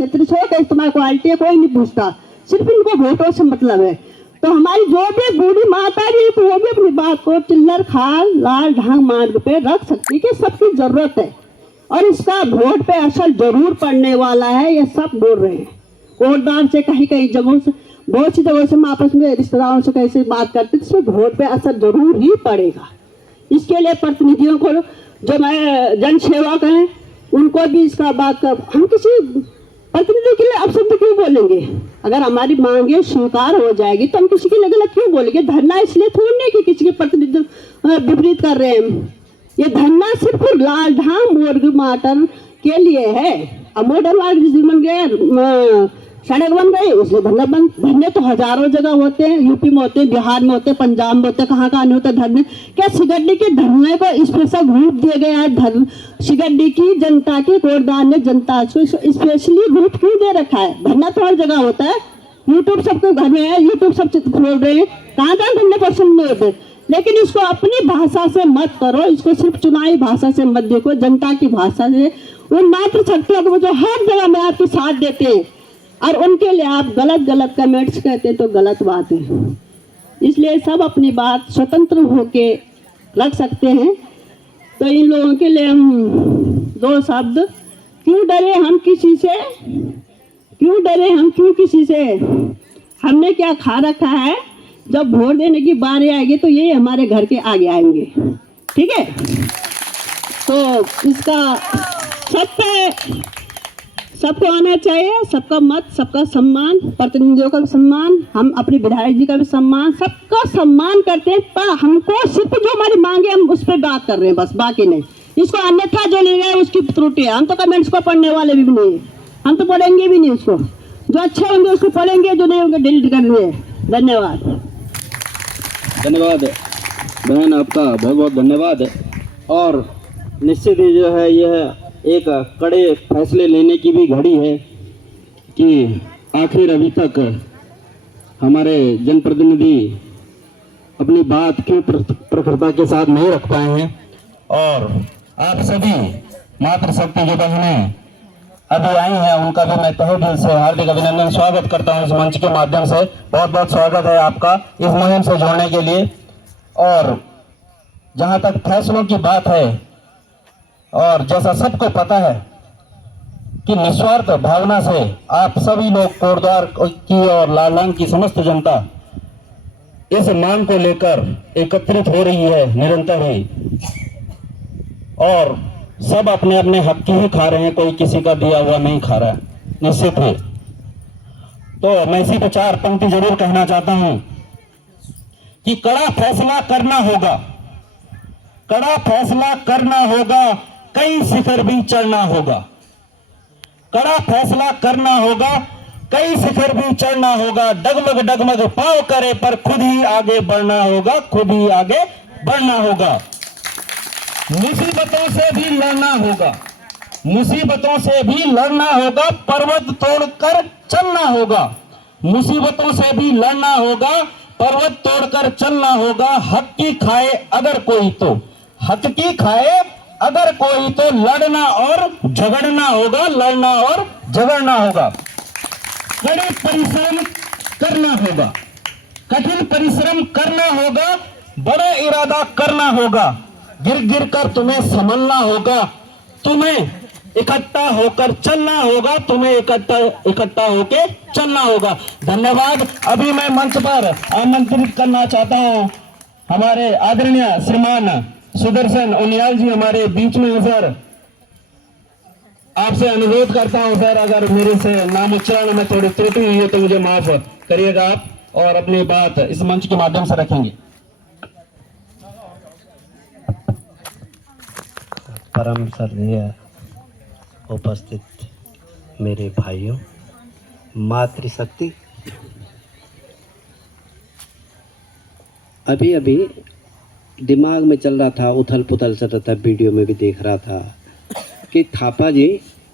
क्षेत्र से हो तुम्हारी क्वालिटी है, कोई नहीं पूछता, सिर्फ इनको वोटों से मतलब है। तो हमारी जो भी बूढ़ी माता जी तो वो भी अपनी बात को चिल्लर खाल लाल ढांग मार्ग पे रख सकती कि सबकी जरूरत है और इसका वोट पे असर जरूर पड़ने वाला है, ये सब बोल रहे हैं। कोटदार से कहीं कहीं जगहों से, बहुत सी जगहों से हम आपस में रिश्तेदारों से कैसे बात करते तो इसमें वोट पे असर जरूर ही पड़ेगा। इसके लिए प्रतिनिधियों को जो मैं जन सेवक हैं उनको भी इसका बात कर, हम किसी प्रतिनिधि के लिए अपशब्द क्यों बोलेंगे? अगर हमारी मांगे स्वीकार हो जाएगी तो हम किसी के लिए गलत क्यों बोलेंगे? धरना इसलिए थोड़ी नहीं कि किसी के प्रतिनिधि विपरीत कर रहे हैं, ये धरना सिर्फ लाल ढांग मोर्ग माटर के लिए है। अब मॉडल मार्ग बन गया, सड़क बन गई, उसमें धरना बंद। धरने तो हजारों जगह होते हैं, यूपी में होते हैं, बिहार में होते हैं, पंजाब में होते हैं, कहाँ कहाँ नहीं होते धरने। क्या सिगड्डी के धरने को स्पेशल रूप दिया गया है? सिगड्डी की जनता की कोटदार ने जनता को स्पेशली रूप क्यों दे रखा है? धरना तो हर जगह होता है, यूट्यूब सबके घर में है, यूट्यूब सब खोल रहे हैं, कहाँ कहाँ धरने पसंद नहीं होते। लेकिन इसको अपनी भाषा से मत करो, इसको सिर्फ चुनावी भाषा से मत देखो, जनता की भाषा से। उन मात्र शक्तियों को जो हर जगह में आपके साथ देते हैं और उनके लिए आप गलत गलत कमेंट्स कहते हैं तो गलत बात है। इसलिए सब अपनी बात स्वतंत्र होके रख सकते हैं। तो इन लोगों के लिए हम दो शब्द, क्यों डरे हम किसी से, क्यों डरे हम क्यों किसी से, हमने क्या खा रखा है, जब वोट देने की बारी आएगी तो ये हमारे घर के आगे आएंगे, ठीक है। तो इसका सबको आना चाहिए, सबका मत, सबका सम्मान, प्रतिनिधियों का सम्मान, हम अपने विधायक जी का भी सम्मान, सबका सम्मान करते हैं। पर हमको सिर्फ जो हमारी मांगे हम उस पर बात कर रहे हैं बस, बाकी नहीं। इसको अन्यथा जो ले गए उसकी त्रुटि है। हम तो कमेंट्स को पढ़ने वाले भी नहीं है, हम तो पढ़ेंगे भी नहीं उसको। जो अच्छे होंगे उसको पढ़ेंगे, जो नहीं होंगे डिलीट करेंगे। धन्यवाद। धन्यवाद बहन, आपका बहुत बहुत धन्यवाद। और निश्चित ही जो है यह एक कड़े फैसले लेने की भी घड़ी है कि आखिर अभी तक हमारे जनप्रतिनिधि अपनी बात क्यों प्रखरता के साथ नहीं रख पाए हैं। और आप सभी मातृशक्ति जो बहनें अभी आई हैं उनका भी मैं तहे दिल से हार्दिक अभिनंदन स्वागत करता हूं इस मंच के माध्यम से। बहुत बहुत स्वागत है आपका इस मुहिम से जोड़ने के लिए। और जहां तक फैसलों की बात है, और जैसा सबको पता है कि निस्वार्थ भावना से आप सभी लोग कोटद्वार की और लालंग की समस्त जनता इस मांग को लेकर एकत्रित हो रही है निरंतर ही, और सब अपने अपने हक की ही खा रहे हैं, कोई किसी का दिया हुआ नहीं खा रहा है, निश्चित है। तो मैं इसी पर 4 पंक्ति जरूर कहना चाहता हूं कि कड़ा फैसला करना होगा, कड़ा फैसला करना होगा, कई शिखर भी चढ़ना होगा। कड़ा फैसला करना होगा, कई शिखर भी चढ़ना होगा। डगमग डगमग पाँव करे पर खुद ही आगे बढ़ना होगा, खुद ही आगे बढ़ना होगा। मुसीबतों से भी लड़ना होगा, मुसीबतों से भी लड़ना होगा, पर्वत तोड़कर चलना होगा। मुसीबतों से भी लड़ना होगा, पर्वत तोड़कर चलना होगा। हक की खाए अगर कोई तो, हक की खाए अगर कोई तो लड़ना और झगड़ना होगा, लड़ना और झगड़ना होगा। कड़े परिश्रम करना होगा, कठिन परिश्रम करना होगा, बड़ा इरादा करना होगा। गिर गिर कर तुम्हें संभलना होगा, तुम्हें इकट्ठा होकर चलना होगा, तुम्हें इकट्ठा होकर चलना होगा। धन्यवाद। अभी मैं मंच पर आमंत्रित करना चाहता हूं हमारे आदरणीय श्रीमान सुदर्शन उनियाल जी हमारे बीच में हैं सर। आपसे अनुरोध करता हूं सर, अगर मेरे से नाम उच्चारण में थोड़ी त्रुटि हुई है तो मुझे माफ करिएगा आप, और अपनी बात इस मंच के माध्यम से रखेंगे। परम श्रद्धेय उपस्थित मेरे भाइयों, मातृशक्ति, अभी अभी दिमाग में चल रहा था, उथल पुथल चल रहा था, वीडियो में भी देख रहा था कि थापा जी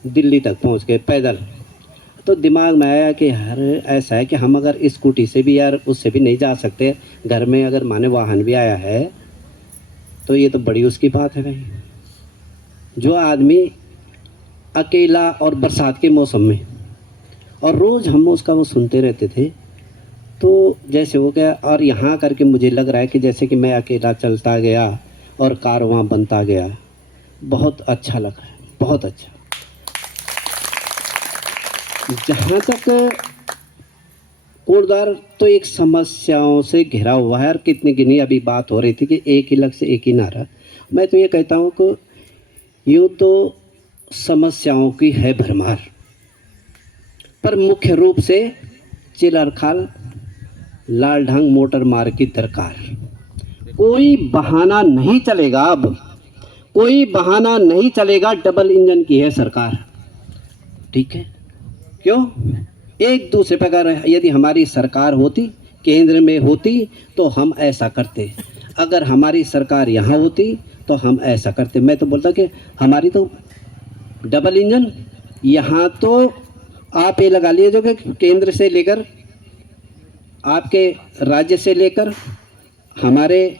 दिल्ली तक पहुंच गए पैदल। तो दिमाग में आया कि हर ऐसा है कि हम अगर स्कूटी से भी यार उससे भी नहीं जा सकते, घर में अगर माने वाहन भी आया है तो ये तो बड़ी उसकी बात है भाई। जो आदमी अकेला और बरसात के मौसम में और रोज़ हम उसका वो सुनते रहते थे। तो जैसे हो गया, और यहाँ करके मुझे लग रहा है कि जैसे कि मैं अकेला चलता गया और कारवां बनता गया। बहुत अच्छा लगा है, बहुत अच्छा। जहाँ तक कूड़दार तो एक समस्याओं से घिरा हुआ है, और कितनी गिनी अभी बात हो रही थी कि एक ही लक्ष्य एक ही नारा। मैं तो ये कहता हूँ कि यूँ तो समस्याओं की है भरमार, पर मुख्य रूप से चिलर खाल लाल ढंग मोटर मार्ग की दरकार। कोई बहाना नहीं चलेगा, अब कोई बहाना नहीं चलेगा, डबल इंजन की है सरकार। ठीक है, क्यों? एक दूसरे पर अगर यदि हमारी सरकार होती, केंद्र में होती, तो हम ऐसा करते। अगर हमारी सरकार यहाँ होती तो हम ऐसा करते। मैं तो बोलता कि हमारी तो डबल इंजन, यहाँ तो आप ये लगा लीजिए जो कि केंद्र से लेकर, आपके राज्य से लेकर, हमारे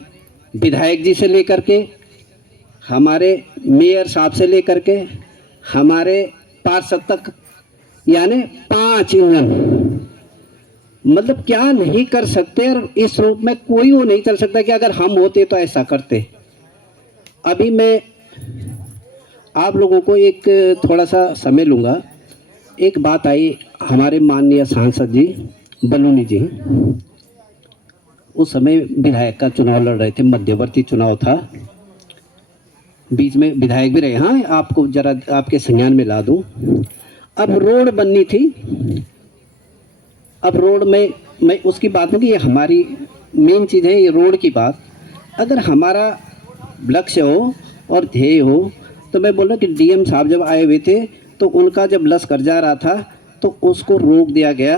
विधायक जी से लेकर के, हमारे मेयर साहब से लेकर के, हमारे पार्षद तक, यानी 5 इंजन। मतलब क्या नहीं कर सकते, और इस रूप में कोई वो नहीं चल सकता कि अगर हम होते तो ऐसा करते। अभी मैं आप लोगों को एक थोड़ा सा समय लूँगा। एक बात आई, हमारे माननीय सांसद जी बलूनी जी उस समय विधायक का चुनाव लड़ रहे थे, मध्यवर्ती चुनाव था, बीच में विधायक भी रहे। हाँ, आपको जरा आपके संज्ञान में ला दूँ। अब रोड बननी थी, अब रोड में मैं उसकी बात नहीं कि ये हमारी मेन चीज़ है, ये रोड की बात। अगर हमारा लक्ष्य हो और ध्येय हो, तो मैं बोल रहा कि डीएम साहब जब आए हुए थे तो उनका जब लश्कर जा रहा था तो उसको रोक दिया गया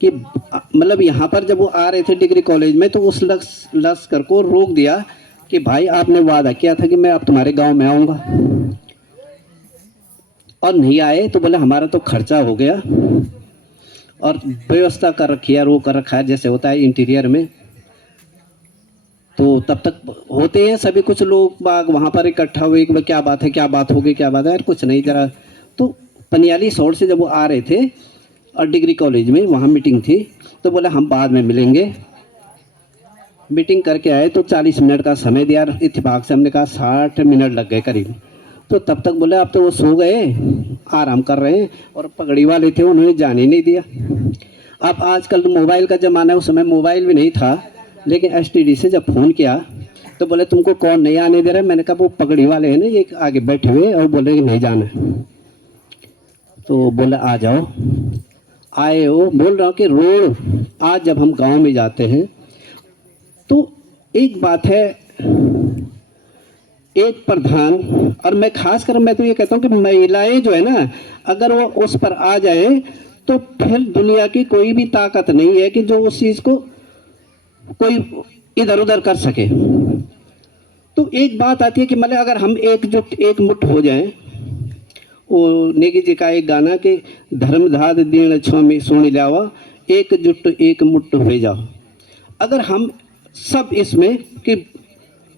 कि मतलब यहाँ पर जब वो आ रहे थे डिग्री कॉलेज में, तो उस लश्कर को रोक दिया कि भाई आपने वादा किया था कि मैं अब तुम्हारे गांव में आऊँगा, और नहीं आए। तो बोले हमारा तो खर्चा हो गया और व्यवस्था कर रखी है, वो कर रखा है जैसे होता है इंटीरियर में। तो तब तक होते हैं सभी कुछ लोग बाग वहाँ पर इकट्ठा हुए कि क्या बात है, क्या बात होगी, क्या बात है, यार कुछ नहीं जरा। तो पनियाली सोड़ से जब वो आ रहे थे और डिग्री कॉलेज में वहाँ मीटिंग थी, तो बोले हम बाद में मिलेंगे। मीटिंग करके आए तो 40 मिनट का समय दिया, इत्तेफाक से हमने कहा 60 मिनट लग गए करीब। तो तब तक बोले अब तो वो सो गए, आराम कर रहे हैं, और पगड़ी वाले थे उन्होंने जाने नहीं दिया। अब आजकल तो मोबाइल का ज़माना है, उस समय मोबाइल भी नहीं था, लेकिन एसटीडी से जब फ़ोन किया तो बोले तुमको कौन नहीं आने दे रहा है। मैंने कहा वो पगड़ी वाले हैं ना, ये आगे बैठे हुए, और बोले कि नहीं जाना। तो बोले आ जाओ। आए हो, बोल रहा हूँ कि रोड आज जब हम गांव में जाते हैं तो एक बात है, एक प्रधान, और मैं खास कर मैं तो ये कहता हूँ कि महिलाएं जो है ना, अगर वो उस पर आ जाए तो फिर दुनिया की कोई भी ताकत नहीं है कि जो उस चीज़ को कोई इधर उधर कर सके। तो एक बात आती है कि मतलब अगर हम एकजुट एक मुठ हो जाएं, वो नेगी जी का एक गाना कि धर्म धाद दीन छोमी सोनी लावा, एकजुट एक मुठ हो जाओ। अगर हम सब इसमें कि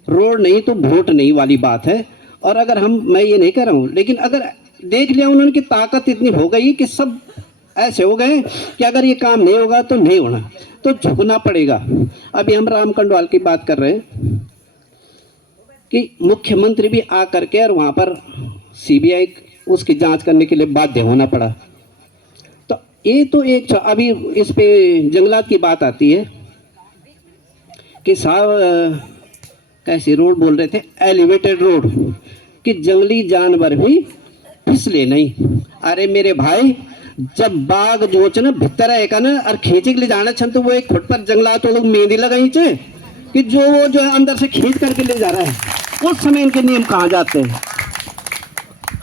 रोड नहीं तो वोट नहीं वाली बात है, और अगर हम, मैं ये नहीं कह रहा हूँ, लेकिन अगर देख लिया उन्होंने कि ताकत इतनी हो गई कि सब ऐसे हो गए कि अगर ये काम नहीं होगा तो नहीं होना, तो झुकना पड़ेगा। अभी हम राम कंडवाल की बात कर रहे हैं कि मुख्यमंत्री भी आ करके और वहाँ पर सीबीआई उसकी जांच करने के लिए बाध्य होना पड़ा। तो ये तो एक, अभी इस पे जंगलात की बात आती है कि साहब कैसी रोड बोल रहे थे, एलिवेटेड रोड, कि जंगली जानवर भी फिसले नहीं। अरे मेरे भाई, जब बाघ जोच ना भीतर आएगा ना और खींच के ले जाना छन, तो वो 1 फुट पर जंगला तो लोग मेहंदी लगाई चे कि जो वो जो है अंदर से खींच करके ले जा रहा है, उस समय इनके नियम कहाँ जाते हैं।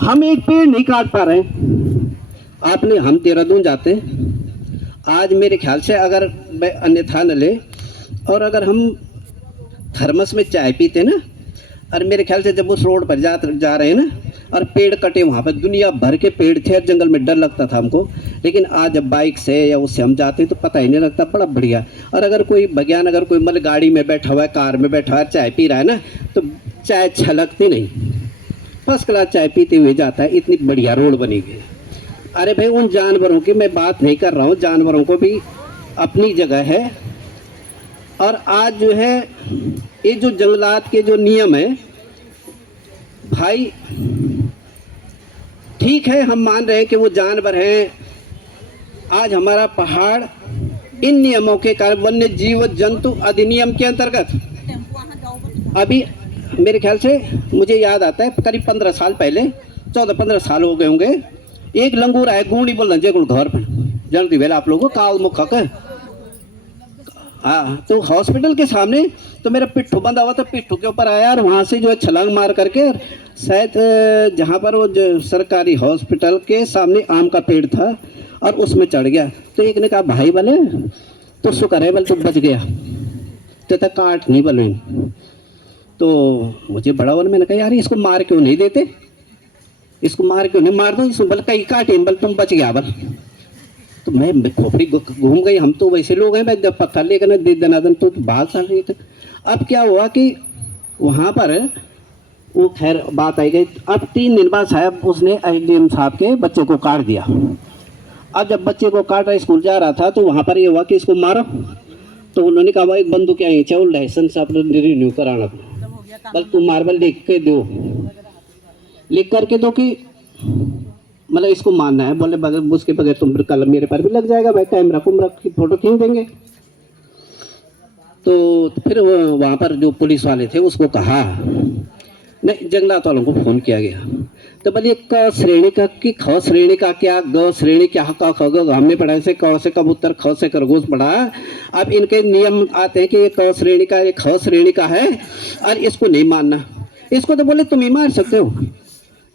हम एक पेड़ नहीं काट पा रहे, आपने, हम देहरादून जाते आज मेरे ख्याल से, अगर अन्यथा न ले, और अगर हम थर्मस में चाय पीते ना, और मेरे ख्याल से जब उस रोड पर जा रहे हैं ना, और पेड़ कटे, वहाँ पर दुनिया भर के पेड़ थे, जंगल में डर लगता था हमको, लेकिन आज जब बाइक से या उससे हम जाते हैं तो पता ही नहीं लगता, बड़ा बढ़िया। और अगर कोई बग्यान, अगर कोई मतलब गाड़ी में बैठा हुआ है, कार में बैठा हुआ है, चाय पी रहा है ना, तो चाय छलकती नहीं, फर्स्ट क्लास चाय पीते हुए जाता है, इतनी बढ़िया रोड बनी गई। अरे भाई उन जानवरों की मैं बात नहीं कर रहा हूँ, जानवरों को भी अपनी जगह है। और आज जो है ये जो जंगलात के जो नियम है भाई, ठीक है हम मान रहे हैं कि वो जानवर हैं। आज हमारा पहाड़ इन नियमों के कारण वन्य जीव जंतु अधिनियम के अंतर्गत अभी मेरे ख्याल से मुझे याद आता है करीब 15 साल पहले, 14-15 साल हो गए होंगे, एक लंगूर आए गूंडी बोल रहे घर पर जानती वेला आप लोगों को काल मुख का। हाँ, तो हॉस्पिटल के सामने तो मेरा पिट्ठू बंधा हुआ था, पिट्ठू के ऊपर आया और वहाँ से जो है छलांग मार करके शायद जहाँ पर वो जो सरकारी हॉस्पिटल के सामने आम का पेड़ था और उसमें चढ़ गया। तो एक ने कहा भाई बले तो शुक्र है बल तो बच गया, तो काट नहीं बल। तो मुझे बड़ा बोला, मैंने कहा यार इसको मार क्यों नहीं देते, इसको मार क्यों नहीं, मार दो इसको, बल कहीं काटे बल तुम बच गया बल। तो मैं खोपड़ी घूम गई, हम तो वैसे लोग हैं भाई, जब पत्थर लेकर ना दे दनादन तो भाग चल रही थे। अब क्या हुआ कि वहाँ पर वो खैर बात आई गई। अब 3 दिन बाद साहब उसने एसडीएम साहब के बच्चे को काट दिया। अब जब बच्चे को काट रहा स्कूल जा रहा था तो वहाँ पर ये हुआ कि इसको मारो। तो उन्होंने कहा भाई एक बंदूक क्या चाहे वो लाइसेंस आप रिन्यू कराना, बल तुम मार्बल लिख के दो, लिख करके दो कि मतलब इसको मानना है। बोले बगैर उसके बगैर तुम कल मेरे पर भी लग जाएगा भाई, कैमरा कुमरा की फोटो खींच देंगे। तो फिर वहाँ पर जो पुलिस वाले थे उसको कहा, नहीं जंगलात वालों को फ़ोन किया गया। तो बोलिए क श्रेणी का कि ख श्रेणी का क्या, ग श्रेणी क्या, क ख ग हमने पढ़ा से क से कबूतर, ख से खरगोश पढ़ा। अब इनके नियम आते हैं कि ये क श्रेणी का, ये ख श्रेणी का है और इसको नहीं मानना। इसको तो बोले तुम ही मार सकते हो,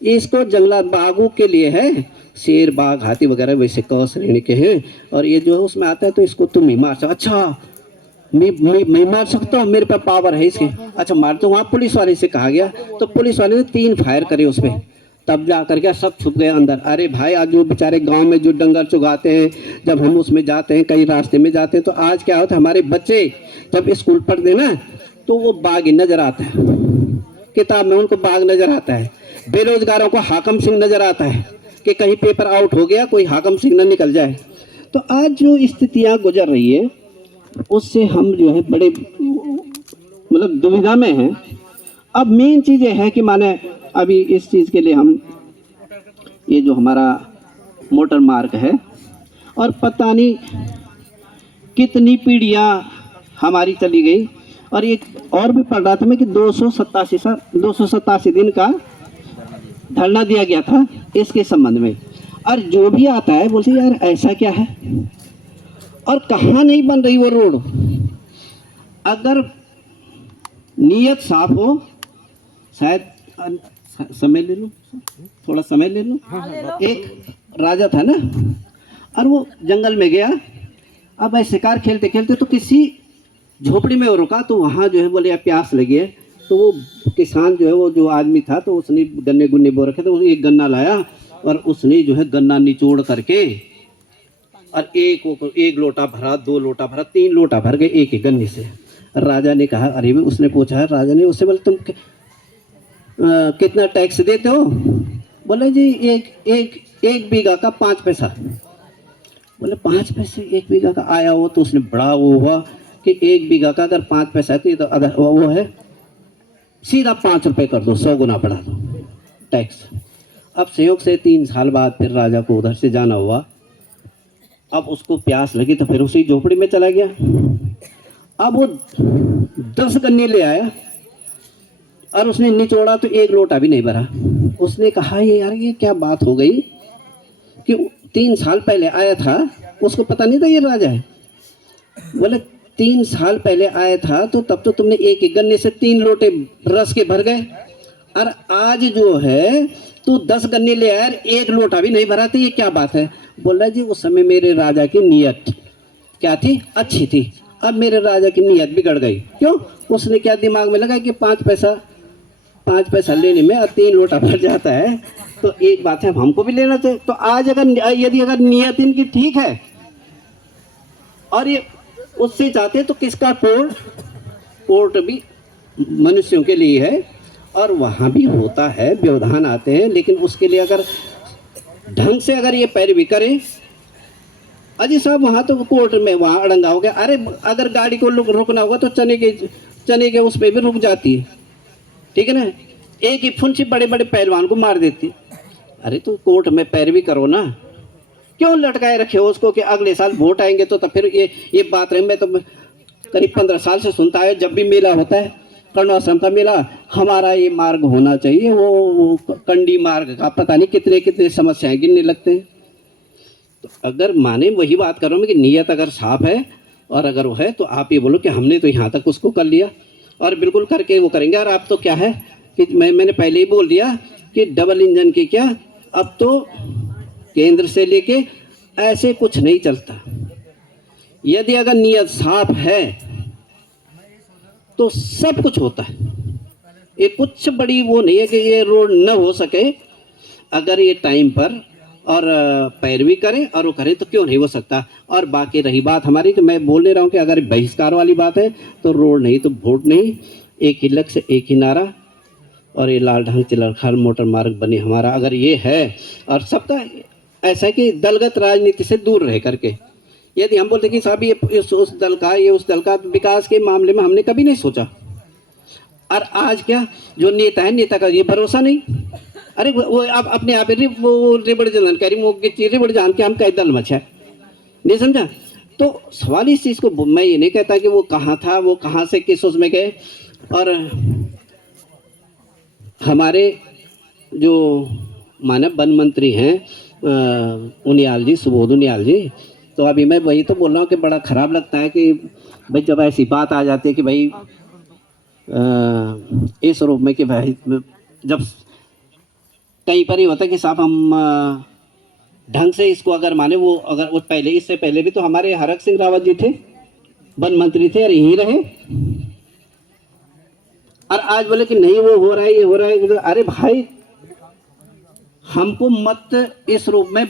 इसको जंगलात बागों के लिए है, शेर बाघ हाथी वगैरह वैसे क श्रेणी के हैं और ये जो है उसमें आता है तो इसको तुम ही मार सकते। अच्छा मैं मार सकता हूँ, मेरे पास पावर है इसकी, अच्छा मार। तो वहाँ पुलिस वाले से कहा गया, तो पुलिस वाले ने 3 फायर करे उस पर, तब जा करके सब छुप गए अंदर। अरे भाई आज जो बेचारे गांव में जो डंगर चुगाते हैं, जब हम उसमें जाते हैं कहीं रास्ते में जाते हैं तो आज क्या होता है हमारे बच्चे जब स्कूल पढ़ते ना तो वो बाघ ही नजर आता है, किताब में उनको बाघ नजर आता है। बेरोजगारों को हाकम सिंह नजर आता है कि कहीं पेपर आउट हो गया कोई हाकम सिंह न निकल जाए। तो आज जो स्थितियाँ गुजर रही है उससे हम जो है बड़े मतलब दुविधा में हैं। अब मेन चीज़ ये है कि माने अभी इस चीज़ के लिए हम ये जो हमारा मोटर मार्ग है और पता नहीं कितनी पीढ़ियाँ हमारी चली गई। और एक और भी पढ़ रहा था मैं कि 287 दिन का धरना दिया गया था इसके संबंध में। और जो भी आता है बोलते यार ऐसा क्या है और कहाँ नहीं बन रही वो रोड। अगर नीयत साफ हो, शायद समय ले लो, थोड़ा समय ले लो। एक राजा था ना और वो जंगल में गया, अब भाई शिकार खेलते खेलते तो किसी झोपड़ी में वो रुका, तो वहाँ जो है बोले यार प्यास लगी है। तो वो किसान जो है वो जो आदमी था तो उसने गन्ने गुन्ने बो रखे थे, उसने एक गन्ना लाया और उसने जो है गन्ना निचोड़ करके और एक लोटा भरा, 2 लोटा भरा, 3 लोटा भर गए एक ही गन्ने से। राजा ने कहा अरे भाई, उसने पूछा राजा ने उससे बोले तुम कितना टैक्स देते हो? बोले जी एक बीघा का 5 पैसा। बोले 5 पैसे 1 बीघा का आया हो तो उसने बड़ा वो हुआ कि 1 बीघा का अगर 5 पैसा है तो ये तो अगर वो है सीधा 5 रुपये कर दो, 100 गुना बढ़ा दो टैक्स। अब संयोग से 3 साल बाद फिर राजा को उधर से जाना हुआ। अब उसको प्यास लगी तो फिर उसी झोपड़ी में चला गया। अब वो 10 गन्ने ले आया और उसने निचोड़ा तो 1 लोटा भी नहीं भरा। उसने कहा ये यार ये क्या बात हो गई कि 3 साल पहले आया था, उसको पता नहीं था ये राजा है। बोले 3 साल पहले आया था तो तब तो तुमने एक एक गन्ने से 3 लोटे रस के भर गए, और आज जो है तू 10 गन्ने ले आया 1 लोटा भी नहीं भरा, तो ये क्या बात है? बोल रहा जी उस समय मेरे राजा की नीयत क्या थी? अच्छी थी। अब मेरे राजा की नीयत बिगड़ गई। क्यों? उसने क्या दिमाग में लगा कि 5 पैसा लेने में और 3 लोटा भर जाता है, तो एक बात है हमको भी लेना चाहिए। तो आज यदि अगर नीयत इनकी ठीक है और ये उससे चाहते तो किसका कोर्ट भी मनुष्यों के लिए है और वहाँ भी होता है, व्यवधान आते हैं, लेकिन उसके लिए अगर ढंग से अगर ये पैरवी करे, अजी साहब वहाँ तो कोर्ट में वहाँ अड़ंगा हो गया, अरे अगर गाड़ी को रुकना होगा तो चने के उस पर भी रुक जाती है, ठीक है ना। एक ही फुंसी बड़े बड़े पहलवान को मार देती। अरे तो कोर्ट में पैरवी करो ना, क्यों लटकाए रखे हो उसको कि अगले साल वोट आएंगे तो फिर ये बात रही। मैं तो करीब 15 साल से सुनता है, जब भी मेला होता है, कर्णाश्रम का मेला, हमारा ये मार्ग होना चाहिए, वो कंडी मार्ग का पता नहीं कितने कितने समस्याएं गिनने लगते हैं। तो अगर माने वही बात कर रहा हूँ कि नीयत अगर साफ है और अगर वो है तो आप ये बोलो कि हमने तो यहाँ तक उसको कर लिया और बिल्कुल करके वो करेंगे। और आप तो क्या है कि मैंने पहले ही बोल दिया कि डबल इंजन की क्या, अब तो केंद्र से लेके ऐसे कुछ नहीं चलता। यदि अगर नीयत साफ है तो सब कुछ होता है। ये कुछ बड़ी वो नहीं है कि ये रोड न हो सके, अगर ये टाइम पर और पैरवी करें और वो करें तो क्यों नहीं हो सकता। और बाकी रही बात हमारी, तो मैं बोल ले रहा हूँ कि अगर बहिष्कार वाली बात है तो रोड नहीं तो वोट नहीं, एक ही लक्ष्य एक ही नारा, और ये लाल ढंग चिलरखाल मोटर मार्ग बने हमारा, अगर ये है। और सबका ऐसा है कि दलगत राजनीति से दूर रह करके, यदि हम बोलते कि साहब ये उस दल का, ये उस दल का, विकास के मामले में हमने कभी नहीं सोचा। और आज क्या जो नेता है, नेता का ये भरोसा नहीं। अरे वो आप अपने आप वो रिबड़ जन कह रही, वो रिबड़ जान के हम कई दल मचा नहीं, समझा। तो सवाल इस चीज़ को मैं ये नहीं कहता कि वो कहाँ था, वो कहाँ से किस उसमें गए। और हमारे जो मानव वन मंत्री हैं उनियाल जी, सुबोध उनियाल जी, तो अभी मैं वही तो बोल रहा हूँ कि बड़ा ख़राब लगता है कि भाई जब ऐसी बात आ जाती है कि भाई इस रूप में कि भाई जब कहीं पर ही होता है कि साहब हम ढंग से इसको अगर माने, वो अगर वो पहले, इससे पहले भी तो हमारे हरक सिंह रावत जी थे, वन मंत्री थे और यहीं रहे, और आज बोले कि नहीं वो हो रहा है, ये हो रहा है। अरे भाई हमको मत इस रूप में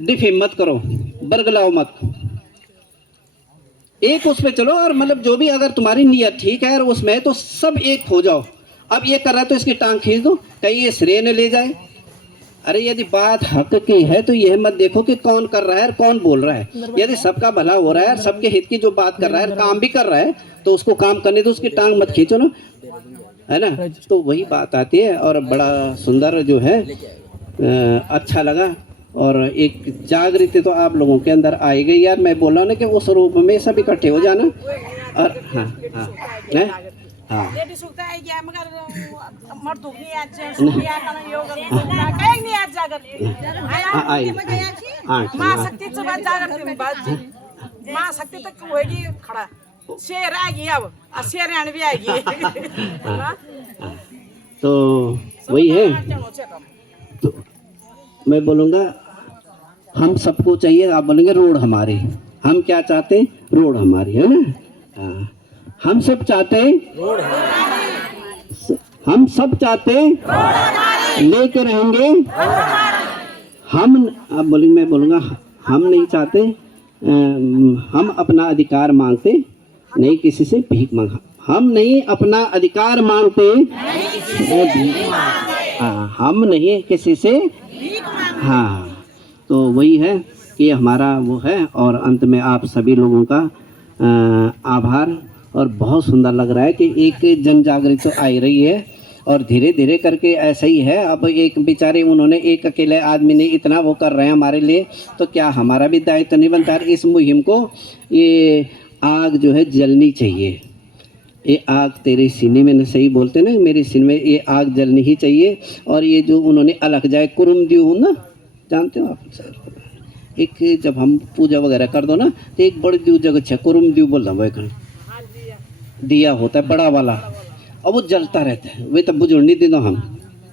डिफेम मत करो, बरगलाओ मत, एक उस पे चलो। और मतलब जो भी अगर तुम्हारी नीयत ठीक है और उसमें तो सब एक हो जाओ। अब ये कर रहा है तो इसकी टांग खींच दो, कहीं ये श्रेय न ले जाए। अरे यदि बात हक की है तो यह मत देखो कि कौन कर रहा है और कौन बोल रहा है। यदि सबका भला हो रहा है और सबके हित की जो बात कर रहा है, काम भी कर रहा है, तो उसको काम करने दो, उसकी टांग मत खींचो ना, है ना। तो वही बात आती है। और बड़ा सुंदर जो है अच्छा लगा, और एक जागृति तो आप लोगों के अंदर आई गई यार। मैं बोला ना कि उस रूप में सब इकट्ठे हो जाना। और हाँ हाँ हाँ तो वही है। तो मैं बोलूँगा हम सबको चाहिए, आप बोलेंगे रोड हमारी, हम क्या चाहते हैं, रोड हमारी, है ना। हाँ, हम सब चाहते हैं रोड हमारी, हम सब चाहते हैं लेके रहेंगे हम। अब बोलेंगे, मैं बोलूँगा हम नहीं चाहते, हम अपना अधिकार मांगते नहीं किसी से भीख मांगा, हम नहीं अपना अधिकार मांगते, हाँ हम नहीं किसी से, हाँ। तो वही है कि हमारा वो है। और अंत में आप सभी लोगों का आभार। और बहुत सुंदर लग रहा है कि एक जन जागृति तो आई रही है और धीरे धीरे करके ऐसा ही है। अब एक बेचारे उन्होंने, एक अकेले आदमी ने इतना वो कर रहे हैं हमारे लिए, तो क्या हमारा भी दायित्व नहीं बनता है इस मुहिम को। ये आग जो है जलनी चाहिए, ये आग तेरे सीने में, न सही बोलते ना, मेरे सीने में ये आग जलनी ही चाहिए। और ये जो उन्होंने अलग जाए कुरुमद्यू ना, जानते हो आप, एक जब हम पूजा वगैरह कर दो ना तो एक बड़ी द्यू जगह है, कुरुमद्यू बोल रहा हूँ, दिया होता है बड़ा वाला और वो जलता रहता है। वे तब बुजुर्ग नहीं दे दो हम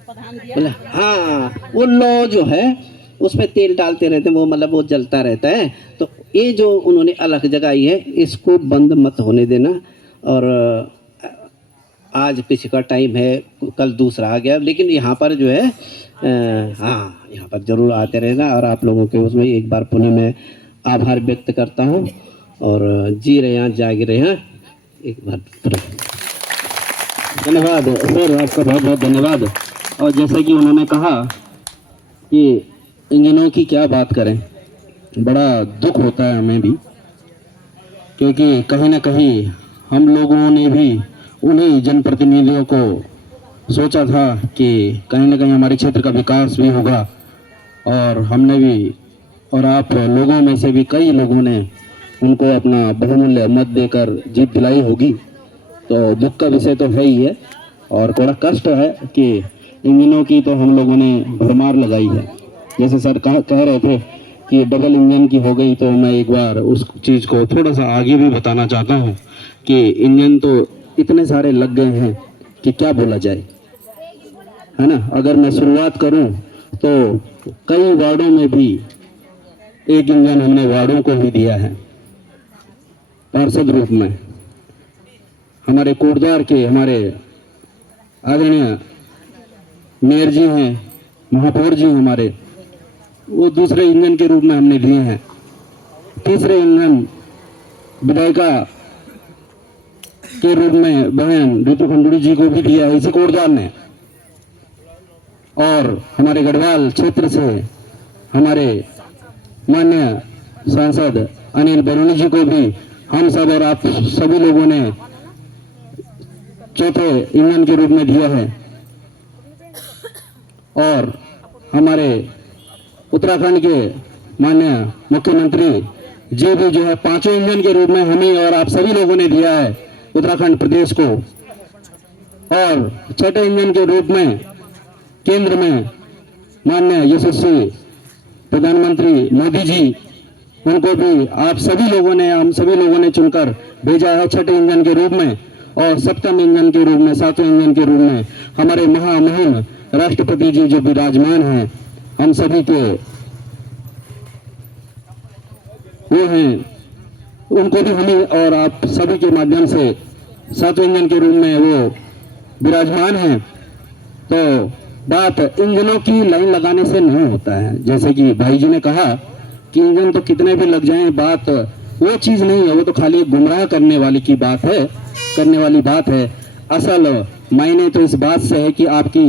बोले, हाँ वो लौ जो है उसमें तेल डालते रहते हैं, वो मतलब वो जलता रहता है। तो ये जो उन्होंने अलग जगाई है, इसको बंद मत होने देना। और आज किसी का टाइम है, कल दूसरा आ गया, लेकिन यहाँ पर जो है हाँ यहाँ पर जरूर आते रहना। और आप लोगों के उसमें एक बार पुनः मैं आभार व्यक्त करता हूँ। और जी रहे हैं, जाग रहे हैं, एक बार धन्यवाद सर, आपका बहुत बहुत धन्यवाद। और जैसा कि उन्होंने कहा कि इंजनों की क्या बात करें, बड़ा दुख होता है हमें भी, क्योंकि कहीं ना कहीं हम लोगों ने भी उन्हीं जनप्रतिनिधियों को सोचा था कि कहीं ना कहीं हमारे क्षेत्र का विकास भी होगा, और हमने भी और आप लोगों में से भी कई लोगों ने उनको अपना बहुमूल्य मत देकर जीत दिलाई होगी। तो दुख का विषय तो है ही है, और थोड़ा कष्ट है कि इंजनों की तो हम लोगों ने भरमार लगाई है। जैसे सर कह रहे थे कि डबल इंजन की हो गई, तो मैं एक बार उस चीज़ को थोड़ा सा आगे भी बताना चाहता हूँ कि इंजन तो इतने सारे लग गए हैं कि क्या बोला जाए, है ना। अगर मैं शुरुआत करूँ तो कई वार्डों में भी एक इंजन हमने वार्डों को भी दिया है पार्षद रूप में। हमारे कोटद्वार के हमारे आदरणीय मेयर जी हैं, महापौर जी हमारे, वो दूसरे इंजन के रूप में हमने दिए हैं। तीसरे इंजन विधायिका के रूप में बहन ऋतु खंडूड़ी जी को भी दिया है इसी कोटद्वार ने। और हमारे गढ़वाल क्षेत्र से हमारे माननीय सांसद अनिल बरूनी जी को भी हम सब और आप सभी लोगों ने चौथे इंजन के रूप में दिया है। और हमारे उत्तराखंड के माननीय मुख्यमंत्री जी भी जो है पांचवें इंजन के रूप में हमें और आप सभी लोगों ने दिया है उत्तराखंड प्रदेश को। और छठे इंजन के रूप में केंद्र में माननीय यशस्वी प्रधानमंत्री मोदी जी, उनको भी आप सभी लोगों ने हम सभी लोगों ने चुनकर भेजा है छठे इंजन के रूप में। और सप्तम इंजन के रूप में, सातवें इंजन के रूप में हमारे महामहिम राष्ट्रपति जी जो विराजमान हैं, हम सभी के वो हैं, उनको भी हमें और आप सभी के माध्यम से सातवें इंजन के रूप में वो विराजमान हैं। तो बात इंजनों की लाइन लगाने से नहीं होता है, जैसे कि भाई जी ने कहा कि इंजन तो कितने भी लग जाएं, बात वो चीज़ नहीं है, वो तो खाली गुमराह करने वाली की बात है, करने वाली बात है। असल मायने तो इस बात से है कि आपकी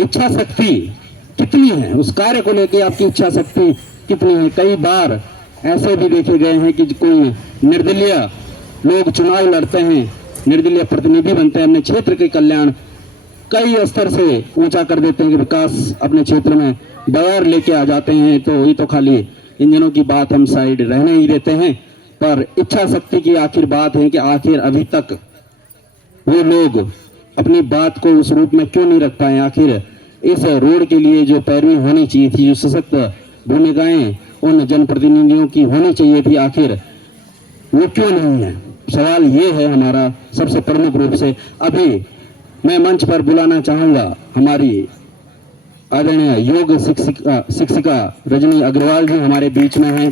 इच्छा शक्ति कितनी है, उस कार्य को लेकर आपकी इच्छा शक्ति कितनी है। कई बार ऐसे भी देखे गए हैं कि कोई निर्दलीय लोग चुनाव लड़ते हैं, निर्दलीय प्रतिनिधि बनते हैं, अपने क्षेत्र के कल्याण कई स्तर से ऊंचा कर देते हैं कि विकास अपने क्षेत्र में बयार लेके आ जाते हैं। तो ये तो खाली इंजनों की बात हम साइड रहने ही देते हैं, पर इच्छा शक्ति की आखिर बात है कि आखिर अभी तक वो लोग अपनी बात को उस रूप में क्यों नहीं रख पाए। आखिर इस रोड के लिए जो पैरवी होनी चाहिए थी, जो सशक्त भूमिकाएं उन जनप्रतिनिधियों की होनी चाहिए थी, आखिर वो क्यों नहीं है। सवाल ये है हमारा सबसे प्रमुख रूप से। अभी मैं मंच पर बुलाना चाहूँगा हमारी आदरणीय योग शिक्षिका रजनी अग्रवाल जी हमारे बीच में हैं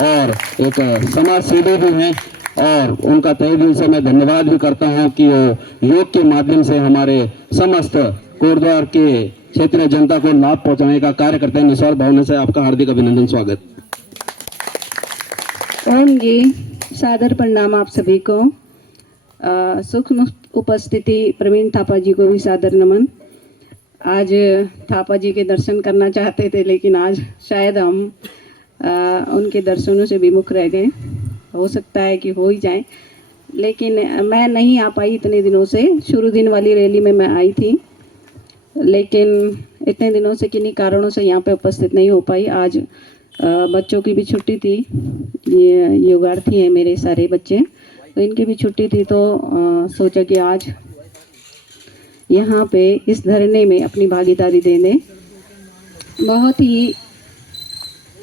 और एक समाज सेवी भी हैं, और उनका तहे दिल से मैं धन्यवाद भी करता हूं कि वो योग के माध्यम से हमारे समस्त कोटद्वार के क्षेत्रीय जनता को लाभ पहुंचाने का कार्य करते हैं। निस्वार्थ भावना से आपका हार्दिक अभिनंदन, स्वागत। ओम जी, सादर प्रणाम आप सभी को। सूक्ष्म उपस्थिति प्रवीण थापा जी को भी सादर नमन। आज थापा जी के दर्शन करना चाहते थे, लेकिन आज शायद हम उनके दर्शनों से विमुख रह गए। हो सकता है कि हो ही जाए, लेकिन मैं नहीं आ पाई इतने दिनों से। शुरू दिन वाली रैली में मैं आई थी, लेकिन इतने दिनों से किन्हीं कारणों से यहाँ पे उपस्थित नहीं हो पाई। आज बच्चों की भी छुट्टी थी, ये योगार्थी हैं मेरे सारे बच्चे, तो इनकी भी छुट्टी थी, तो सोचा कि आज यहाँ पे इस धरने में अपनी भागीदारी दे दें। बहुत ही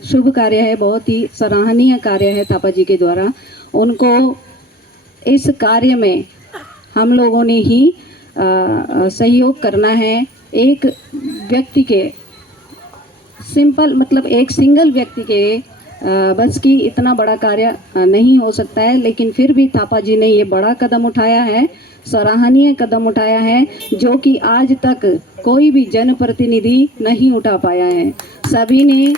शुभ कार्य है, बहुत ही सराहनीय कार्य है थापा जी के द्वारा। उनको इस कार्य में हम लोगों ने ही सहयोग करना है। एक व्यक्ति के सिंपल मतलब एक सिंगल व्यक्ति के बस की इतना बड़ा कार्य नहीं हो सकता है, लेकिन फिर भी थापा जी ने ये बड़ा कदम उठाया है, सराहनीय कदम उठाया है, जो कि आज तक कोई भी जनप्रतिनिधि नहीं उठा पाया है। सभी ने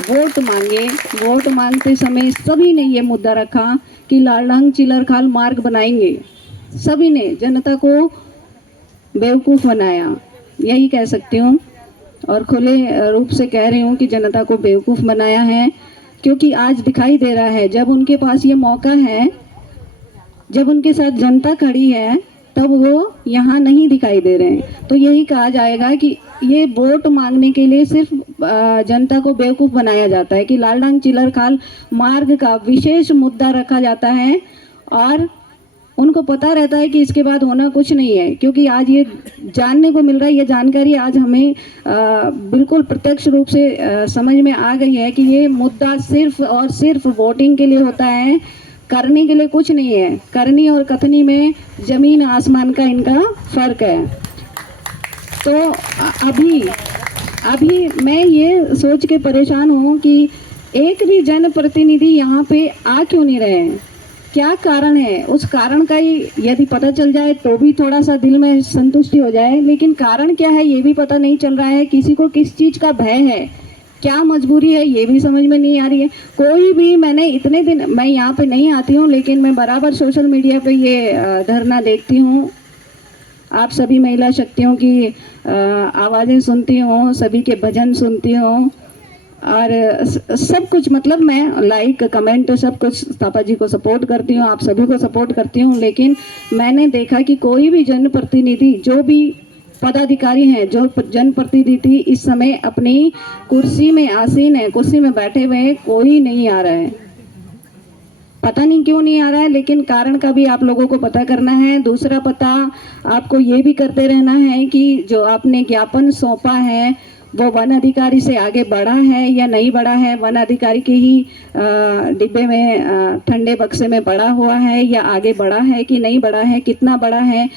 वोट मांगे, वोट मांगते समय सभी ने ये मुद्दा रखा कि लालढंग चिलरखाल मार्ग बनाएंगे। सभी ने जनता को बेवकूफ़ बनाया, यही कह सकती हूँ। और खुले रूप से कह रही हूँ कि जनता को बेवकूफ़ बनाया है, क्योंकि आज दिखाई दे रहा है जब उनके पास ये मौका है, जब उनके साथ जनता खड़ी है, तब वो यहाँ नहीं दिखाई दे रहे हैं। तो यही कहा जाएगा कि ये वोट मांगने के लिए सिर्फ जनता को बेवकूफ़ बनाया जाता है कि लालडांग चिलरखाल मार्ग का विशेष मुद्दा रखा जाता है और उनको पता रहता है कि इसके बाद होना कुछ नहीं है। क्योंकि आज ये जानने को मिल रहा है, ये जानकारी आज हमें बिल्कुल प्रत्यक्ष रूप से समझ में आ गई है कि ये मुद्दा सिर्फ और सिर्फ वोटिंग के लिए होता है, करने के लिए कुछ नहीं है। करनी और कथनी में ज़मीन आसमान का इनका फ़र्क है। तो अभी मैं ये सोच के परेशान हूँ कि एक भी जनप्रतिनिधि यहाँ पे आ क्यों नहीं रहे हैं, क्या कारण है? उस कारण का ही यदि पता चल जाए तो भी थोड़ा सा दिल में संतुष्टि हो जाए, लेकिन कारण क्या है ये भी पता नहीं चल रहा है। किसी को किस चीज़ का भय है, क्या मजबूरी है, ये भी समझ में नहीं आ रही है। कोई भी, मैंने इतने दिन, मैं यहाँ पे नहीं आती हूँ लेकिन मैं बराबर सोशल मीडिया पे ये धरना देखती हूँ। आप सभी महिला शक्तियों की आवाज़ें सुनती हूँ, सभी के भजन सुनती हूँ और सब कुछ, मतलब मैं लाइक कमेंट सब कुछ थापा जी को सपोर्ट करती हूँ, आप सभी को सपोर्ट करती हूँ। लेकिन मैंने देखा कि कोई भी जनप्रतिनिधि, जो भी पदाधिकारी हैं, जो जनप्रतिनिधि इस समय अपनी कुर्सी में आसीन है, कुर्सी में बैठे हुए हैं, कोई नहीं आ रहा है। पता नहीं क्यों नहीं आ रहा है, लेकिन कारण का भी आप लोगों को पता करना है। दूसरा पता आपको ये भी करते रहना है कि जो आपने ज्ञापन सौंपा है वो वन अधिकारी से आगे बढ़ा है या नहीं बढ़ा है, वन अधिकारी के ही डिब्बे में, ठंडे बक्से में बढ़ा हुआ है या आगे बढ़ा है कि नहीं बढ़ा है, कितना बढ़ा है,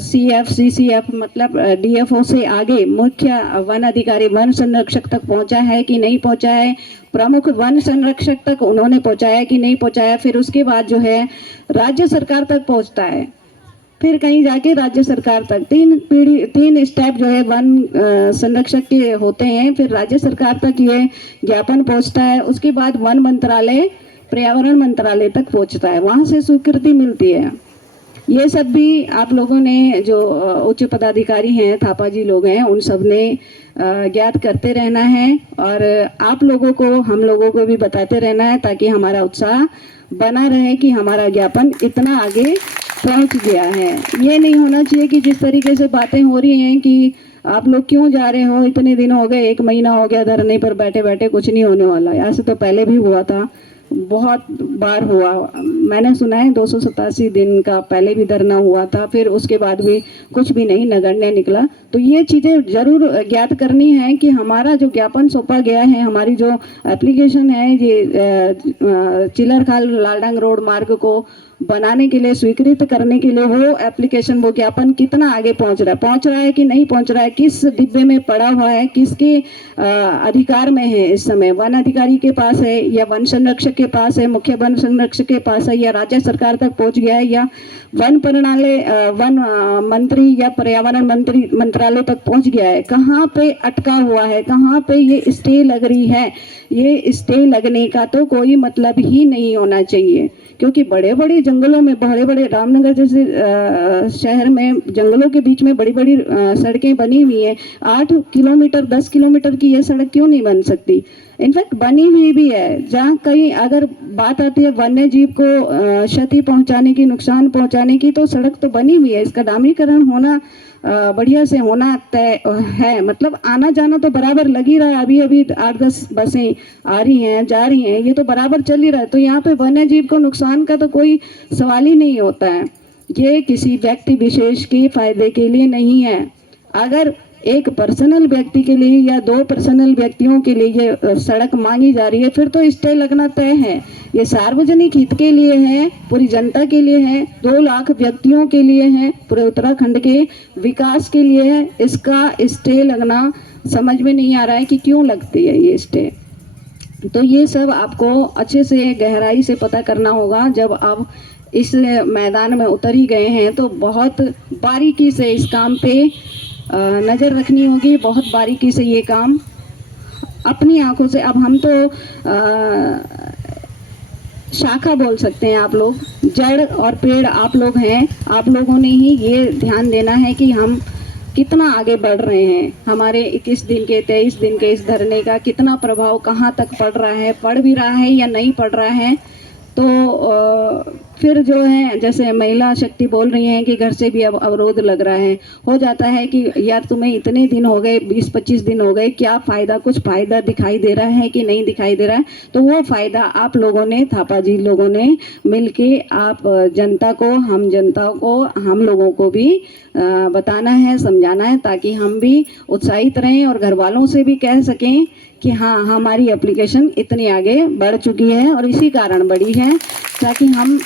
CF CCF मतलब DFO से आगे मुख्य वन अधिकारी, वन संरक्षक तक पहुंचा है कि नहीं पहुंचा है, प्रमुख वन संरक्षक तक उन्होंने पहुंचाया कि नहीं पहुंचाया, फिर उसके बाद जो है राज्य सरकार तक पहुंचता है, फिर कहीं जाके राज्य सरकार तक, तीन स्टेप जो है वन संरक्षक के होते हैं। फिर राज्य सरकार तक ये ज्ञापन पहुंचता है, उसके बाद वन मंत्रालय, पर्यावरण मंत्रालय तक पहुंचता है, वहां से स्वीकृति मिलती है। ये सब भी आप लोगों ने, जो उच्च पदाधिकारी हैं, थापा जी लोग हैं, उन सब ने ज्ञात करते रहना है और आप लोगों को, हम लोगों को भी बताते रहना है, ताकि हमारा उत्साह बना रहे कि हमारा ज्ञापन इतना आगे पहुंच गया है। ये नहीं होना चाहिए कि जिस तरीके से बातें हो रही हैं कि आप लोग क्यों जा रहे हो, इतने दिन हो गए, 1 महीना हो गया धरने पर बैठे बैठे, कुछ नहीं होने वाला है। ऐसे तो पहले भी हुआ था, बहुत बार हुआ, मैंने सुना है 287 दिन का पहले भी धरना हुआ था, फिर उसके बाद भी कुछ भी नहीं, नगण्य निकला। तो ये चीज़ें जरूर ज्ञात करनी है कि हमारा जो ज्ञापन सौंपा गया है, हमारी जो एप्लीकेशन है, ये चिलरखाल लालडांग रोड मार्ग को बनाने के लिए, स्वीकृत करने के लिए, वो एप्लीकेशन, वो ज्ञापन कितना आगे पहुंच रहा है कि नहीं पहुंच रहा है, किस डिब्बे में पड़ा हुआ है, किसके अधिकार में है इस समय, वन अधिकारी के पास है या वन संरक्षक के पास है, मुख्य वन संरक्षक के पास है, या राज्य सरकार तक पहुंच गया है, या वन प्रणाली, वन मंत्री या पर्यावरण मंत्रालय तक पहुंच गया है, कहाँ पे अटका हुआ है, कहाँ पे ये स्टे लग रही है। ये स्टे लगने का तो कोई मतलब ही नहीं होना चाहिए, क्योंकि बड़े बड़े जंगलों में, बड़े बड़े रामनगर जैसे शहर में जंगलों के बीच में बड़ी बड़ी सड़कें बनी हुई हैं। 8 किलोमीटर 10 किलोमीटर की ये सड़क क्यों नहीं बन सकती? इनफैक्ट बनी हुई भी है, जहाँ कहीं अगर बात आती है वन्य जीव को क्षति पहुंचाने की, नुकसान पहुंचाने की, तो सड़क तो बनी हुई है। इसका डामरीकरण होना बढ़िया से होना तय है, मतलब आना जाना तो बराबर लग ही रहा है। अभी अभी 8-10 बसें आ रही हैं, जा रही हैं, ये तो बराबर चल ही रहा है। तो यहाँ पे वन्य जीव को नुकसान का तो कोई सवाल ही नहीं होता है। ये किसी व्यक्ति विशेष के फायदे के लिए नहीं है। अगर एक पर्सनल व्यक्ति के लिए या 2 पर्सनल व्यक्तियों के लिए ये सड़क मांगी जा रही है, फिर तो स्टे लगना तय है। ये सार्वजनिक हित के लिए है, पूरी जनता के लिए है, 2 लाख व्यक्तियों के लिए है, पूरे उत्तराखंड के विकास के लिए है। इसका स्टे लगना समझ में नहीं आ रहा है कि क्यों लगती है ये स्टे। तो ये सब आपको अच्छे से गहराई से पता करना होगा। जब आप इस मैदान में उतर ही गए हैं तो बहुत बारीकी से इस काम पे नज़र रखनी होगी, बहुत बारीकी से ये काम अपनी आंखों से। अब हम तो शाखा बोल सकते हैं, आप लोग जड़ और पेड़ आप लोग हैं। आप लोगों ने ही ये ध्यान देना है कि हम कितना आगे बढ़ रहे हैं। हमारे 21 दिन के 23 दिन के इस धरने का कितना प्रभाव कहाँ तक पड़ रहा है, पड़ भी रहा है या नहीं पड़ रहा है। तो फिर जो है, जैसे महिला शक्ति बोल रही हैं कि घर से भी अब अवरोध लग रहा है। हो जाता है कि यार तुम्हें इतने दिन हो गए, 20-25 दिन हो गए, क्या फ़ायदा, कुछ फ़ायदा दिखाई दे रहा है कि नहीं दिखाई दे रहा है। तो वो फ़ायदा आप लोगों ने, थापा जी लोगों ने मिलके आप जनता को, हम जनता को, हम लोगों को भी बताना है, समझाना है, ताकि हम भी उत्साहित रहें और घर वालों से भी कह सकें कि हाँ, हमारी एप्लीकेशन इतनी आगे बढ़ चुकी है और इसी कारण बढ़ी है, ताकि हम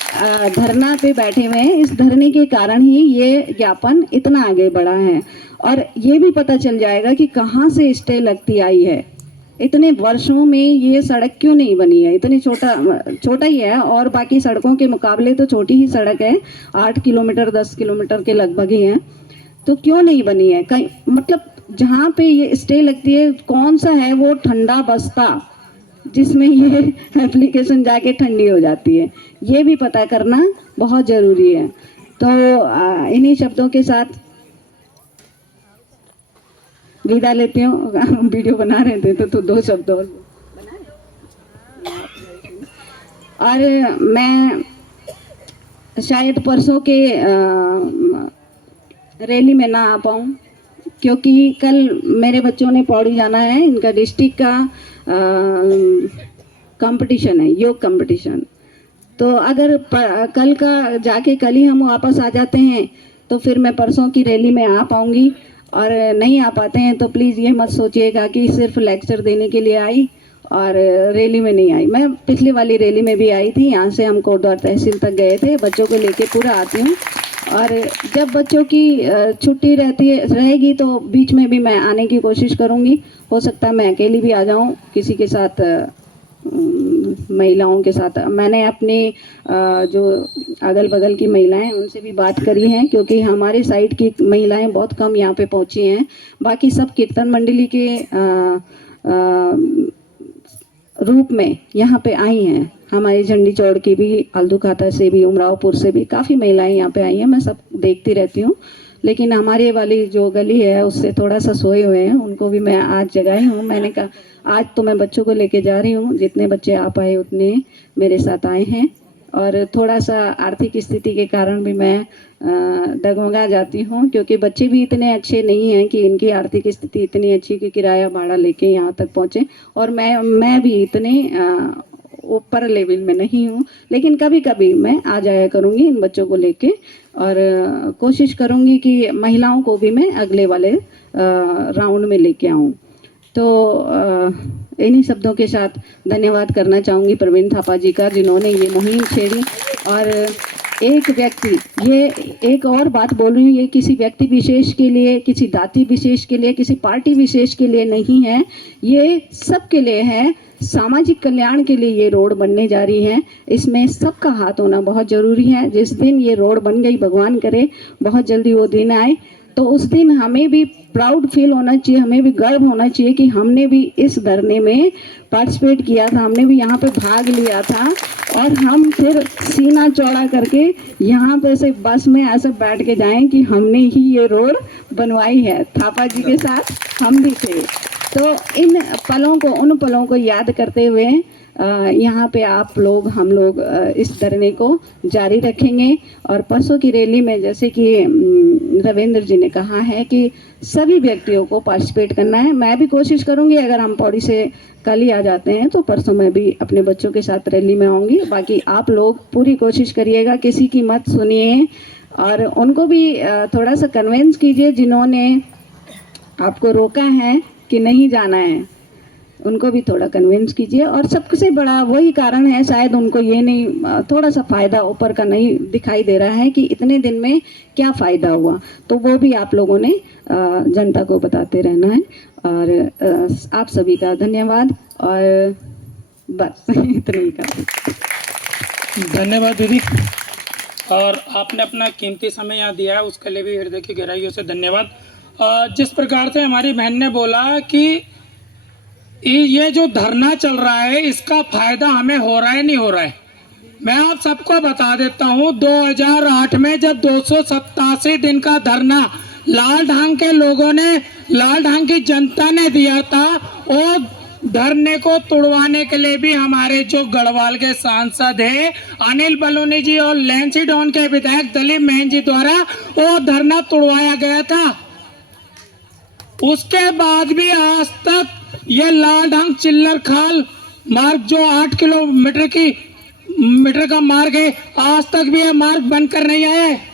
धरना पे बैठे हुए हैं। इस धरने के कारण ही ये ज्ञापन इतना आगे बढ़ा है। और ये भी पता चल जाएगा कि कहाँ से स्टे लगती आई है। इतने वर्षों में ये सड़क क्यों नहीं बनी है। इतनी छोटा ही है और बाकी सड़कों के मुकाबले तो छोटी ही सड़क है, 8 किलोमीटर 10 किलोमीटर के लगभग ही है। तो क्यों नहीं बनी है, कहीं मतलब जहाँ पे ये स्टे लगती है कौन सा है वो ठंडा बस्ता जिसमें ये एप्लीकेशन जाके ठंडी हो जाती है, ये भी पता करना बहुत ज़रूरी है। तो इन्हीं शब्दों के साथ विदा लेती हूँ। वीडियो बना रहे थे तो 2 शब्द और मैं शायद परसों के रैली में ना आ पाऊँ, क्योंकि कल मेरे बच्चों ने पौड़ी जाना है। इनका डिस्ट्रिक्ट का कंपटीशन है, योग कंपटीशन। तो अगर कल का जाके कल ही हम वापस आ जाते हैं तो फिर मैं परसों की रैली में आ पाऊँगी। और नहीं आ पाते हैं तो प्लीज़ ये मत सोचिएगा कि सिर्फ लेक्चर देने के लिए आई और रैली में नहीं आई। मैं पिछली वाली रैली में भी आई थी, यहाँ से हम कोटद्वार तहसील तक गए थे। बच्चों को लेके पूरा आती हूँ और जब बच्चों की छुट्टी रहेगी तो बीच में भी मैं आने की कोशिश करूँगी। हो सकता है मैं अकेली भी आ जाऊँ, किसी के साथ, महिलाओं के साथ। मैंने अपनी जो अगल बगल की महिलाएं उनसे भी बात करी है, क्योंकि हमारे साइड की महिलाएं बहुत कम यहाँ पे पहुँची हैं। बाकी सब कीर्तन मंडली के रूप में यहाँ पे आई हैं। हमारी झंडी चौड़ की भी, हल्दू खाता से भी, उमरावपुर से भी काफ़ी महिलाएं यहाँ पे आई हैं। मैं सब देखती रहती हूँ, लेकिन हमारे वाली जो गली है उससे थोड़ा सा सोए हुए हैं, उनको भी मैं आज जगाई हूँ। मैंने कहा आज तो मैं बच्चों को लेके जा रही हूँ, जितने बच्चे आ पाए उतने मेरे साथ आए हैं। और थोड़ा सा आर्थिक स्थिति के कारण भी मैं डगमगा जाती हूँ, क्योंकि बच्चे भी इतने अच्छे नहीं हैं कि इनकी आर्थिक स्थिति इतनी अच्छी कि किराया भाड़ा लेके यहाँ तक पहुँचे। और मैं भी इतने ऊपर लेवल में नहीं हूँ, लेकिन कभी कभी मैं आ जाया करूँगी इन बच्चों को लेके और कोशिश करूँगी कि महिलाओं को भी मैं अगले वाले राउंड में लेके आऊँ। तो इन्हीं शब्दों के साथ धन्यवाद करना चाहूँगी प्रवीण थापा जी का, जिन्होंने ये मुहिम छेड़ी। और एक व्यक्ति, ये एक और बात बोल रही हूँ, ये किसी व्यक्ति विशेष के लिए, किसी जाति विशेष के लिए, किसी पार्टी विशेष के लिए नहीं है, ये सबके लिए है। सामाजिक कल्याण के लिए ये रोड बनने जा रही है, इसमें सबका हाथ होना बहुत ज़रूरी है। जिस दिन ये रोड बन गई, भगवान करे बहुत जल्दी वो दिन आए, तो उस दिन हमें भी प्राउड फील होना चाहिए, हमें भी गर्व होना चाहिए कि हमने भी इस धरने में पार्टिसिपेट किया था, हमने भी यहाँ पे भाग लिया था। और हम फिर सीना चौड़ा करके यहाँ पे से बस में ऐसे बैठ के जाएं कि हमने ही ये रोड बनवाई है, थापा जी के साथ हम भी थे। तो इन पलों को, उन पलों को याद करते हुए यहाँ पे आप लोग, हम लोग इस धरने को जारी रखेंगे। और परसों की रैली में जैसे कि रविंद्र जी ने कहा है कि सभी व्यक्तियों को पार्टिसिपेट करना है। मैं भी कोशिश करूँगी, अगर हम पौड़ी से कल ही आ जाते हैं तो परसों मैं भी अपने बच्चों के साथ रैली में आऊँगी। बाकी आप लोग पूरी कोशिश करिएगा, किसी की मत सुनिए और उनको भी थोड़ा सा कन्विंस कीजिए, जिन्होंने आपको रोका है कि नहीं जाना है, उनको भी थोड़ा कन्विंस कीजिए। और सबसे बड़ा वही कारण है, शायद उनको ये नहीं, थोड़ा सा फ़ायदा ऊपर का नहीं दिखाई दे रहा है कि इतने दिन में क्या फ़ायदा हुआ, तो वो भी आप लोगों ने जनता को बताते रहना है। और आप सभी का धन्यवाद। और बस इतना ही का धन्यवाद दीदी। और आपने अपना कीमती समय यहाँ दिया है, उसके लिए भी हृदय की गहराइयों से धन्यवाद। जिस प्रकार से हमारी बहन ने बोला कि ये जो धरना चल रहा है इसका फायदा हमें हो रहा है, नहीं हो रहा है, मैं आप सबको बता देता हूँ। 2008 में जब 287 दिन का धरना लाल ढांग के लोगों ने, लाल ढांग की जनता ने दिया था, वो धरने को तोड़वाने के लिए भी हमारे जो गढ़वाल के सांसद हैं अनिल बलूनी जी और लैंसीडॉन के विधायक दलीप महन जी द्वारा वो धरना तोड़वाया गया था। उसके बाद भी आज तक ये लाल ढांग चिल्लर खाल मार्ग जो 8 किलोमीटर का मार्ग है, आज तक भी ये मार्ग बनकर नहीं आया है।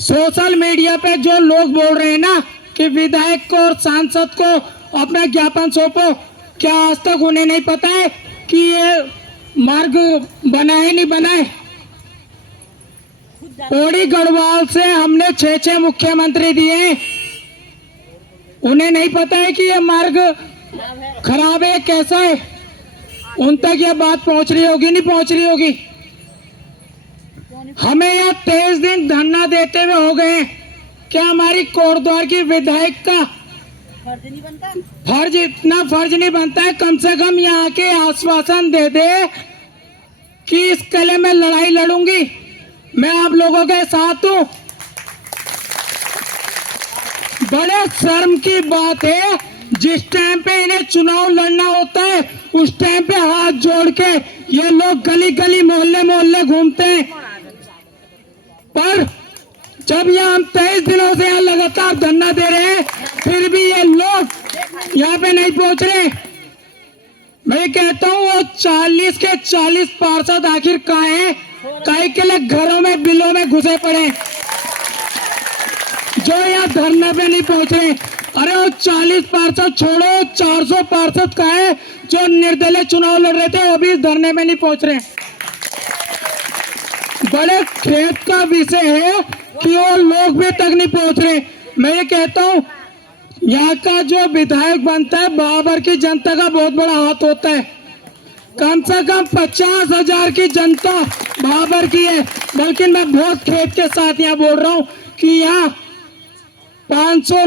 सोशल मीडिया पे जो लोग बोल रहे हैं ना कि विधायक को और सांसद को अपना ज्ञापन सौंपो, क्या आज तक उन्हें नहीं पता है कि ये मार्ग बना है नहीं बना है? पौड़ी गढ़वाल से हमने 6 मुख्यमंत्री दिए, उन्हें नहीं पता है कि ये मार्ग खराब है कैसा है? उन तक ये बात पहुंच रही होगी नहीं पहुंच रही होगी? हमें यहाँ 23 दिन धरना देते हुए हो गए, क्या हमारी कोटद्वार की विधायक का फर्ज इतना फर्ज नहीं बनता है? कम से कम यहाँ के आश्वासन दे दे कि इस किले में लड़ाई लड़ूंगी, मैं आप लोगों के साथ हूँ। बड़े शर्म की बात है, जिस टाइम पे इन्हें चुनाव लड़ना होता है उस टाइम पे हाथ जोड़ के ये लोग गली गली मोहल्ले मोहल्ले घूमते हैं, पर जब यहाँ हम 23 दिनों से यहाँ लगातार धरना दे रहे हैं फिर भी ये लोग यहाँ पे नहीं पहुंच रहे। मैं कहता हूँ वो 40 के 40 पार्षद आखिर कहाँ हैं? काहे के लिए घरों में बिलों में घुसे पड़े जो यहाँ धरना पे नहीं पहुंच रहे? अरे वो 40 पार्षद छोड़ो, 400 पार्षद कहाँ है जो निर्दलीय चुनाव लड़ रहे थे, वो भी इस धरने में नहीं पहुंच रहे। बड़े खेत का विषय है कि वो लोग भी तक नहीं पहुंच रहे। मैं ये कहता हूँ यहाँ का जो विधायक बनता है बाबर की जनता का बहुत बड़ा हाथ होता है। कम से कम 50,000 की जनता बाबर की है, बल्कि मैं बहुत खेत के साथ यहाँ बोल रहा हूँ कि यहाँ 500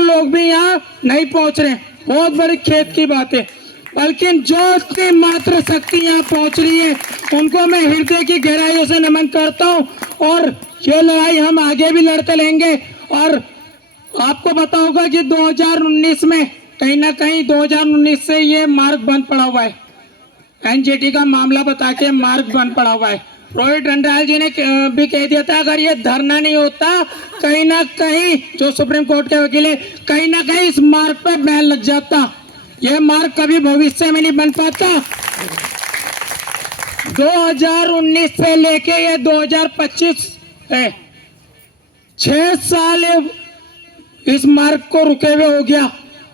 लोग भी यहाँ नहीं पहुंच रहे। बहुत बड़ी खेत की बात है, बल्कि जो इतनी मात्र शक्ति यहाँ पहुंच रही है उनको मैं हृदय की गहराइयों से नमन करता हूँ। और ये लड़ाई हम आगे भी लड़ते रहेंगे। और आपको पता होगा कि 2019 में कहीं ना कहीं 2019 से ये मार्ग बंद पड़ा हुआ है, एनजीटी का मामला बता के मार्ग बंद पड़ा हुआ है। रोहित रंडाल जी ने भी कह दिया था अगर ये धरना नहीं होता कहीं ना कहीं, जो सुप्रीम कोर्ट के वकील है, कहीं ना कहीं इस मार्ग पे बैन लग जाता, ये मार्ग कभी भविष्य में नहीं बन पाता। 2019 से लेके ये 2025 है, 6 साल इस मार्ग को रुके हुए हो गया।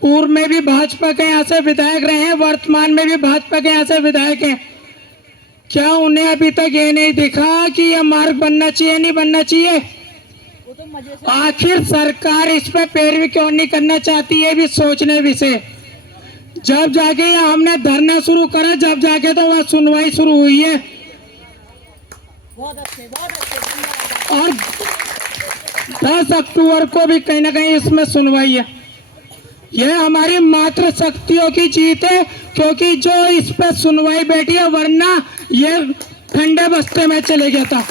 पूर्व में भी भाजपा के यहाँ से विधायक रहे हैं, वर्तमान में भी भाजपा के यहाँ से विधायक हैं। क्या उन्हें अभी तक ये नहीं दिखा कि यह मार्ग बनना चाहिए नहीं बनना चाहिए? आखिर सरकार इस पे पैरवी क्यों नहीं करना चाहती है, भी सोचने विषय। जब जाके यहाँ हमने धरना शुरू करा, जब जाके तो वह सुनवाई शुरू हुई है। और 10 अक्टूबर को भी कहीं ना कहीं इसमें सुनवाई है। यह हमारी मात्र शक्तियों की जीत है, क्योंकि जो इस पे सुनवाई बैठी है, वरना ये ठंडे बस्ते में चले गया था।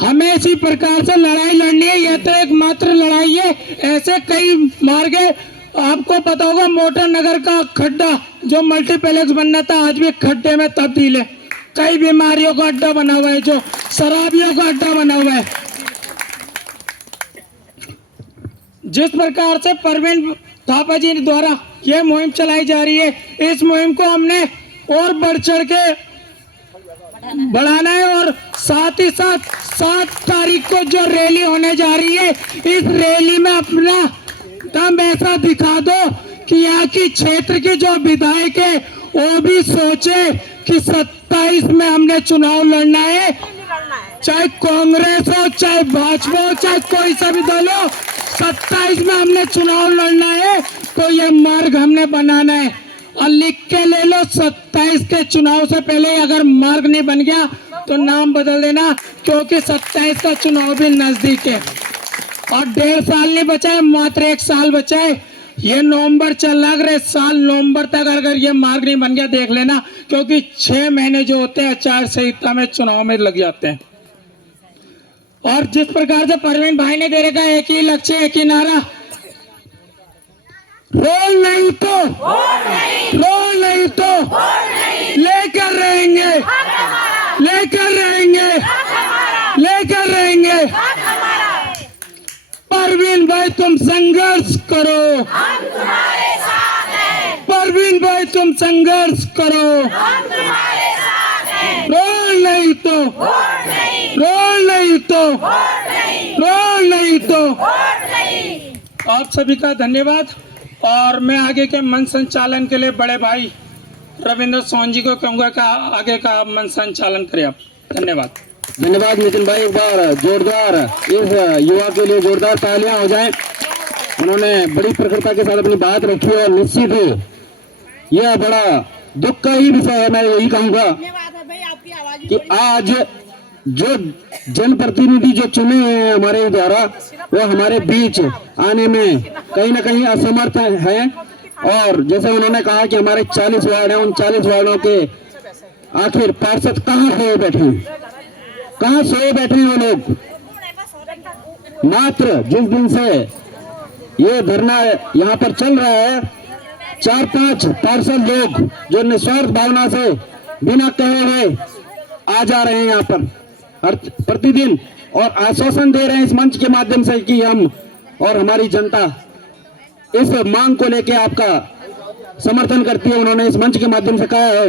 हमें इसी प्रकार से लड़ाई लड़नी है, यह तो एक मात्र लड़ाई है। ऐसे कई मार्ग है, आपको पता होगा मोटर नगर का खड्डा जो मल्टीप्लेक्स बनना था आज भी खड्डे में तब्दील है। कई बीमारियों का अड्डा बना हुआ है, जो शराबियों का अड्डा बना हुआ है। जिस प्रकार से परवीन थापा जी द्वारा यह मुहिम चलाई जा रही है, इस मुहिम को हमने और बढ़ चढ़ के बढ़ाना है। और साथ ही साथ 7 तारीख को जो रैली होने जा रही है, इस रैली में अपना दम ऐसा दिखा दो कि यहाँ की क्षेत्र के जो विधायक है वो भी सोचे कि 27 में हमने चुनाव लड़ना है, चाहे कांग्रेस हो, चाहे भाजपा हो, चाहे कोई सा भी दल हो, 27 में हमने चुनाव लड़ना है तो ये मार्ग हमने बनाना है। और लिख के ले लो, 27 के चुनाव से पहले अगर मार्ग नहीं बन गया तो नाम बदल देना, क्योंकि 27 का चुनाव भी नजदीक है और 1.5 साल नहीं बचा है, मात्र 1 साल बचा है। ये नवंबर चल रहा है, साल नवंबर तक अगर ये मार्ग नहीं बन गया देख लेना, क्योंकि 6 महीने जो होते हैं आचार संहिता में चुनाव में लग जाते हैं। और जिस प्रकार से परवीन भाई ने दे रखा एक ही लक्ष्य एक ही नारा, रोल नहीं तो लेकर रहेंगे, लेकर रहेंगे। परवीन भाई तुम संघर्ष करो, परवीन भाई तुम संघर्ष करो, रोल नहीं तो। आप सभी का धन्यवाद। और मैं आगे के मंच संचालन के लिए बड़े भाई रविंद्र सोन जी को कहूँगा कि आगे का मंच संचालन करें आप। धन्यवाद। धन्यवाद नितिन भाई, एक बार जोरदार इस युवा के लिए जोरदार तालियां हो जाएं। उन्होंने बड़ी प्रखरता के साथ अपनी बात रखी और निश्चित ही यह बड़ा दुख का ही विषय है। मैं यही कहूँगा कि आज जो जनप्रतिनिधि जो चुने हैं हमारे द्वारा, वो हमारे बीच आने में कहीं ना कहीं असमर्थ हैं। और जैसे उन्होंने कहा कि हमारे 40 वार्ड हैं, उन 40 वार्डों के आखिर पार्षद कहाँ सोए बैठे हैं, कहाँ सोए बैठे हैं वो लोग। मात्र जिस दिन से ये धरना यहाँ पर चल रहा है, 4-5 पार्षद लोग जो निस्वार्थ भावना से बिना कहे हुए आ जा रहे हैं यहाँ पर प्रतिदिन और आश्वासन दे रहे हैं इस मंच के माध्यम से कि हम और हमारी जनता इस मांग को लेके आपका समर्थन करती है। उन्होंने इस मंच के माध्यम से कहा है,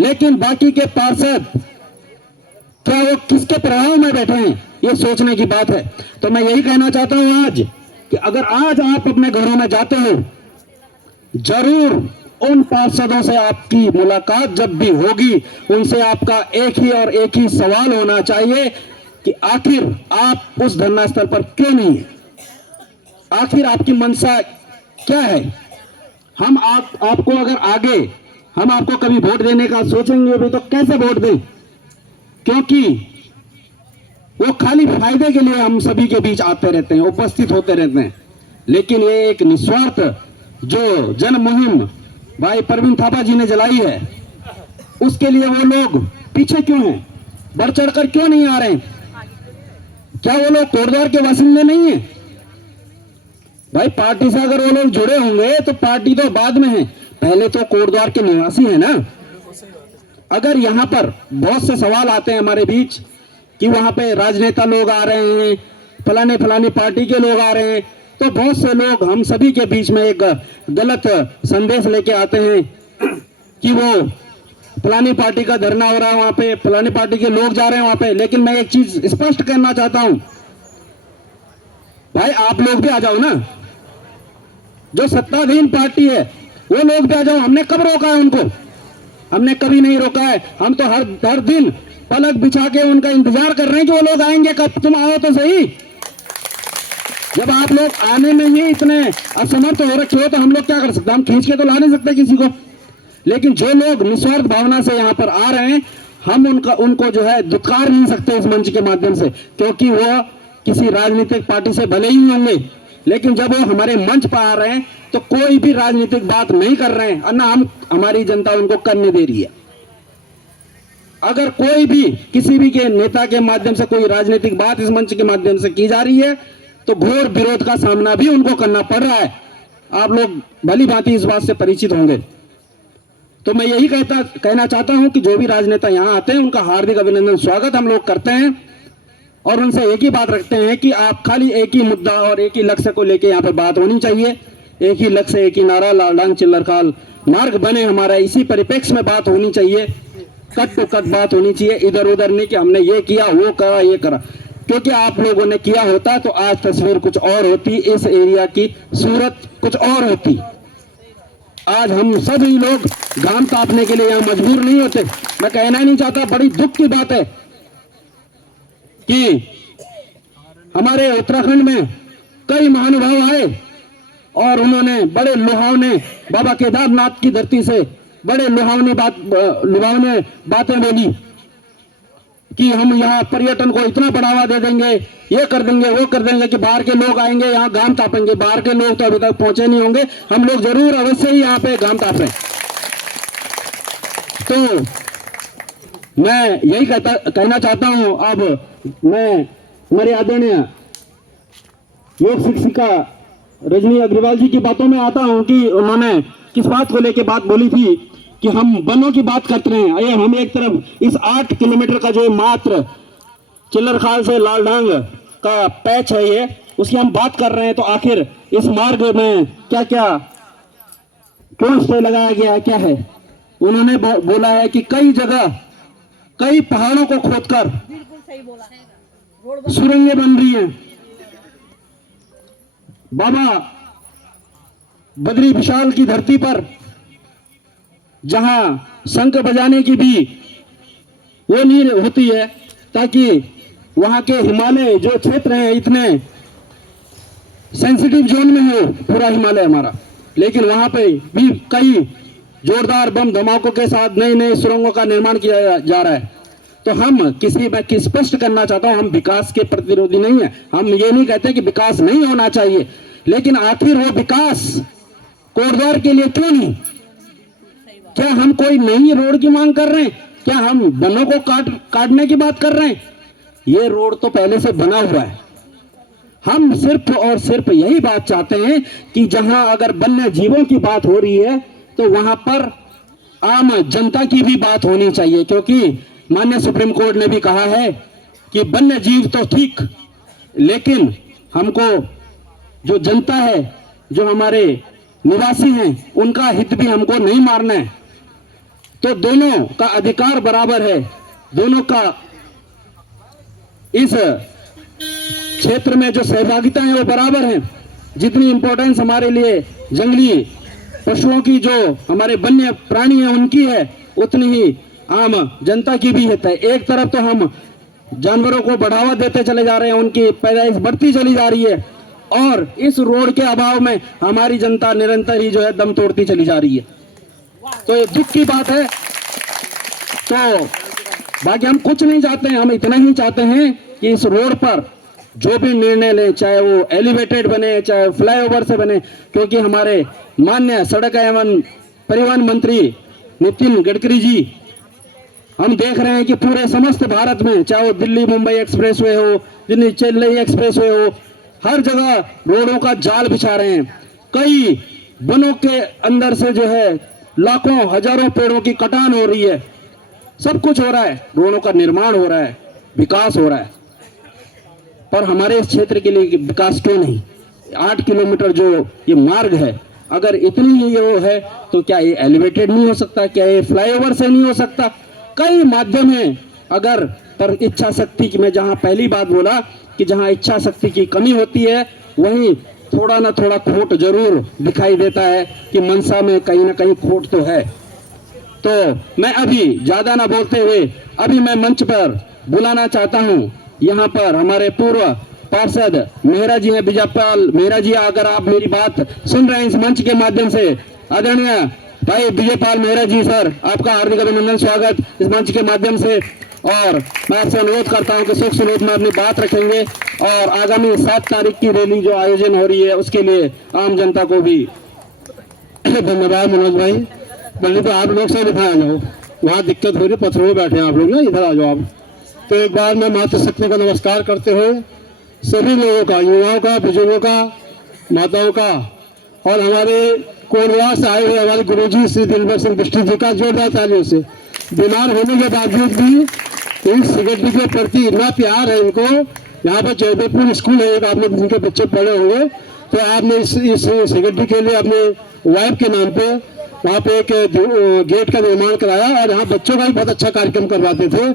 लेकिन बाकी के पार्षद क्या वो किसके प्रभाव में बैठे हैं, ये सोचने की बात है। तो मैं यही कहना चाहता हूं आज कि अगर आज आप अपने घरों में जाते हो, जरूर उन पार्षदों से आपकी मुलाकात जब भी होगी, उनसे आपका एक ही सवाल होना चाहिए कि आखिर आप उस धरना स्थल पर क्यों नहीं है, आखिर आपकी मंशा क्या है। हम आपको अगर आगे हम आपको कभी वोट देने का सोचेंगे भी तो कैसे वोट दें, क्योंकि वो खाली फायदे के लिए हम सभी के बीच आते रहते हैं, उपस्थित होते रहते हैं। लेकिन ये एक निस्वार्थ जो जन मुहिम भाई परवीन थापा जी ने जलाई है, उसके लिए वो लोग पीछे क्यों हैं, बढ़ चढ़कर क्यों नहीं आ रहे हैं? क्या वो लोग कोटद्वार के बासिंदे नहीं है? भाई पार्टी से अगर वो लोग जुड़े होंगे तो पार्टी तो बाद में है, पहले तो कोटद्वार के निवासी है ना। अगर यहाँ पर बहुत से सवाल आते हैं हमारे बीच कि वहां पे राजनेता लोग आ रहे हैं, फलाने पार्टी के लोग आ रहे हैं, तो बहुत से लोग हम सभी के बीच में एक गलत संदेश लेके आते हैं कि वो फलानी पार्टी का धरना हो रहा है, वहां पे फलानी पार्टी के लोग जा रहे हैं वहां पे। लेकिन मैं एक चीज स्पष्ट करना चाहता हूं, भाई आप लोग भी आ जाओ ना, जो सत्ताधीन पार्टी है वो लोग भी आ जाओ। हमने कब रोका है उनको? हमने कभी नहीं रोका है। हम तो हर दिन पलक बिछा के उनका इंतजार कर रहे हैं कि वो लोग आएंगे कब, तुम आओ तो सही। जब आप लोग आने में ही इतने असमर्थ हो रखे हो तो हम लोग क्या कर सकते हैं? हम खींच के तो ला नहीं सकते किसी को। लेकिन जो लोग निस्वार्थ भावना से यहाँ पर आ रहे हैं, हम उनको जो है दुत्कार नहीं सकते इस मंच के माध्यम से, क्योंकि वो किसी राजनीतिक पार्टी से भले ही होंगे, लेकिन जब वो हमारे मंच पर आ रहे हैं तो कोई भी राजनीतिक बात नहीं कर रहे हैं और ना हमारी जनता उनको करने दे रही है। अगर कोई भी किसी भी के नेता के माध्यम से कोई राजनीतिक बात इस मंच के माध्यम से की जा रही है तो घोर विरोध का सामना भी उनको करना पड़ रहा है। आप लोग भली भांति इस बात से परिचित होंगे। तो मैं यही कहना चाहता हूं कि जो भी राजनेता यहां आते हैं उनका हार्दिक अभिनंदन, स्वागत हम लोग करते हैं और उनसे एक ही बात रखते हैं कि आप खाली एक ही मुद्दा और एक ही लक्ष्य को लेकर यहाँ पर बात होनी चाहिए। एक ही लक्ष्य, एक ही नारा, लाल डांग चिल्लर खाल मार्ग बने हमारा, इसी परिप्रेक्ष्य में बात होनी चाहिए। कट टू कट बात होनी चाहिए, इधर उधर नहीं कि हमने ये किया, वो करा, ये करा। क्योंकि आप लोगों ने किया होता तो आज तस्वीर कुछ और होती, इस एरिया की सूरत कुछ और होती। आज हम सभी लोग घाम तापने के लिए यहाँ मजबूर नहीं होते। मैं कहना नहीं चाहता, बड़ी दुख की बात है कि हमारे उत्तराखंड में कई महानुभाव आए और उन्होंने बड़े लुभावने बाबा केदारनाथ की धरती से बड़े लुभावने बातें बोली कि हम यहाँ पर्यटन को इतना बढ़ावा दे देंगे, ये कर देंगे, वो कर देंगे कि बाहर के लोग आएंगे, यहाँ घाम तापेंगे। बाहर के लोग तो अभी तक पहुंचे नहीं होंगे, हम लोग जरूर अवश्य ही यहाँ पे घाम तापें। तो मैं यही कहना चाहता हूँ। अब मैं हमारे आदरणीय योग शिक्षिका रजनी अग्रवाल जी की बातों में आता हूं कि उन्होंने किस बात को लेकर बात बोली थी कि हम वनों की बात करते हैं। आइए हम एक तरफ इस 8 किलोमीटर का जो मात्र चिल्लरखाल से लालढांग का पैच है ये, उसकी हम बात कर रहे हैं, तो आखिर इस मार्ग में क्या क्या क्यों स्टे लगाया गया है, क्या है। उन्होंने बोला है कि कई जगह कई पहाड़ों को खोदकर सुरंगें बन रही हैं। बाबा बद्री विशाल की धरती पर जहां शंख बजाने की भी वो नहीं होती है, ताकि वहां के हिमालय जो क्षेत्र हैं इतने सेंसिटिव जोन में है पूरा हिमालय हमारा, लेकिन वहां पे भी कई जोरदार बम धमाकों के साथ नए नए सुरंगों का निर्माण किया जा रहा है। तो हम मैं स्पष्ट करना चाहता हूं, हम विकास के प्रतिरोधी नहीं है। हम ये नहीं कहते कि विकास नहीं होना चाहिए, लेकिन आखिर वो विकास कोटद्वार के लिए क्यों नहीं? क्या हम कोई नई रोड की मांग कर रहे हैं? क्या हम वनों को काटने की बात कर रहे हैं? ये रोड तो पहले से बना हुआ है। हम सिर्फ और सिर्फ यही बात चाहते हैं कि जहां अगर वन्य जीवों की बात हो रही है तो वहां पर आम जनता की भी बात होनी चाहिए, क्योंकि माननीय सुप्रीम कोर्ट ने भी कहा है कि वन्य जीव तो ठीक, लेकिन हमको जो जनता है, जो हमारे निवासी हैं, उनका हित भी हमको नहीं मारना है। तो दोनों का अधिकार बराबर है, दोनों का इस क्षेत्र में जो सहभागिता है वो बराबर है। जितनी इंपॉर्टेंस हमारे लिए जंगली पशुओं की, जो हमारे वन्य प्राणी है, उनकी है, उतनी ही आम जनता की भी है। एक तरफ तो हम जानवरों को बढ़ावा देते चले जा रहे हैं, उनकी पैदाइश बढ़ती चली जा रही है, और इस रोड के अभाव में हमारी जनता निरंतर ही जो है दम तोड़ती चली जा रही है। तो ये दुख की बात है। तो बाकी हम कुछ नहीं चाहते हैं, हम इतना ही चाहते हैं कि इस रोड पर जो भी निर्णय लें, चाहे वो एलिवेटेड बने, चाहे फ्लाईओवर से बने, क्योंकि हमारे माननीय सड़क एवं परिवहन मंत्री नितिन गडकरी जी, हम देख रहे हैं कि पूरे समस्त भारत में, चाहे वो दिल्ली मुंबई एक्सप्रेसवे हो, दिल्ली चेन्नई एक्सप्रेसवे हो, हर जगह रोडों का जाल बिछा रहे हैं। कई वनों के अंदर से जो है लाखों हजारों पेड़ों की कटान हो रही है। सब कुछ हो रहा है, रोडों का निर्माण हो रहा है, विकास हो रहा है, पर हमारे इस क्षेत्र के लिए विकास क्यों नहीं? 8 किलोमीटर जो ये मार्ग है, अगर इतनी ही वो है तो क्या ये एलिवेटेड नहीं हो सकता? क्या ये फ्लाईओवर से नहीं हो सकता? कई माध्यम हैं, अगर पर इच्छा शक्ति की, मैं जहां पहली बात बोला कि जहां इच्छा शक्ति की कमी होती है वहीं थोड़ा ना थोड़ा खोट जरूर दिखाई देता है कि मनसा में कहीं ना कहीं खोट तो है। तो मैं अभी ज्यादा ना बोलते हुए अभी मैं मंच पर बुलाना चाहता हूं, यहाँ पर हमारे पूर्व पार्षद मेहरा जी हैं, विजयपाल मेहरा जी, अगर आप मेरी बात सुन रहे हैं इस मंच के माध्यम से, आदरणीय भाई विजयपाल मेहरा जी सर, आपका हार्दिक अभिनंदन, स्वागत इस मंच के माध्यम से। और मैं आपसे अनुरोध करता हूं कि सुख सुनोद में अपनी बात रखेंगे, और आगामी 7 तारीख की रैली जो आयोजन हो रही है उसके लिए आम जनता को भी धन्यवाद। मनोज भाई, पहले तो आप लोग सब इधर आ जाओ, वहाँ दिक्कत हो रही है, पत्थरों में बैठे हैं आप लोग ना, इधर आ जाओ आप। तो एक बार मैं मातृशक्ति का नमस्कार करते हुए सभी लोगों का, युवाओं का, बुजुर्गों का, माताओं का, और हमारे कोटद्वार से आए हुए हमारे गुरुजी श्री दिलबर सिंह बिष्ट जी का जोरदार तालियों से, बीमार होने के बावजूद भी इस सिगरेट के प्रति इतना प्यार है इनको। यहाँ पर जयदेवपुर स्कूल है एक, आपने जिनके बच्चे पढ़े होंगे, तो आपने इस सिगरेट के लिए अपने वाइफ के नाम पे वहाँ पे एक गेट का निर्माण कराया, और यहाँ बच्चों का भी बहुत अच्छा कार्यक्रम करवाते थे।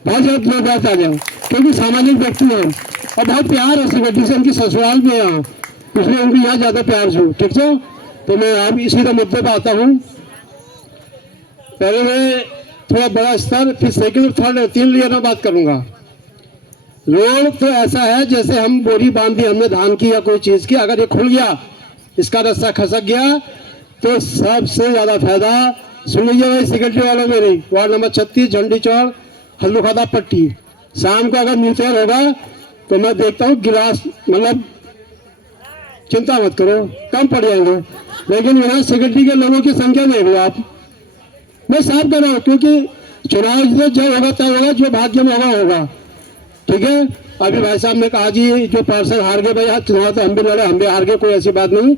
बहुत ज़्यादा जोरदार तालियां, क्योंकि सामाजिक व्यक्ति हैं और बहुत प्यार है सिगरेटी से, उनकी ससुराल भी है यहाँ, इसलिए उनको यहाँ ज़्यादा प्यार छू। ठीक है, तो मैं अब इसी का मुद्दे पर आता हूँ। पहले मैं थोड़ा बड़ा स्तर, फिर सेकंड, थर्ड, 3 लेयर में बात करूँगा। रोड तो ऐसा है जैसे हम बोरी बांध दी हमने धान की या कोई चीज़ की, अगर ये खुल गया, इसका रास्ता खसक गया, तो सबसे ज़्यादा फायदा सुन लीजिए भाई सिगरेटी वालों में नहीं, वार्ड नंबर 36 झंडी चौड़ हल्दुखादा पट्टी। शाम को अगर म्यूचुअल होगा तो मैं देखता हूँ गिलास, मतलब चिंता मत करो कम पड़ जाएंगे, लेकिन यहाँ सिगरेटी के लोगों की संख्या देख लो आप। मैं साफ कर रहा हूँ, क्योंकि चुनाव जो होगा तय होगा, जो भाग्य में होगा होगा। ठीक है, अभी भाई साहब ने कहा जी जो पार्षद हार गए, भाई चुनाव तो हम भी लड़े, हम भी हार गए, कोई ऐसी बात नहीं।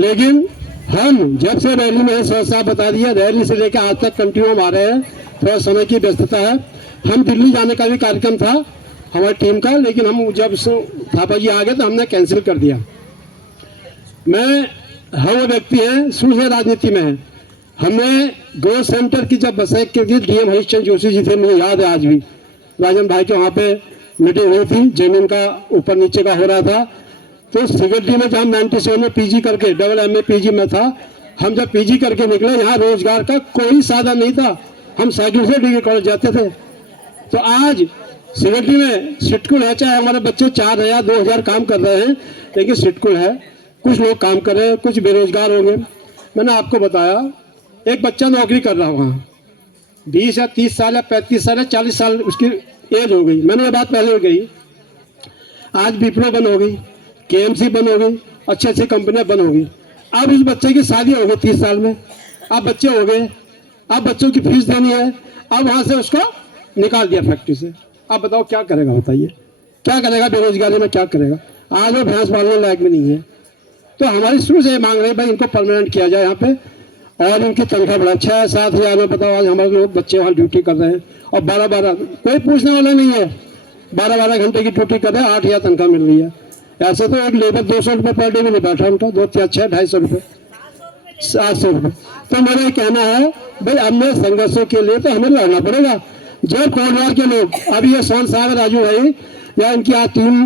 लेकिन हम जब से रैली में साहब बता दिया, रैली से लेकर आज तक कंटिन्यू हम आ रहे हैं। थोड़ा समय की व्यस्तता है, हम दिल्ली जाने का भी कार्यक्रम था हमारी टीम का, लेकिन हम जब थापा जी आ गए तो हमने कैंसिल कर दिया। हम वो व्यक्ति हैं शुरू से राजनीति में है। हमने ग्रोथ सेंटर की जब बसाई की थी, डीएम हरीशचंद्र जोशी जी थे, मुझे याद है आज भी, राजन भाई के वहाँ पे मीटिंग हुई थी, जमीन का ऊपर नीचे का हो रहा था। तो सिगरेटी में जब 97 में पीजी करके MA PG में था, हम जब पीजी करके निकले, यहाँ रोजगार का कोई साधन नहीं था, हम साइकिल से डिग्री कॉलेज जाते थे। तो आज सिगरेटी में सिटकुल है, चाहे हमारे बच्चे 4000 2000 काम कर रहे हैं, लेकिन सिटकुल है, कुछ लोग काम कर रहे हैं, कुछ बेरोजगार होंगे। मैंने आपको बताया एक बच्चा नौकरी कर रहा वहाँ, 20 या 30 साल या 35 साल या 40 साल उसकी एज हो गई। मैंने ये बात पहले कही, आज विप्रो बंद हो गई, KMC बंद हो गई, अच्छी अच्छी कंपनियां बंद हो गई। अब उस बच्चे की शादी हो गई 30 साल में, अब बच्चे हो गए, अब बच्चों की फीस देनी है, अब वहाँ से उसको निकाल दिया फैक्ट्री से। अब बताओ क्या करेगा, बताइए क्या करेगा, बेरोजगारी में क्या करेगा। आज वो भैंस पालने लायक भी नहीं है। तो हमारी शुरू से मांग रहे हैं भाई इनको परमानेंट किया जाए यहाँ पे, और इनकी तनख्वाह बढ़ा 6-7 में। बताओ आज हमारे लोग बच्चे वहाँ ड्यूटी कर रहे हैं और 12-12, कोई पूछने वाला नहीं है, 12-12 घंटे की ड्यूटी कर रहे हैं, 8000 तनख्वाह मिल रही है। ऐसे तो एक लेबर 200 रुपये पर डे में नहीं बैठा उनका, 2-6-250 रुपये 700 रुपये। तो मेरा ये कहना है भाई अन्य संघर्षों के लिए तो हमें लड़ना पड़ेगा। जब कोटवार के लोग, अभी ये सोन साहब राजू भाई या इनकी आज टीम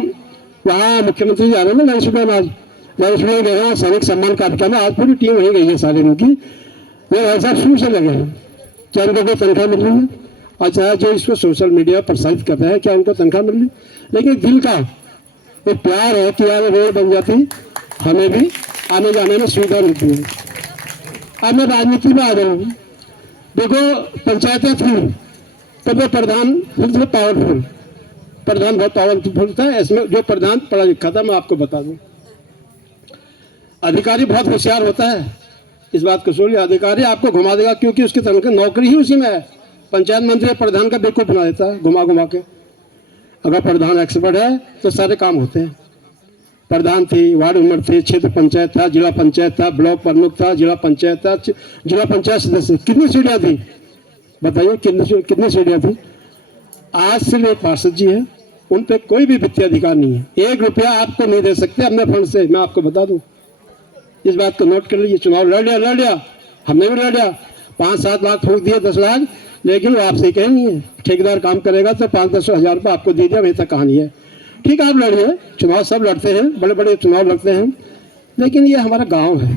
वहाँ मुख्यमंत्री जा रहे हैं ना, लंचमें आज लंचमें गए हैं, सैनिक सम्मान कार्यक्रम में, आज पूरी टीम वहीं गई है सारे लोग की। वो ऐसा शुरू से लगे हैं, क्या उनको कोई तनख्वाह मिल रही है? और चाहे जो इसको सोशल मीडिया पर प्रसारित कर रहे हैं, क्या उनको तनख्वाह मिल रही? लेकिन दिल का वो प्यार है कि यार रोड बन जाती, हमें भी आने जाने में सुविधा मिलती है। अब मैं राजनीति में आ रहा हूँ। देखो पंचायतें थी तब वो प्रधान पावरफुल, प्रधान बहुत पावरफुल था। इसमें जो प्रधान पढ़ा लिखा था, मैं आपको बता दूं, अधिकारी बहुत होशियार होता है, इस बात को सुनिए। अधिकारी आपको घुमा देगा क्योंकि उसकी तनख्वाह नौकरी ही उसी में है। पंचायत मंत्री प्रधान का बेवकूफ बना देता है घुमा घुमा के। अगर प्रधान एक्सपर्ट है तो सारे काम होते हैं। प्रधान थी, वार्ड मेंबर थे, क्षेत्र पंचायत था, जिला पंचायत था, ब्लॉक प्रमुख था, जिला पंचायत था, जिला पंचायत सदस्य। कितनी सीढ़ियाँ थी बताइए, कितनी सीढ़ियाँ थी? आज सिर्फ एक पार्षद जी है, उन पे कोई भी वित्तीय अधिकार नहीं है। 1 रुपया आपको नहीं दे सकते अपने फंड से, मैं आपको बता दूं। इस बात को नोट कर लीजिए। चुनाव लड़ लिया, हमने भी लड़ लिया, 5-7 लाख फूक दिए, 10 लाख, लेकिन वो आपसे कहीं नहीं है। ठेकेदार काम करेगा तो 5-10 हज़ार रुपये आपको दे दिया, वही तक कहानी है। ठीक है, आप लड़िए, चुनाव सब लड़ते हैं, बड़े बड़े चुनाव लड़ते हैं, लेकिन ये हमारा गाँव है।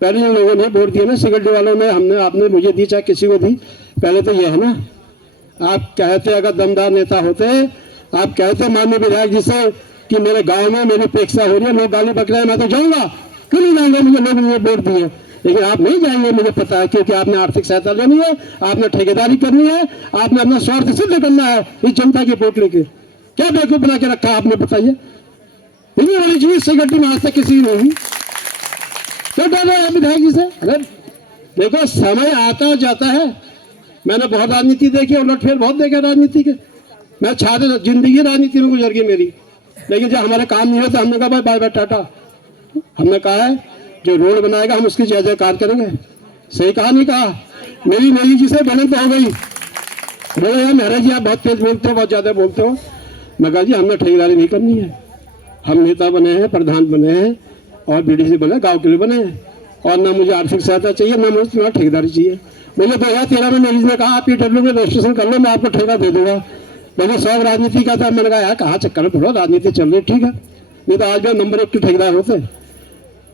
पहले जिन लोगों ने वोट दिए ना, सिगरेटी वालों ने, हमने, आपने मुझे दी, चाहे किसी को दी, पहले तो ये है ना, आप कहते अगर दमदार नेता होते, आप कहते माननीय विधायक जी से कि मेरे गांव में मेरी उपेक्षा हो रही है, लोग गाली बक रहे हैं, मैं तो जाऊंगा, क्यों नहीं जाऊंगा, मुझे लोग मुझे वोट दिए। लेकिन आप नहीं जाएंगे, मुझे पता है, क्योंकि आपने आर्थिक सहायता लेनी है, आपने ठेकेदारी करनी है, आपने अपना स्वार्थ सिद्ध करना है इस जनता की वोट लेके। क्या बेवकूफ बना के रखा आपने, बताइए। इतनी बड़ी चीज सिगरेटी में आज तक किसी ने नहीं तो डर है विधायक जी से। अरे देखो, समय आता जाता है। मैंने बहुत राजनीति देखी, उलटफेर बहुत देखा राजनीति के। मैं छात्र जिंदगी राजनीति में गुजर गई मेरी, लेकिन जब हमारे काम नहीं होता, हमने कहा भाई बाय बाय टाटा। हमने कहा है जो रोड बनाएगा हम उसकी जय जयकार करेंगे। सही कहा नहीं कहा? मेरी मोदी जी से बनन तो हो गई, बोले यार महाराज जी आप बहुत तेज बोलते हो, बहुत ज्यादा बोलते हो। मैं कहा जी हमने ठेकेदारी नहीं करनी है, हम नेता बने हैं, प्रधान बने हैं और BDC बने, गाँव के लिए बने हैं, और ना मुझे आर्थिक सहायता चाहिए, ना मुझे तुम्हारा ठेकेदारी चाहिए। मुझे 2013 में मेरी ने कहा आप PW में रजिस्ट्रेशन कर लो, मैं आपको ठेका दे दूंगा। मैंने सब राजनीति का था, मैंने कहा यार कहाँ चक्कर में पड़ो, राजनीति चल रही, ठीक है, नहीं तो आज भी नंबर 1 के ठेकेदार होते।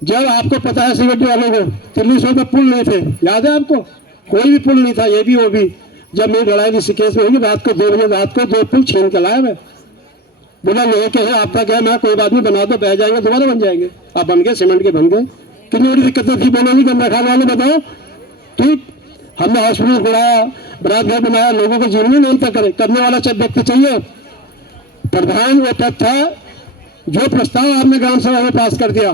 जब आपको पता है सिगरेटी वालों को 300 में पुल नहीं थे, याद है आपको? कोई भी पुल नहीं था, ये भी वो भी। जब मेरी लड़ाई ऋषिकेश में हुई, रात को 2 बजे रात को 2 पुल छीन के लाया मैं, बोला लोहे के है, आपका क्या, मैं कोई बात नहीं, बना दो, बह जाएंगे, दोबारा बन जाएंगे। अब बन गए, सीमेंट के बन गए। कितनी बड़ी दिक्कतें थी, बोलो नहीं, गंदा खाने वाले बताओ। ठीक, हमने हॉस्पिटल बनाया, बरात घर बनाया, लोगों को जीवन नहीं करने वाला व्यक्ति चाहिए। प्रधान वो तक था, जो प्रस्ताव आपने ग्राम सभा में पास कर दिया,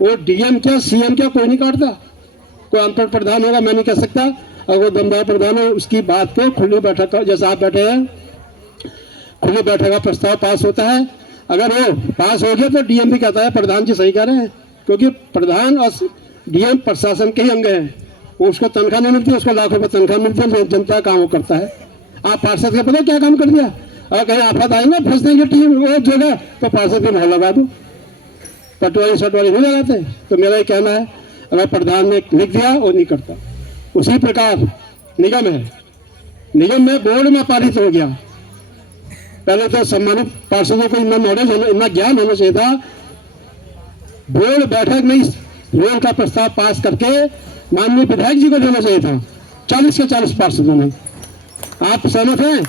वो DM क्या CM क्या कोई नहीं काटता। कोई अनपढ़ प्रधान होगा, मैं नहीं कह सकता, अगर वो दमदार प्रधान हो, उसकी बात को खुली बैठक, जैसा आप बैठे हैं, खुले बैठक का प्रस्ताव पास होता है, अगर वो पास हो गया तो डीएम भी कहता है प्रधान जी सही कह रहे हैं, क्योंकि प्रधान और डीएम प्रशासन के ही अंग हैं। उसको तनख्वाह नहीं मिलती, उसको लाखों रुपये तनख्वाह मिलती है, जनता का काम वो करता है। आप पार्षद का पता क्या काम कर दिया, अगर कहीं आफत आई ना फंस देंगे टीम वो जगह, तो पार्षद को मोहर लगा दो, पटवारी सटवारी नहीं लगाते। तो मेरा ये कहना है, अगर प्रधान ने लिख दिया वो नहीं करता। उसी प्रकार निगम है, निगम में बोर्ड में पारित हो गया। पहले तो सम्मानित पार्षदों को इतना नॉलेज होना, इतना ज्ञान होना चाहिए था, बोर्ड बैठक में इस रोल का प्रस्ताव पास करके माननीय विधायक जी को देना चाहिए था। 40 के 40 पार्षदों ने, आप सहमत हैं?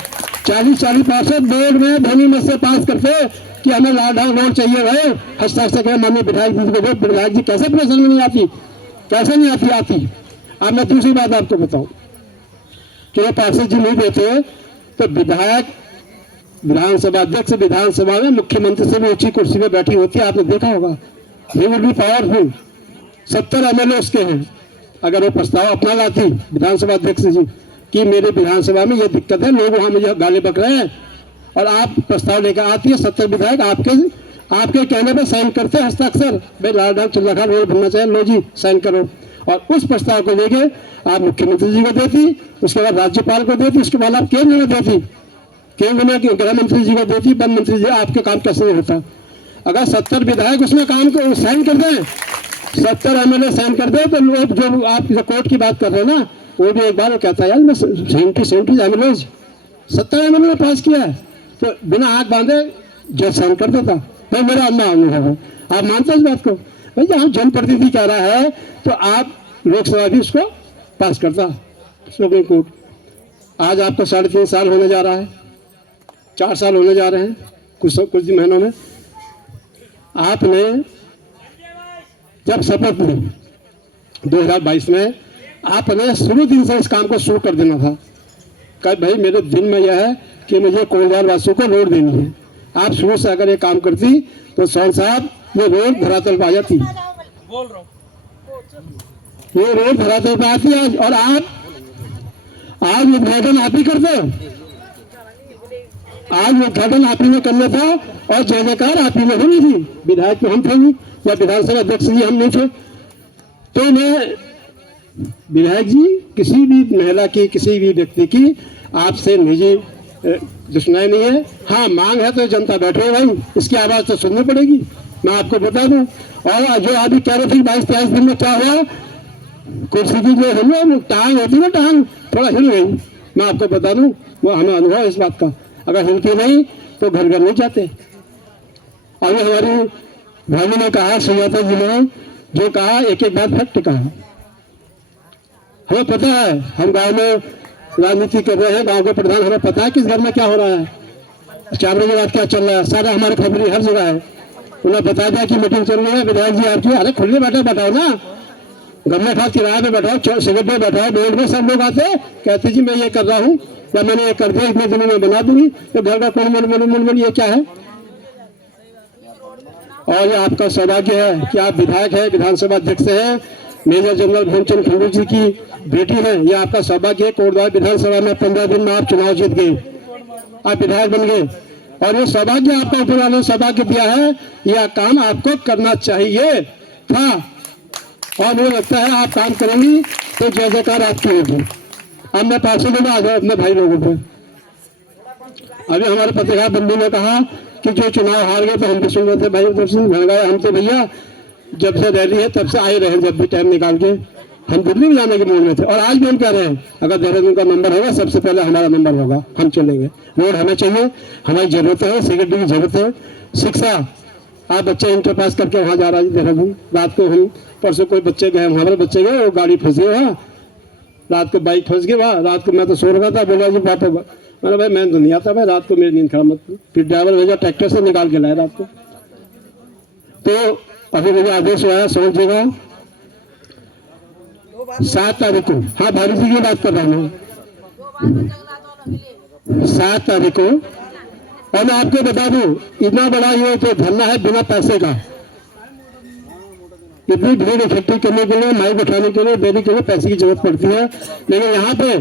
40 पार्षद बोर्ड में ध्वनि मत से पास करते कि हमें लालढांग रोड चाहिए भाई, हस्ताक्षर करें माननीय विधायक जी को। विधायक जी कैसे प्रश्न में नहीं आती, कैसे नहीं आती। अब मैं दूसरी बात आपको बताऊं कि वो पार्षद जी नहीं देते तो विधायक विधानसभा अध्यक्ष विधानसभा में मुख्यमंत्री से भी ऊंची कुर्सी पे बैठी होती है, आपने देखा होगा। He will be powerful. 70 MLA उसके हैं। अगर वो प्रस्ताव अपना लाती विधानसभा अध्यक्ष जी कि मेरे विधानसभा में ये दिक्कत है, लोग वहां मुझे गाली बक रहे हैं, और आप प्रस्ताव लेकर आती है, 70 विधायक आपके कहने पर साइन करते हैं हस्ताक्षर, भाई लालढांग चिल्लाखाल रोड बनना चाहिए, लो जी साइन करो। और उस प्रस्ताव को लेके आप मुख्यमंत्री जी को देती, उसके बाद राज्यपाल को देती, उसके बाद आप केंद्र में देती, केंद्र में गृह मंत्री जी को देती, वन मंत्री जी। आपके काम कैसे नहीं होता? अगर 70 विधायक उसमें काम को साइन कर दें, 70 एमएलए साइन कर दे, तो लोग जो आप कोर्ट की बात कर रहे हैं ना, वो भी एक बार वो कहता है यार मैं 70 एमएलए 70 एमएलए ने पास किया है, तो बिना आंख बांधे जज साइन कर देता। भाई मेरा अन्ना अनुभव है, आप मानते हैं इस बात को? भाई जहाँ जनप्रतिनिधि कह रहा है तो आप लोकसभा भी उसको पास करता, सुप्रीम कोर्ट। आज आपका 3.5 साल होने जा रहा है, 4 साल होने जा रहे हैं कुछ महीनों में। आपने जब शपथ ली 2022 में, आपने शुरू दिन से इस काम को शुरू कर देना था। कल भाई मेरे दिन में यह है कि मुझे कोलजार वासियों को रोड देनी है। आप शुरू से अगर ये काम करती तो सोहन साहब ये रोड धरातल पर आ जाती, ये रोड धरातल पर आती आज। और आज उद्घाटन आप ही करते, आज उद्घाटन आप ही ने करना था, और जय जयकार आप ही में होनी थी। विधायक तो हम थे नहीं, या विधानसभा अध्यक्ष जी हम नहीं थे। तो मैं विधायक जी किसी भी महिला की, किसी भी व्यक्ति की आपसे निजी दुश्मनी नहीं है। हाँ मांग है तो जनता बैठे भाई, इसकी आवाज तो सुननी पड़ेगी, मैं आपको बता दूं। और जो अभी कह रहे थे 22-23 दिन में क्या हुआ, कुर्सी की जो है टांग होती है ना, टांग थोड़ा हिल गई। मैं आपको बता दूं, वो हमें अनुभव है इस बात का, अगर हिलती नहीं तो घर घर नहीं जाते। और हमारी भाभी ने कहा, सुजाता जी ने जो कहा, एक एक बात फैक्ट कहा। हमें पता है, हम गांव में राजनीति कर रहे हैं, गांव के प्रधान, हमें पता है किस घर में क्या हो रहा है, 4 बजे बाद क्या चल रहा है, सारा हमारे खबरी हर जगह है। उन्हें बता दिया कि मीटिंग चल रही है, विधायक जी आपकी, अरे खुले बैठाओ ना, गमले खास किराए पे बैठाओ, सिगरेट पे बैठाओ, बोर्ड में सब लोग आते कहते जी मैं ये कर रहा हूँ, या मैंने ये कर दिया, इतने दिनों में बना दूंगी। तो घर का कौन मन ये क्या है? और ये आपका सौभाग्य है कि आप विधायक है, विधानसभा अध्यक्ष है, मेजर जनरल भीमचंद खंडू जी की बेटी है। ये आपका सौभाग्य है, कोटद्वार विधानसभा में 15 दिन में आप चुनाव जीत गए, आप विधायक बन गए। और ये सौभाग्य आपका ऊपर वालों ने सौभाग्य दिया है, यह काम आपको करना चाहिए था। और मुझे लगता है आप काम करेंगी तो जय जयकार आपकी होगी। अब मैं पार्षदों में आ जाऊँ अपने भाई लोगों को। अभी हमारे पत्रकार बंधु ने कहा कि जो चुनाव हार गए तो हम भी सुन रहे थे, भाई भर गए हम तो भैया जब से रैली है तब से आए रहे, जब भी टाइम निकाल के हम दिल्ली में जाने के मूड में थे। और आज भी हम कह रहे हैं अगर देहरादून का नंबर होगा सबसे पहले हमारा नंबर होगा, हम चलेंगे। रोड हमें चाहिए, हमारी जरूरत है, सिक्योरिटी की जरूरत है, शिक्षा। आप बच्चे इंटर पास करके वहाँ जा रहा है देहरादून, रात को हम परसों कोई बच्चे गए, हमारे बच्चे गए, वो गाड़ी फंस गई वहाँ, रात को बाइक फंस गई वहाँ। रात को मैं तो सो रहा था, बोला जी पापा, मैंने भाई मैं तो नहीं आता भाई, रात को मेरी नींद खराब मत। फिर ड्राइवर भेजा, ट्रैक्टर से निकाल के लाया रात को। तो अभी मुझे आदेश आया, समझिएगा 7 तारीख को, हाँ भारी जी की बात कर रहा हूँ, 7 तारीख को। और मैं आपको बता दूं, इतना बड़ा ये तो धरना है बिना पैसे का, इतनी भीड़ इकट्ठी करने के लिए, माइक उठाने के लिए, देने के लिए पैसे की जरूरत पड़ती है। लेकिन यहाँ पे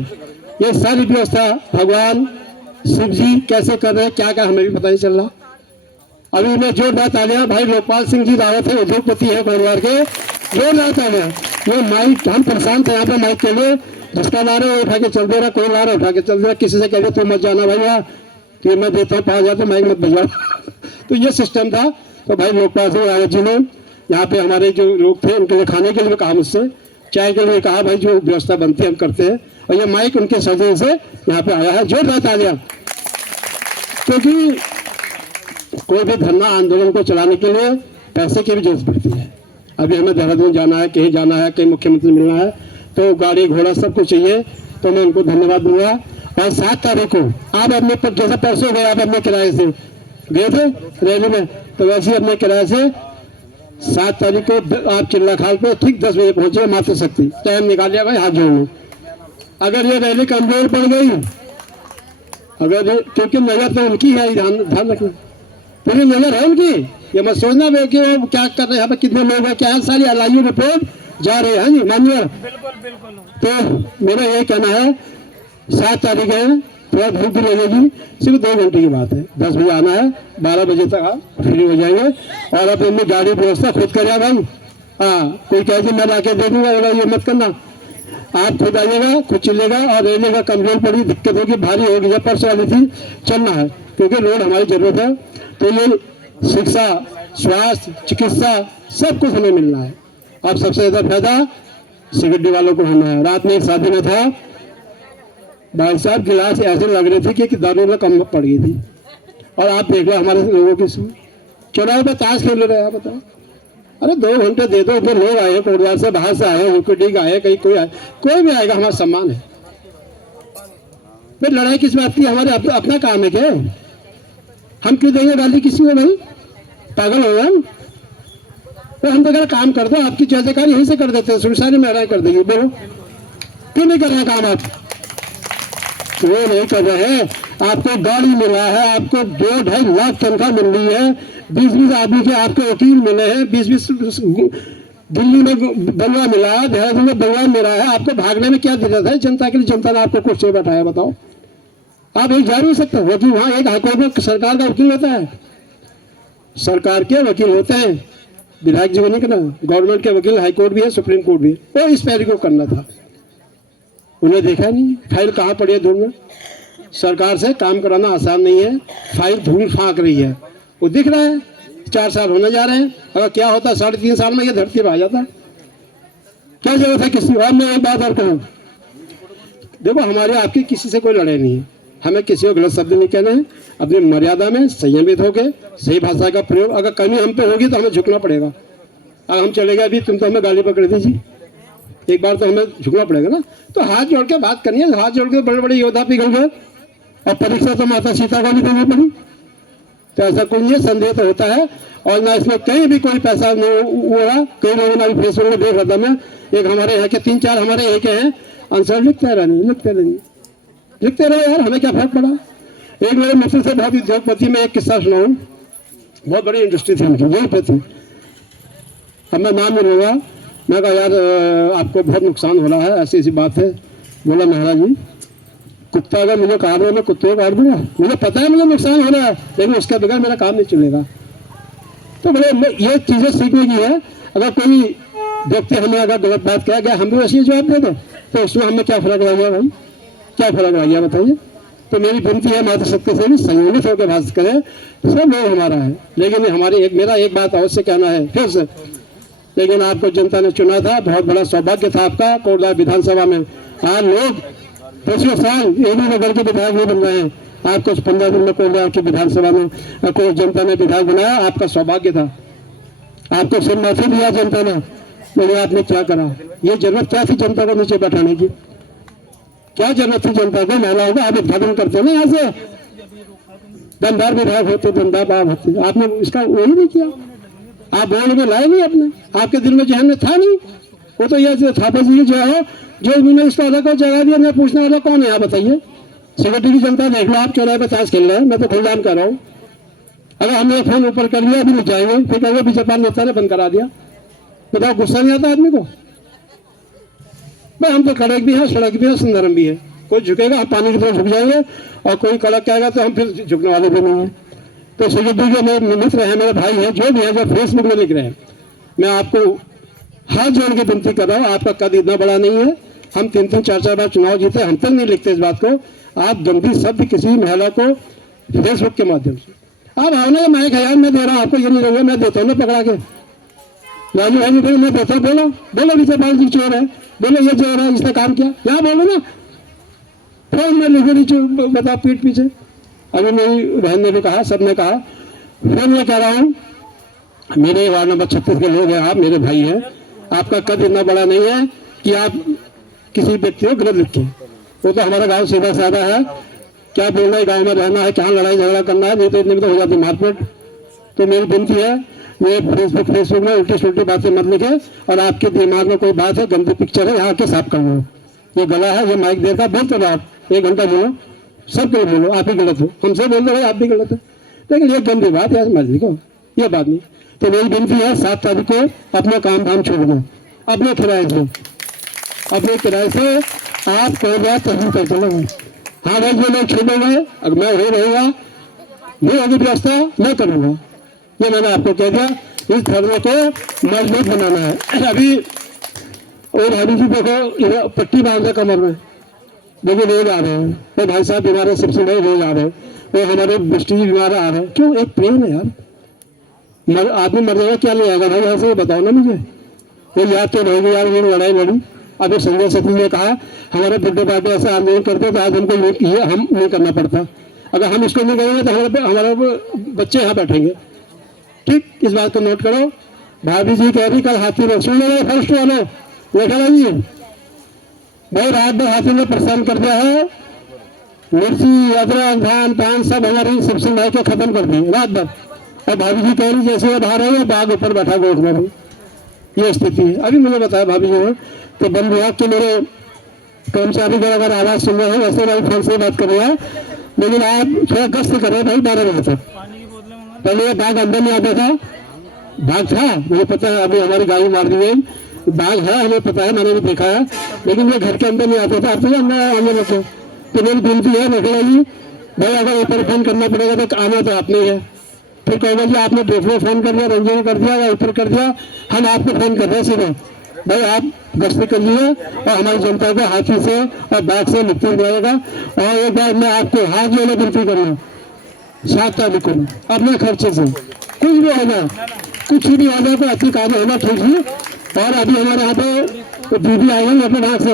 ये सारी व्यवस्था भगवान शिव जी कैसे कर रहे हैं क्या क्या हमें भी पता नहीं चल रहा। अभी मैं जोरदार तालियां, भाई लोकपाल सिंह जी रावत है, उद्योगपति है परिवार के, जोरदार तालियां। ये माइक हम परेशान थे यहाँ पे माइक के लिए, जिसका ला रहे उठा के चल दे रहा, कोई ला रहा उठा के चल दे रहा, किसी से कह रहे तो मत जाना भैया, तो मैं देता हूँ 5,000 तो माइक मत बजवा। तो ये सिस्टम था। तो भाई लोकपाल सिंह रावत जी ने यहाँ पे हमारे जो लोग थे उनके लिए खाने के लिए कहा, मुझसे चाय के लिए कहा, भाई जो व्यवस्था बनती है हम करते हैं, और ये माइक उनके सौजन्य से यहाँ पे आया है, जोरदार तालियां। क्योंकि कोई भी धरना आंदोलन को चलाने के लिए पैसे की भी जरूरत पड़ती है। अभी हमें देहरादून जाना है, कहीं जाना है, कहीं मुख्यमंत्री मिलना है, तो गाड़ी घोड़ा सब कुछ चाहिए, तो मैं उनको धन्यवाद दूंगा। और 7 तारीख को आप अपने पर, जैसे परसों गए आप अपने किराए से गए थे रैली में, तो वैसे ही अपने किराए से 7 तारीख को आप चिल्ला खाल पे ठीक 10 बजे पहुंचे मातृशक्ति, टाइम निकालिए भाई हाथ जोड़ने। अगर ये रैली कमजोर पड़ गई, अगर क्योंकि नजर तो उनकी है, ध्यान रखना, पूरी नजर है उनकी, ये मत सोचना वे कि वो क्या कर रहे हैं, यहाँ पे कितने लोग हैं, क्या है, सारी एलआईयू रिपोर्ट जा रहे हैं जी मान्य। तो मेरा ये कहना है 7 तारीख है, थोड़ा धूप भी लगेगी, सिर्फ 2 घंटे की बात है, 10 बजे आना है, 12 बजे तक आप फ्री हो जाएंगे। और आप अपनी गाड़ी व्यवस्था खुद करिए भाई। हाँ, कोई कहे कि मैं ला के दे दूंगा, ये मत करना, आप खुद आइएगा, खुद चलेगा। और रेलवे का कमजोर पड़ी, दिक्कत होगी, भारी होगी, जब परसों वाली थी चलना है, क्योंकि रोड हमारी जरूरत है। तो ये शिक्षा, स्वास्थ्य, चिकित्सा सब कुछ हमें मिलना है। अब सबसे ज्यादा फायदा सिगरेट वालों को होना है। रात में एक शादी में था, भाई साहब गिलास ऐसे लग रहे थे कि दारू में कम पड़ गई थी। और आप देख लो हमारे लोगों की चुनाव पर ताश खेल रहे हैं, बताओ। अरे 2 घंटे दे दो, फिर लोग आए कोटद्वार से, बाहर से आए, यूपीडी आए, कहीं कोई आए, कोई भी आएगा, हमारा सम्मान है। फिर लड़ाई किस बात की, हमारे अपना काम है क्या, हम क्यों देंगे गाली किसी को, भाई पागल हो गए। तो हम तो अगर काम कर दो, आपकी जयकार यहीं से कर देते हैं, सुनसारी में कर देंगे, बोलो क्यों नहीं कर रहे काम आप, वो नहीं कर रहे हैं। आपको गाड़ी मिला है, आपको 2-2.5 लाख तनख्वाह मिल रही है, 20-20 आदमी के आपको वकील मिले हैं, 20-20 दिल्ली में बंगला मिला है, देहरादून में बंगला मिला है, आपको भागने में क्या दिक्कत है, जनता के लिए जनता ने आपको कुर्सी पे बैठाया, बताओ। आप एक जा नहीं सकते, वकील वहाँ एक हाईकोर्ट में सरकार का वकील होता है, सरकार के वकील होते हैं, विधायक जी को नहीं करना, गवर्नमेंट के वकील हाईकोर्ट भी है, सुप्रीम कोर्ट भी है। तो इस पैरी को करना था, उन्हें देखा नहीं, फाइल कहाँ पड़ी है धूल में। सरकार से काम कराना आसान नहीं है, फाइल धूल फाँक रही है, वो दिख रहा है। 4 साल होने जा रहे हैं, अगर क्या होता 3.5 साल में ये धरती पर आ जाता, क्या जरूरत है किसी। और मैं एक बात और कहूँ, देखो हमारे आपकी किसी से कोई लड़ाई नहीं है, हमें किसी को गलत शब्द नहीं कहना है, अपनी मर्यादा में संयमित होकर सही भाषा का प्रयोग, अगर कमी हम पे होगी तो हमें झुकना पड़ेगा। अगर हम चले गए अभी, तुम तो हमें गाली पकड़ दीजिए, एक बार तो हमें झुकना पड़ेगा ना। तो हाथ जोड़ के बात करनी है, हाथ जोड़ के बड़े बड़े योद्धा पिघल गए, और परीक्षा तो माता सीता को भी देनी पड़ी। तो ऐसा कोई नहीं, संदेह तो होता है, और ना इसमें कहीं भी कोई पैसा नहीं हुआ। कई लोगों ने अभी फेसबुक में देख रहा था मैं, एक हमारे यहाँ के 3-4 हमारे एक हैं आंसर लिखते रहे यार, हमें क्या फर्क पड़ा। एक मेरे मित्र से बहुत उद्योगपति में एक किस्सा सुनाऊं, बहुत बड़ी इंडस्ट्री थी उनकी, वहीं पे थी, अब मैं नाम नहीं लूँगा। मैं कहा यार आपको बहुत नुकसान हो रहा है, ऐसी ऐसी बात है। बोला महाराज जी, कुत्ता अगर मुझे काट रहा है मैं कुत्ते को काट दूंगा, मुझे पता है मुझे नुकसान हो रहा है, लेकिन उसके बगैर मेरा काम नहीं चलेगा। तो बोले ये चीज़ें सीखने की है, अगर कोई व्यक्ति हमें अगर गलत बात कह गया, हम भी वैसे जवाब दे दें, तो उसमें हमें क्या फर्क लग गया भाई, क्या फर्क लग गया बताइए। तो मेरी विनती है मातृशक्ति से भी संयमित होकर बात करें, सब लोग हमारा है, लेकिन हमारी मेरा एक बात अवश्य कहना है फिर से, लेकिन आपको जनता ने चुना था, बहुत बड़ा सौभाग्य था आपका कोटद्वार विधानसभा में। आज लोग 10 साल एक ही नगर के विधायक नहीं बन रहे हैं, आपको 15 दिन में कोटद्वार की विधानसभा में को जनता ने विधायक बनाया, आपका सौभाग्य था। आपको सिर माफी दिया जनता ने, लेकिन आपने क्या करा। ये जरूरत क्या थी जनता को नीचे बैठाने की, क्या जरूरत थी जनता को। महिलाओं का आप उद्घाटन करते हो ना, यहाँ से दमदार विधायक होते, दमदार बाप होते, आपने इसका वही नहीं किया। आप बोल में लाए नहीं अपने, आपके दिल में जहन में था नहीं। वो तो ये थापा जी जो है, जो उन्होंने इसको अलग को जगह दिया, मैं पूछना वाला कौन है आप बताइए। सेक्रेटरी की जनता देख लो, आप चौराहे पर ताश खेल रहे हैं, मैं तो खुलेआम कर रहा हूँ। अगर हमने फोन ऊपर कर लिया अभी नहीं जाएंगे, फिर कहोगे बीजेपी नेता ने बंद करा दिया, बताओ गुस्सा नहीं आता आदमी को। भाई हम तो कड़क भी है, सड़क भी है, संदर्भ भी है, कोई झुकेगा हम पानी की तरफ झुक जाएंगे, और कोई कड़क कहेगा तो हम फिर झुकने वाले भी नहीं हैं। तो सुखदेव जी मेरे मित्र हैं, मेरे भाई हैं, जो भी हैं, जो फेसबुक में लिख रहे हैं, मैं आपको हाथ जोड़ के विनती कर रहा हूँ, आपका कद इतना बड़ा नहीं है। हम 3-3, 4-4 बार चुनाव जीते, हम तक नहीं लिखते इस बात को। आप गंदी शब्द किसी महिला को फेसबुक के माध्यम से, आप भावना मैं ख्याल में दे रहा हूँ आपको, ये नहीं रहूँगा, मैं देता हूँ ना पकड़ा के, राजू भाई ने मैं देता हूँ, बोलो बोलो नीचे पाल जी चोर है, बोलो ये चोर है, इसने काम किया, यहाँ बोलो ना, फिर मैं लिखो नीचे बताओ पीठ पीछे। अभी मेरी बहन ने भी कहा, सब ने कहा, फिर मैं कह रहा हूँ, मेरे वार्ड नंबर 36 के लोग हैं, आप मेरे भाई हैं, आपका कद इतना बड़ा नहीं है कि आप किसी व्यक्ति को गलत लिखें। वो तो हमारा गांव सीधा साधा है, क्या बोलना है, गांव में रहना है, कहाँ लड़ाई झगड़ा करना है, नहीं तो इतने में तो हो जाती मारपीट। तो मेरी विनती है, ये फेसबुक में उल्टी सुल्टी बातें मत लिखे, और आपके दिमाग में कोई बात है, गंदी पिक्चर है, यहाँ के साफ कर लो। ये गला है, ये माइक देता, बोलते रहो आप, 1 घंटा बोलो, सबके बोलो, आप ही गलत हो, हमसे बोल दो भाई आप भी गलत है, लेकिन ये गंदी बात है, समझ लिखो, ये बात नहीं। तो मेरी विनती है, 7 तारीख को अपना काम धाम छोड़ दो, अपने किराए से, अपने किराए से आप कह जाए तभी कर चलोगे। हाँ भाई जो लोग छोड़ोगे, अगर मैं हो रहूँगा, ये आगे व्यवस्था मैं करूँगा, ये मैंने आपको कह दिया। इस धर्म को मजबूत बनाना है। अभी और हरी जी देखो, पट्टी बांध है कमर में, देखिए रोज आ रहे हैं, वो भाई साहब बीमार है, सबसे बड़े रोज आ रहे हैं, वो हमारे दृष्टि बीमार आ रहे हैं। क्यों? एक प्रेम है यार, आदमी मर जाएगा क्या ले आएगा भाई, ऐसे बताओ ना मुझे। वो याद तो रहेगी यार, ये लड़ाई लड़ी। अभी संजय सेठी ने कहा हमारे बुड्ढे पार्टी ऐसे आंदोलन करते तो आज हमको ये हम नहीं करना पड़ता, अगर हम इसको नहीं करेंगे तो हमारे बच्चे यहाँ बैठेंगे। ठीक, इस बात को नोट करो। भाभी जी कह रही कल हाथी ने सुन रहे फर्स्ट वाले देखा जी भाई, रात भर हाथी ने परेशान कर दिया है, मिर्ची अदरक धान पान सब हमारी सबसे भाई के खत्म कर दिए रात भर। और भाभी जी कह रही जैसे बाहर है बाघ ऊपर बैठा गोद में भी, ये स्थिति है। अभी मुझे बताया भाभी जी ने तो वन विभाग के मेरे कर्मचारी अगर आवाज सुन रहे हैं, वैसे भाई फोन से बात कर रहे हैं, लेकिन आप थोड़ा गश्त करें भाई 12 बजे तक। पहले ये बाघ अंदर नहीं आता था, बाघ था मुझे पता है, अभी हमारी गाड़ी मार दी गई, बाघ है हमें पता है, मैंने भी देखा है, लेकिन ये घर के अंदर नहीं आता था, अब तो अंदर आने लगे। तो मेरी विनती है रखना जी भाई, अगर ऊपर फोन करना पड़ेगा तो आना तो आपने है, फिर कहेगा जी आपने दूसरे फोन कर दिया, रंजन ने कर दिया या ऊपर कर दिया, हम आपको फोन कर रहे हैं सीधे। भाई आप गश्ती कर लीजिए और हमारी जनता को हाथी से और बाघ से मुक्ति दिलाएगा। और एक बार मैं आपको हाथ जोड़े विनती करूँ, 7 तारीख को अपने खर्चे से कुछ भी हो जाए, कुछ भी हो जाए तो अच्छी कार्य होना ठीक है। और अभी हमारे यहाँ पे दीदी आए हैं मोटर ढाक से,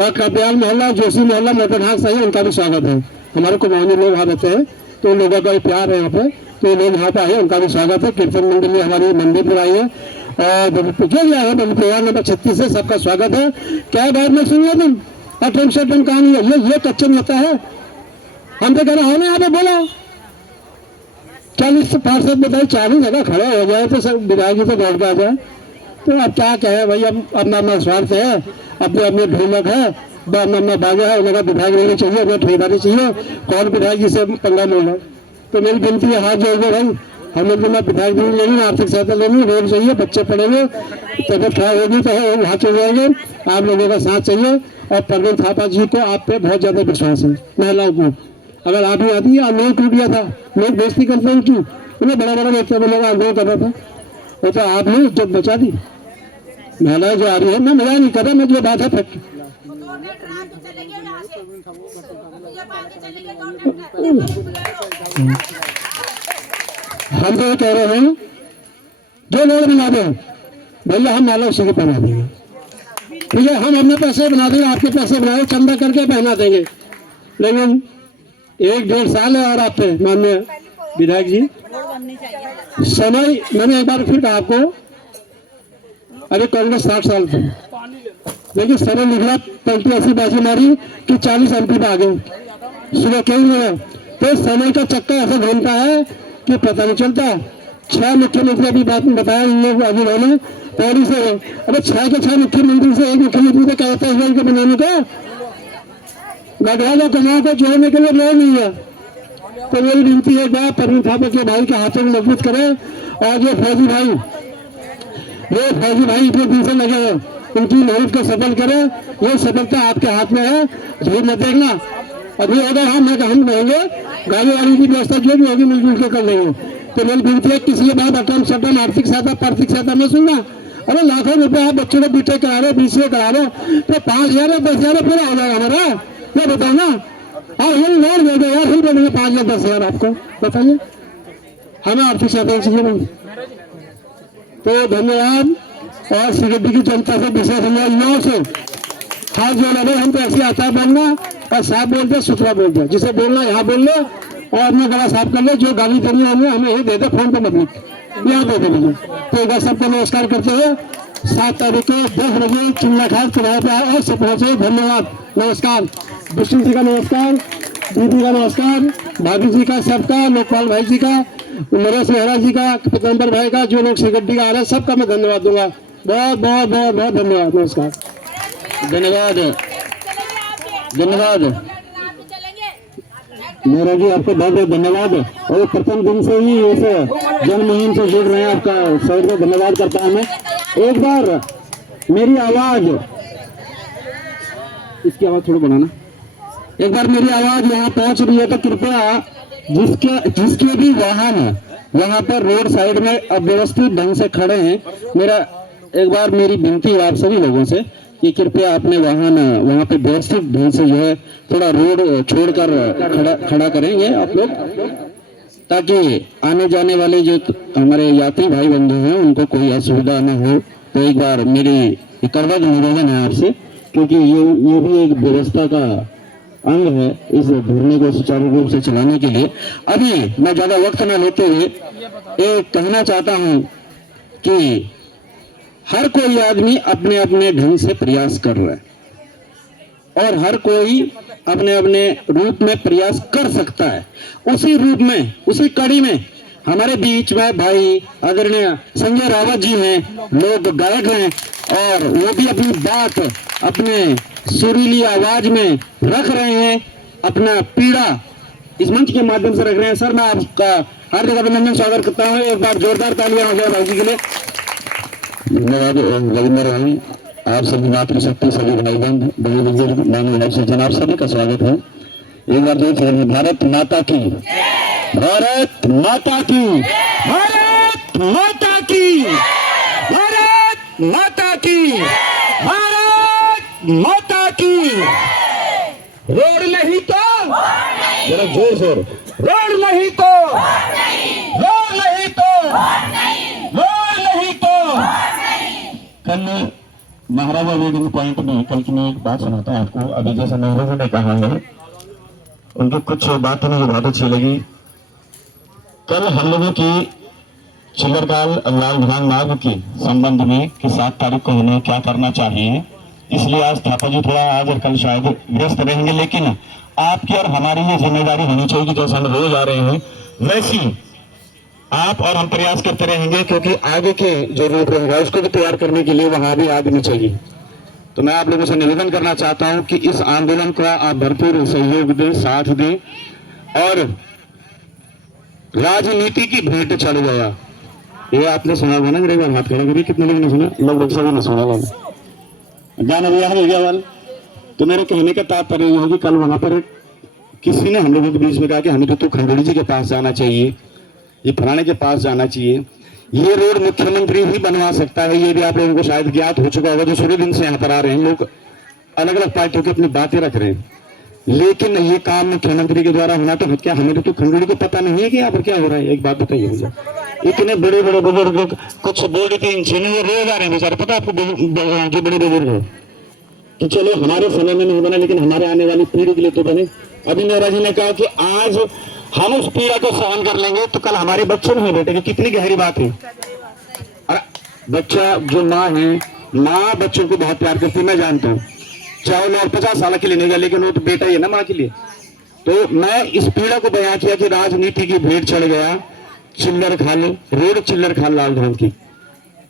और कब्याल मोहल्ला जोशी मोहल्ला मोटर ढाक से उनका भी स्वागत है। हमारे कुमाऊनी लोग वहाँ रहते हैं तो उन लोगों का प्यार है यहाँ पे, तो लोग यहाँ पे आए, उनका भी स्वागत है। कीर्तन मंडली हमारी मंदिर आई है और जो भी आए हैं परिवार नंबर 36 से सबका स्वागत है। क्या बात में सुन लिया तुम, अटन शटन कहानी है ये कच्चन होता है, हम तो कह रहे हो ना यहाँ पे बोला 40 से 5 बताइए 40 जगह खड़े हो जाए तो सब विधायक जी तो दौड़ के आ जाए। तो अब क्या कहे भाई, अब अपना अपना स्वार्थ है, अपने अपने ढोलक है, अपना अपना बाजा है, उनका विधायक रहनी चाहिए, अपना ठेकेदारी चाहिए, कौन विधायक जी से पंगा मोल है। तो मेरी विनती है हाथ जोड़ दो भाई, हमें तो विधायक नहीं लेनी, आर्थिक सहायता लेनी, रोड चाहिए, बच्चे पढ़ेंगे, तबियत खराब होगी तो हाथ चल जाएंगे, आप लोगों का साथ चाहिए। और परवीन थापा जी को आप पे बहुत ज्यादा विश्वास है, महिलाओं को, अगर आप ही आती है लोग टूट गया था, लोग बेइज्जती करते हैं क्यों, उन्हें बड़ा बड़ा व्यक्ति लोग आंदोलन कर रहा था, वो तो आपने इज्जत बचा दी। महिलाएं जो आ रही है, मैं मजा नहीं कर रहा, मैं जो बात है फैक्ट हम तो कह रहे हैं जो लोग बना दे भैया हम माला उसी को पहना देंगे, ठीक है, हम अपने पैसे बना देंगे, आपके पैसे बनाए चंदा करके पहना देंगे। लेकिन 1-1.5 साल है और आप पे माननीय विधायक जी समय, मैंने एक बार फिर कहा आपको, अरे कांग्रेस 60 साल था, लेकिन समय निकला पलटी ऐसी बाजी मारी कि 40 MP पे आ गए, सुबह कहीं नहीं। तो समय का चक्कर ऐसा घूमता है कि पता नहीं चलता। 6 मुख्यमंत्री अभी बात में बताया इन लोग अभी उन्होंने पहली से, अरे 6 के 6 मुख्यमंत्री से एक मुख्यमंत्री को क्या होता है इस बनाने का, लगा कमाओ को जोड़ने के लिए लोग नहीं है। तो मेरी विनती है क्या परवीन थापा के भाई के हाथों में मजबूत करें। और जो फौजी भाई इतने दिन से लगे हैं, उनकी मेहनत को सफल करे। ये सफलता आपके हाथ में है, झूठ मत देखना। अभी अगर हम रहेंगे, गाड़ी वाड़ी की व्यवस्था जो भी होगी मिलजुल के कर लेंगे। तो मेरी विनती है, किसी के बाद अटम सटम आर्थिक सहायता पार्थिक सहायता में सुनना। अरे लाखों रुपए आप बच्चों को बीटेक करा रहे, BCA करा रहे, तो 5,000 या 10,000 पूरा हो जाएगा हमारा। ये बताओ ना, और हम लोन दे दो यार, हम दे देंगे 5 या 10,000 आपको, बताइए। हमें आर्थिक सहायता चाहिए नहीं। तो धन्यवाद। और सिगरेट की जनता से, विशेष युवाओं से हाथ जोड़ा दो। हम तो ऐसे आता है बोलना, और साफ बोलते सुथरा बोलते, जिसे बोलना यहाँ बोल लो और अपना गला साफ कर लो। जो गाली देनी होगी हमें ये दे दे, फोन पे मत यहाँ दे दे। तो एक बार सबको नमस्कार करते हुए 7 तारीख को 10 बजे चिल्ला खास किराए पे आए और सब पहुंचे। धन्यवाद, नमस्कार। विष्णु जी का नमस्कार, दीदी का नमस्कार, भाभी जी का, सबका, लोकपाल भाई जी का, नरेश मेहरा जी का, पितंबर भाई का, जो लोग सिगड्डी का आ रहे हैं सबका मैं धन्यवाद दूंगा। बहुत बहुत बहुत बहुत धन्यवाद, नमस्कार। धन्यवाद, धन्यवाद मेरा जी, आपको बहुत बहुत धन्यवाद। और प्रथम दिन से ही इस जन मुहिम से जुड़ रहे हैं, आपका सर को धन्यवाद करता हूं मैं। एक बार मेरी आवाज, इसकी आवाज थोड़ा बढ़ाना, एक बार मेरी आवाज यहाँ पहुंच रही है तो कृपया जिसके भी वाहन यहाँ पर रोड साइड में अव्यवस्थित ढंग से खड़े हैं, मेरा एक बार मेरी विनती है आप सभी लोगों से कि कृपया अपने वाहन वहाँ पे व्यवस्थित ढंग से जो है थोड़ा रोड छोड़कर खड़ा करेंगे आप लोग, ताकि आने जाने वाले जो हमारे यात्री भाई बंधु हैं उनको कोई असुविधा न हो। तो एक बार मेरी करवट निवेदन है आपसे, क्योंकि ये भी एक व्यवस्था का अंग है इस धरने को सुचारू रूप से चलाने के लिए। अभी मैं ज्यादा वक्त न लेते हुए एक कहना चाहता हूँ कि हर कोई आदमी अपने अपने ढंग से प्रयास कर रहा है और हर कोई अपने अपने रूप में प्रयास कर सकता है। उसी रूप में, उसी कड़ी में हमारे बीच में भाई आदरणीय संजय रावत जी हैं, लोग गायक हैं और वो भी अपनी बात अपने सुरीली आवाज में रख रहे हैं, अपना पीड़ा इस मंच के माध्यम से रख रहे हैं। सर, मैं आपका हार्दिक अभिनंदन स्वागत करता हूँ। एक बार जोरदार तालियां हो जाए भाई जी के लिए। धन्यवाद रविंद्र भाई, आप सभी मातृशक्ति, सभी भाई बंध, बड़े बुजुर्ग, मानव सज्जन, आप सभी का स्वागत है। एक बार जोर से भारत माता की, भारत माता की, भारत माता की, भारत माता की, भारत माता की। रोड नहीं तो जरा जोर से, रोड नहीं तो, रोड नहीं तो, रोड नहीं तो। कल महाराजा वेडिंग पॉइंट में कल की मैं एक बात सुनाता हूँ आपको। अभी जैसा नेहरू जी ने कहा है, उनकी कुछ बातें मुझे बहुत अच्छी लगी। कल हम लोगों की चिल्लरकाल लाल ढांग मार्ग के संबंध में कि 7 तारीख को उन्हें क्या करना चाहिए, इसलिए आज थापा जी थोड़ा आज और कल शायद व्यस्त रहेंगे, लेकिन आपकी और हमारी ये जिम्मेदारी होनी चाहिए कि जैसे हम रोज आ रहे हैं वैसी आप और हम प्रयास करते रहेंगे, क्योंकि आगे के जो रूप रहेगा उसको भी तैयार करने के लिए वहां भी आदमी चाहिए। तो मैं आप लोगों से निवेदन करना चाहता हूं कि इस आंदोलन का आप भरपूर सहयोग दें, साथ दें। और राजनीति की भेंट चढ़ गया, ये आपने सुना होगा ना, मेरे बार हाथ खड़ा करिए, कितने लोगों ने सुना? लगभग सभी ने सुना होगा, गाना भी याद हो गया वाल। तो मेरे कहने का तात्पर्य यह है कि कल वहां पर किसी ने हम लोगों के बीच में कहा कि हमें तो खंडूड़ी जी के पास जाना चाहिए, ये फलाने के पास जाना चाहिए, ये रोड मुख्यमंत्री ही बनवा सकता है। ये भी आप लोगों को शायद ज्ञात हो चुका होगा, जो सूर्य दिन से यहाँ पर आ रहे हैं लोग अलग अलग पार्टियों की अपनी बातें रख रहे हैं, लेकिन ये काम मुख्यमंत्री के द्वारा होना तो क्या हमें तो खंडूड़ी को पता नहीं है कि यहाँ पर क्या हो रहा है? एक बात बताइए मुझे। इतने बड़े बड़े बुजुर्ग कुछ बोल रहे थे, इंजीनियर रोज आ रहे हैं बेचारे, पता आपको जो बड़े बुजुर्ग है कि चलो हमारे समय में नहीं बना, लेकिन हमारे आने वाली पीढ़ी के लिए तो बने। अभी मेरा जी ने कहा कि आज हम उस पीड़ा को सहन कर लेंगे तो कल हमारे बच्चे नहीं बैठेंगे। कितनी गहरी बात है। और बच्चा जो माँ है, माँ बच्चों को बहुत प्यार करती है, मैं जानता हूँ, चाहे वो 50 साल के लिए नहीं गया, लेकिन वो तो बेटा ही है ना माँ के लिए। तो मैं इस पीड़ा को बयां किया कि राजनीति की भेंट चढ़ गया, चिल्लर खाल रोड, चिल्लर खाल लाल धाम की।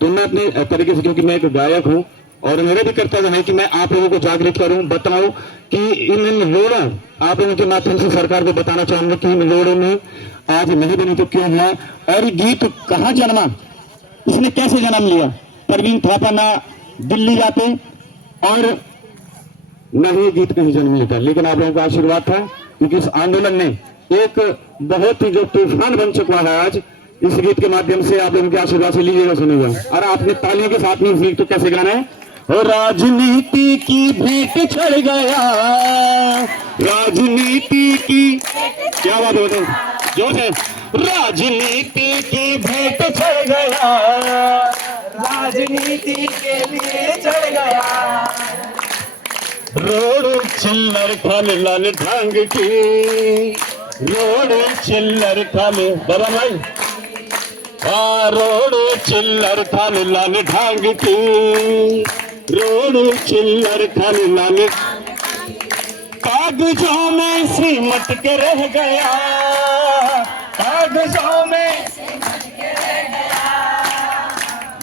तो मैं अपने तरीके से, क्योंकि मैं एक गायक हूँ और मेरा भी कर्तव्य है कि मैं आप लोगों को जागृत करूं, बताऊं कि इन रोडों, आप लोगों के माध्यम से सरकार को बताना चाहूंगा कि इन रोडों में आज नहीं बनी तो क्यों हुआ, और गीत कहाँ जन्मा, इसने कैसे जन्म लिया। प्रवीण थापा ना दिल्ली जाते और नहीं जीत कहीं जन्म मिलता, लेकिन आप लोगों का आशीर्वाद था, क्योंकि इस आंदोलन ने एक बहुत ही जो तूफान बन चुका है आज, इस गीत के माध्यम से आप लोगों के आशीर्वाद से लीजिएगा, सुनेगा। और आपने तालियों के साथ में इस गीत को कैसे गाना है? और राजनीति की भेंट चढ़ गया, राजनीति की, क्या बात है बताओ जोर से, राजनीति की भेंट चढ़ गया, राजनीति के लिए चढ़ गया, रोड चिल्लर खाले लाल ढांग की, रोड चिल्लर खाले बाबा भाई, रोड चिल्लर खाले लाल ढांग की, रोड चिल्लर खाले लाल, कागजों में सिमट के रह गया, कागजों में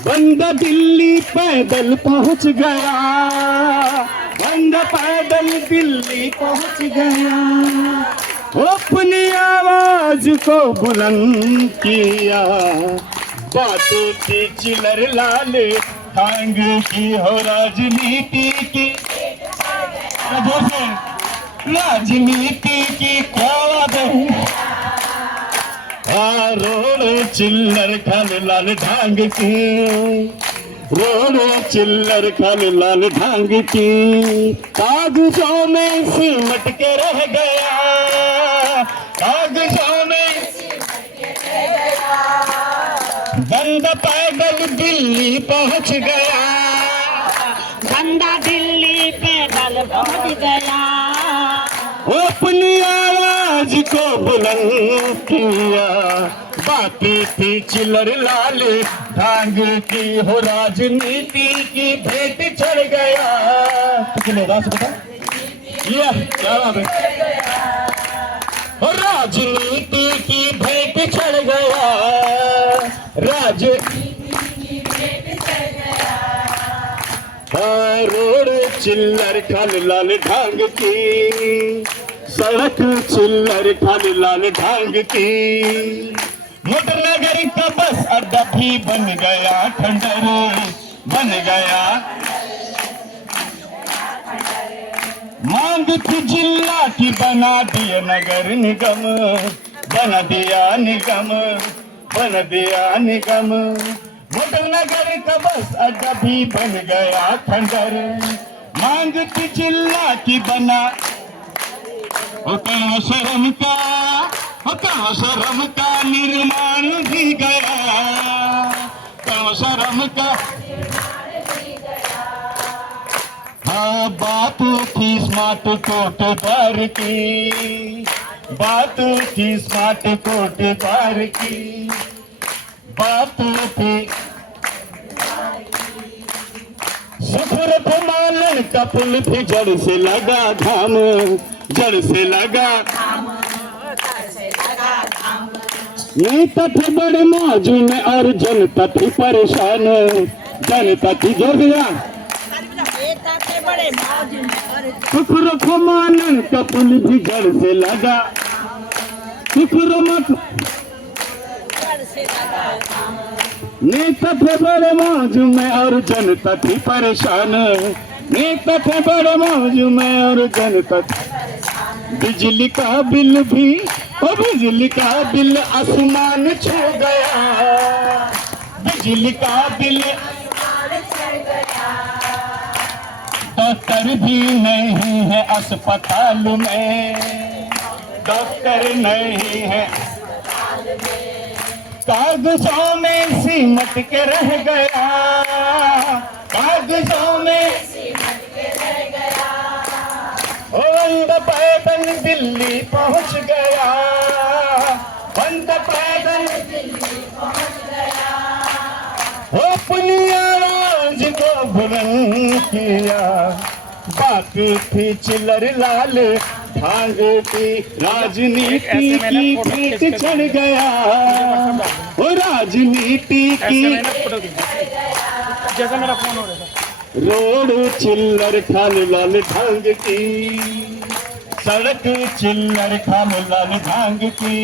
बंदा दिल्ली पैदल पहुंच गया, बंदा पैदल दिल्ली पहुंच गया, अपनी आवाज को बुलंद किया, बातों की चिलर लाल ढांग की, हो राजनीति की, राजनीति की क्वाद, रोड चिल्लर खाले लाल ढांग की, रोड चिल्लर खाले लाल ढांग की, कागजों में सिमट के रह गया, कागजों में बंदा पैदल दिल्ली पहुंच गया, बंदा दिल्ली पैदल पहुंच गया, अपनी आवाज को बुलंद किया, बातें थी चिल्लर लाल ढांग की, हो राजनीति की भेंट चढ़ गया, बता ये क्या बात है, हो राजनीति की भेंट चढ़ गया, रोड चिल्लर खाले लाल ढांग की, सड़क चिल्लर खाले लाल ढांग की, मोटर नगर का बस अड्डा भी बन गया, खंडर बन गया, मांग थी जिला की बना दिया नगर निगम, बना दिया निगम, बना दिया निगम, मोटर नगर का बस अड्डा भी बन गया, खंडर मांग थी जिला की बना, कहाँ शर्म का, कहाँ शर्म का निर्माण भी गया, कहाँ शर्म का, हाँ बात थी स्मार्ट कोट बार की, बात थी स्मार्ट कोट बार की, बात थी सफर मालन का पुल भी जड़ से लगा धाम, जड़ से लगा, नेता थे बड़े मौजू में और जनता थी परेशान, जनता थी जोर दिया, सुखरो मालन का पुल भी जड़ से लगा, सुखरो मत नेता थे बड़े मौजू में और जनता थी परेशान, नेता थे बड़े मौजू में और जनता थी, बिजली का बिल भी, और बिजली का बिल आसमान छू गया, बिजली का बिल, डॉक्टर भी नहीं है अस्पताल में, डॉक्टर नहीं है, कागजों में सिमट के रह गया, कागजों में सिमट के रह गया, बंदा पैदल दिल्ली पहुंच गया, बंदा पैदल दिल्ली पहुंच गया, अपनी आवाज को बुलंद किया, बात थी चिल्लर लाल ढांग की, राजनीति की भेंट चढ़ गया, वो राजनीति की, जैसा मेरा फोन हो रहा था, रोड चिल्लर खाले लाल ढांग की, सड़क चिल्लर खाले लाल ढांग की,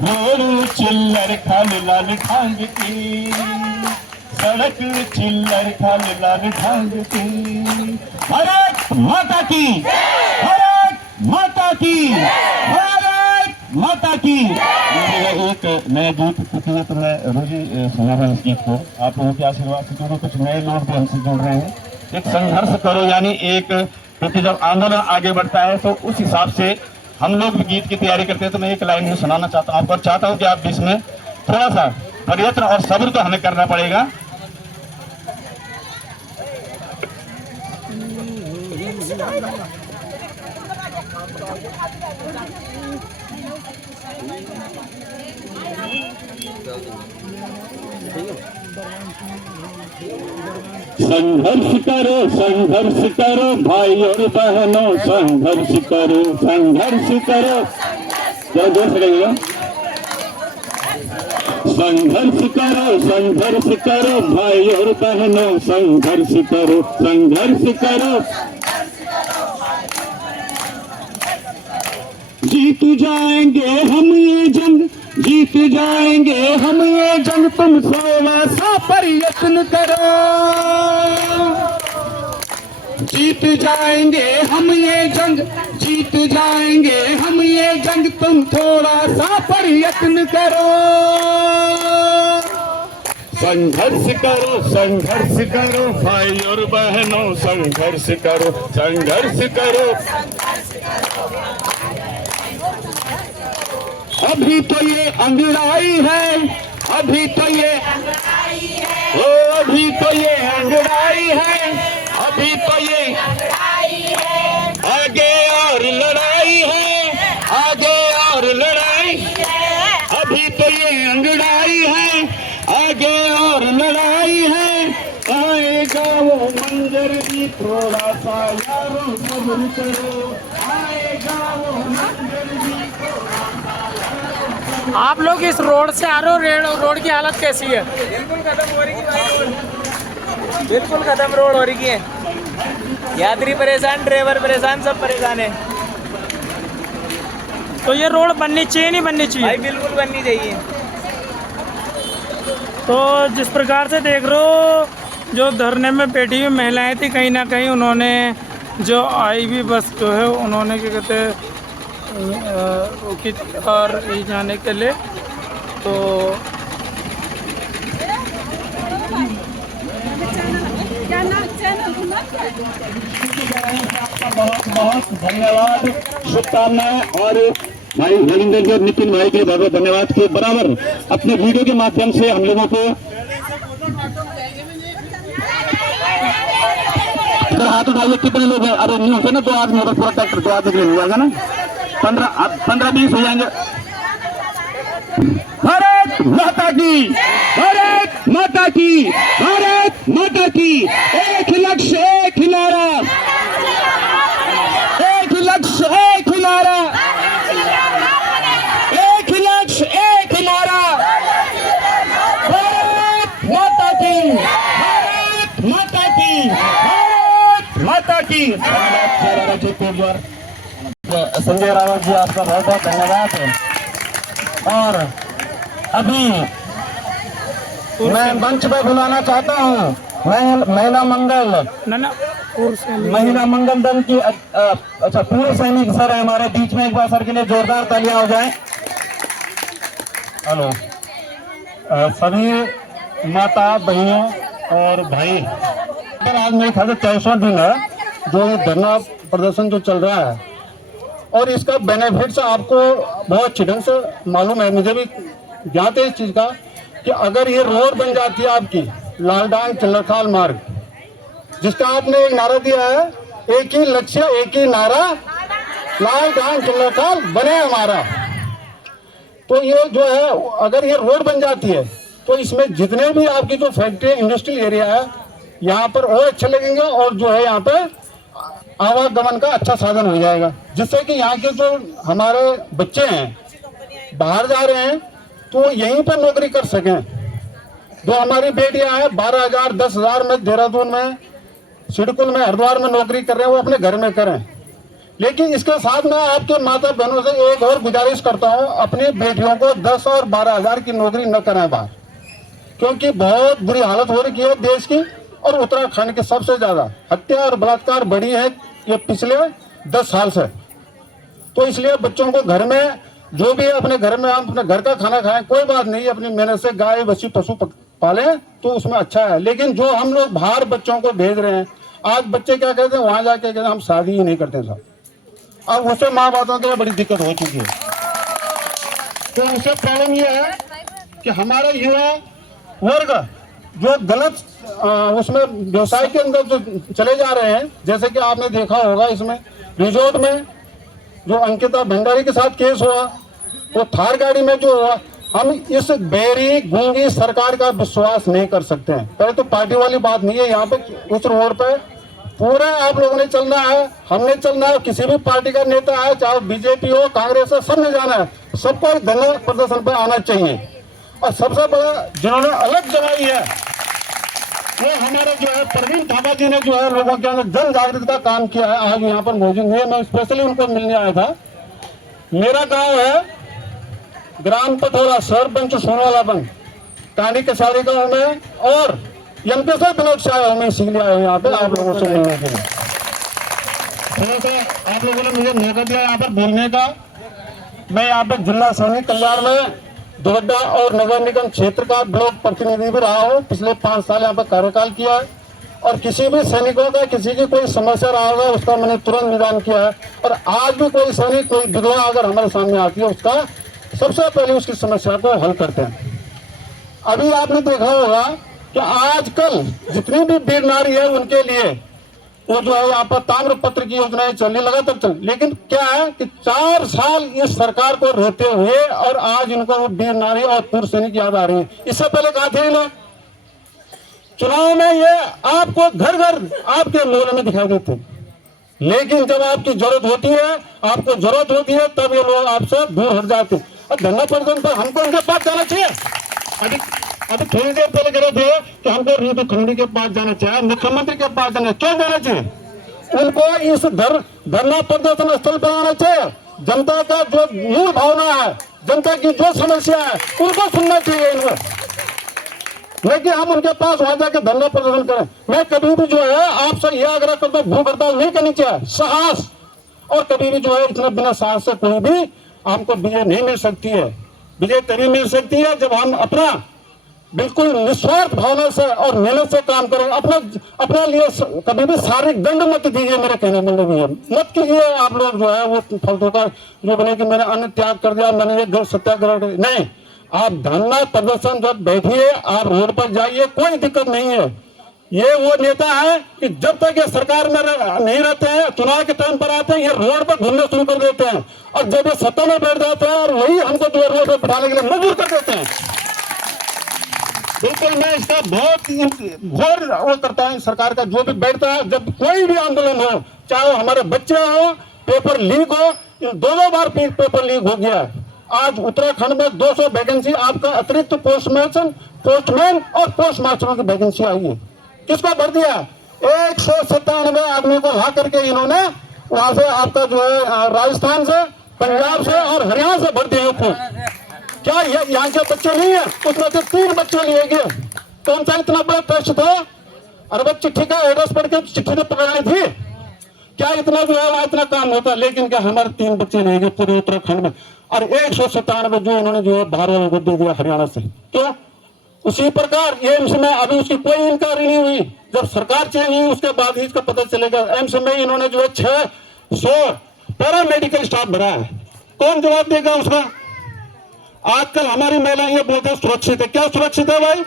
रोड चिल्लर खाले लाल ढांग की, सड़क चिल्लर खाली लाल ढांगती। भारत माता की, भारत माता की, भारत माता की। एक नया गीत प्रतिगत है, रोजी सुना है इस गीत को। आप लोगों के आशीर्वाद से क्योंकि कुछ नए लोग भी हमसे जुड़ रहे हैं। एक संघर्ष करो, यानी एक, क्योंकि जब आंदोलन आगे बढ़ता है तो उस हिसाब से हम लोग भी गीत की तैयारी करते हैं। तो मैं एक लाइन में सुनाना चाहता हूँ आपको, चाहता हूँ कि आप इसमें थोड़ा सा प्रयत्न और सब्र तो हमें करना पड़ेगा। संघर्ष करो भाई और बहनों, संघर्ष करो, संघर्ष करो। क्या जोर से कहिएगा? संघर्ष करो भाई और बहनों, संघर्ष करो, संघर्ष करो। जीत जाएंगे हम ये जंग, जीत जाएंगे हम ये जंग, तुम थोड़ा सा प्रयत्न करो। जीत जाएंगे हम ये जंग, जीत जाएंगे हम ये जंग, तुम थोड़ा सा प्रयत्न करो। संघर्ष करो भाई और बहनों, संघर्ष करो, संघर्ष करो। अभी तो ये अंगड़ाई है, अभी तो ये अभी तो ये अंगड़ाई है, अभी तो ये आगे और लड़ाई है, आगे और लड़ाई। अभी तो ये अंगड़ाई है, आगे और लड़ाई है। आएगा वो मंजर भी थोड़ा सा यारों सब्र करो, आएगा वो मंजर भी। आप लोग इस रोड से आ रहे हो, रोड की हालत कैसी है? बिल्कुल खत्म हो रही है, बिल्कुल खत्म रोड हो रही है। यात्री परेशान, ड्राइवर परेशान, सब परेशान है। तो ये रोड बननी चाहिए नहीं बननी चाहिए? भाई बिल्कुल बननी चाहिए। तो जिस प्रकार से देख रहे हो, जो धरने में बैठी हुई महिलाएं थी, कहीं ना कहीं उन्होंने जो IB बस जो है उन्होंने क्या कहते हैं रोकी थी और यही जाने के लिए। तो बहुत बहुत धन्यवाद, शुभकामनाएं। और भाई रविंद्र जी और नितिन भाई के बहुत बहुत धन्यवाद के बराबर अपने वीडियो के माध्यम से हम लोगों को हाथ उठाइए। कितने लोग हैं? अरे नहीं होते ना, 2 आदमी होगा, पूरा ट्रैक्टर 2 आदमी के लिए हो जाएगा ना, 15-20 हो जाएंगे। भारत माता की, भारत माता की, भारत माता की। एक लक्ष्य एक नारा, एक लक्ष्य एक नारा, एक लक्ष्य एक नारा। भारत माता की, भारत माता की, भारत माता की। संजय रावत जी, आपका बहुत बहुत धन्यवाद है। और अभी मैं मंच पर बुलाना चाहता हूँ महिला मंगल दल की अच्छा पूर्व सैनिक सर है हमारे बीच में। एक बार सर के लिए जोरदार तालियां हो जाए। हेलो सभी माता बहनों और भाई, आज मेरे ख्याल से 24वां दिन है जो ये धरना प्रदर्शन जो चल रहा है, और इसका बेनिफिट्स आपको बहुत अच्छी ढंग से मालूम है, मुझे भी ज्ञात है इस चीज़ का, कि अगर ये रोड बन जाती है आपकी लालडांग चिल्लरखाल मार्ग, जिसका आपने एक नारा दिया है, एक ही लक्ष्य एक ही नारा, लालडांग चिल्लरखाल बने हमारा। तो ये जो है, अगर ये रोड बन जाती है तो इसमें जितने भी आपकी जो फैक्ट्री इंडस्ट्रियल एरिया है, यहाँ पर और अच्छे लगेंगे, और जो है यहाँ पे आवागमन का अच्छा साधन हो जाएगा, जिससे कि यहाँ के जो हमारे बच्चे हैं बाहर जा रहे हैं तो यहीं पर नौकरी कर सकें। जो हमारी बेटियां हैं 12,000 10,000 में देहरादून में, सिडकुल में, हरिद्वार में नौकरी कर रहे हैं, वो अपने घर में करें। लेकिन इसके साथ मैं आपके माता बहनों से एक और गुजारिश करता हूँ, अपनी बेटियों को 10 और 12,000 की नौकरी न कराएं बाहर। क्योंकि बहुत बुरी हालत हो रही है देश की। और उत्तराखंड की सबसे ज्यादा हत्या और बलात्कार बढ़ी है ये पिछले 10 साल से। तो इसलिए बच्चों को घर में जो भी है अपने घर में हम अपने घर का खाना खाएं, कोई बात नहीं, अपनी मेहनत से गाय बच्ची पशु पालें तो उसमें अच्छा है। लेकिन जो हम लोग बाहर बच्चों को भेज रहे हैं, आज बच्चे क्या कहते हैं, वहां जाके कहते हैं हम शादी ही नहीं करते साहब। अब उससे माँ बापों के लिए बड़ी दिक्कत हो चुकी है। तो उससे प्रॉब्लम ये है कि हमारा युवा वर्ग जो गलत उसमें व्यवसाय के अंदर जो चले जा रहे हैं, जैसे कि आपने देखा होगा इसमें रिजॉर्ट में जो अंकिता भंडारी के साथ केस हुआ, वो थार गाड़ी में जो हुआ, हम इस बेरी गूंगी सरकार का विश्वास नहीं कर सकते हैं। पहले तो पार्टी वाली बात नहीं है, यहाँ पे उस रोड पे पूरा आप लोगों ने चलना है, हमने चलना है, किसी भी पार्टी का नेता है, चाहे बीजेपी हो कांग्रेस हो, सबने जाना है, सबको धरना प्रदर्शन पे आना चाहिए। और सबसे बड़ा जिन्होंने अलग जगाई है वो हमारे जो है प्रवीण थापा जी ने जो है लोगों के अंदर जन जागृति का काम किया है। आज यहाँ पर मौजूद हुए, मैं स्पेशली उनको मिलने आया था। मेरा गांव है ग्राम पथौरा, सरपंच सोनवालापन, टाणी कसारी गाँव में, और एमपी से विनोद शाह है, मैं इसीलिए आया हूँ यहाँ पे आप लोगों से मिलने के लिए। थोड़ा सा आप लोगों ने मुझे मौका दिया यहाँ पर बोलने का। मैं यहाँ पे जिला सैनिक कल्याण में दोड्डा और नगर निगम क्षेत्र का ब्लॉक प्रतिनिधि भी रहा हूँ। पिछले 5 साल यहाँ पर कार्यकाल किया है और किसी भी सैनिकों का किसी की कोई समस्या रहा होगा उसका मैंने तुरंत निदान किया है। और आज भी कोई सैनिक, कोई विधवा अगर हमारे सामने आती है, उसका सबसे पहले उसकी समस्या को हल करते हैं। अभी आपने देखा होगा कि आजकल जितनी भी वीर नारी है उनके लिए वो जो है यहाँ पर ताम्र पत्र की योजनाएं चलने लगातार चल, लेकिन क्या है कि 4 साल इस सरकार को रहते हुए और आज इनको वो वीर नारी और पूर्व सैनिक याद आ रही है। इससे पहले कहा थे लोग चुनाव में ये आपको घर घर आपके मोहल्ले में दिखाई देते, लेकिन जब आपकी जरूरत होती है, आपको जरूरत होती है, तब ये लोग आपसे दूर हट जाते। और धरना प्रदर्शन पर हमको उनके पास जाना चाहिए। अभी थोड़ी देर पहले कह रहे थे कि हमको ऋतु खंडी के पास जाना चाहिए, मुख्यमंत्री के पास जाना, क्यों जाना चाहिए? उनको इस धरना प्रदर्शन स्थल पर आना चाहिए। जनता का जो मूल भावना है, जनता की जो समस्या है, उनको सुनना चाहिए इनको, लेकिन हम उनके पास वहां जाकर धरना प्रदर्शन करें। मैं कभी भी जो है आपसे यह आग्रह करता हूं, भूख हड़ताल नहीं करनी चाहिए, साहस। और कभी भी जो है इतना बिना साहस से कोई भी हमको विजय नहीं मिल सकती है। विजय तभी मिल सकती है जब हम अपना बिल्कुल निस्वार्थ भावना से और मेहनत से काम करें। अपने लिए कभी भी शारीरिक दंड मत दीजिए, मेरे कहने में मतलब ये मत कीजिए आप लोग जो है वो फालतू का जो बने कि मैंने अन्न त्याग कर दिया, मैंने ये सत्याग्रह नहीं। आप धरना प्रदर्शन जब बैठिए, आप रोड पर जाइए, कोई दिक्कत नहीं है। ये वो नेता है कि जब तक ये सरकार में नहीं रहते हैं, चुनाव के टाइम पर आते हैं, ये रोड पर घूमने शुरू कर देते हैं, और जब ये सत्ता में बैठ जाते हैं और वही हमको जो रोड पर बिठाने के लिए मजबूर कर देते हैं। बिल्कुल मैं इसका बहुत घोर वो करता हूँ सरकार का, जो भी बैठता है, जब कोई भी आंदोलन हो, चाहे हमारे बच्चे हो, पेपर लीक हो, इन 2 बार पेपर लीक हो गया है। आज उत्तराखंड में 200 वैकेंसी आपका अतिरिक्त पोस्टमैन और पोस्ट मास्टर की वैकेंसी आई है। किसको भर दिया? 197 आदमी को ला करके इन्होंने वहां से आपका जो है राजस्थान से, पंजाब से और हरियाणा से भर दिया पोस्ट। क्या यहाँ के बच्चे नहीं है? उसमें से 3 बच्चे लिए गए। कौन सा इतना बड़ा टेस्ट था? अरे बस चिट्ठी का एड्रेस पढ़ के चिट्ठी तो पकड़ाई थी क्या? इतना जो है वहाँ इतना काम होता, लेकिन क्या हमारे 3 बच्चे लिए गए पूरे उत्तराखंड में, और 197 जो उन्होंने जो है बाहर वालों को दे दिया हरियाणा से। क्यों? उसी प्रकार एम्स में अभी उसकी कोई इंक्वायरी नहीं हुई, जब सरकार चेंज हुई उसके बाद ही इसका पता चलेगा। एम्स में इन्होंने जो है 600 पैरामेडिकल स्टाफ भरा है, कौन जवाब देगा उसका? आजकल हमारी महिलाएं ये बोलते हैं सुरक्षित है। क्या सुरक्षित है भाई?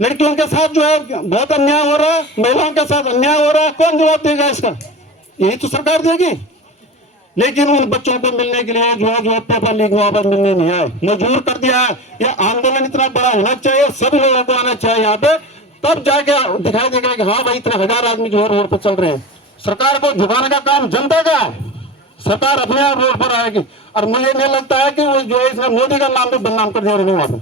लड़कियों के साथ जो है बहुत अन्याय हो रहा है, महिलाओं के साथ अन्याय हो रहा है, कौन जवाब देगा इसका? यही तो सरकार देगी। लेकिन उन बच्चों को मिलने के लिए जो है पेपर लीक वापस मिलने नहीं आए, मजबूर कर दिया है। ये आंदोलन इतना बड़ा होना चाहिए, सभी लोगों को आना चाहिए यहाँ पे, तब जाके दिखाई देगा कि हाँ भाई इतने 1000 आदमी जो है रोड पर चल रहे हैं। सरकार को झुकाने का काम जनता का है, सरकार अपने आप रोड पर आएगी। और मुझे नहीं लगता है कि वो जो है इसने मोदी का नाम भी बदनाम कर दिया वहां पर,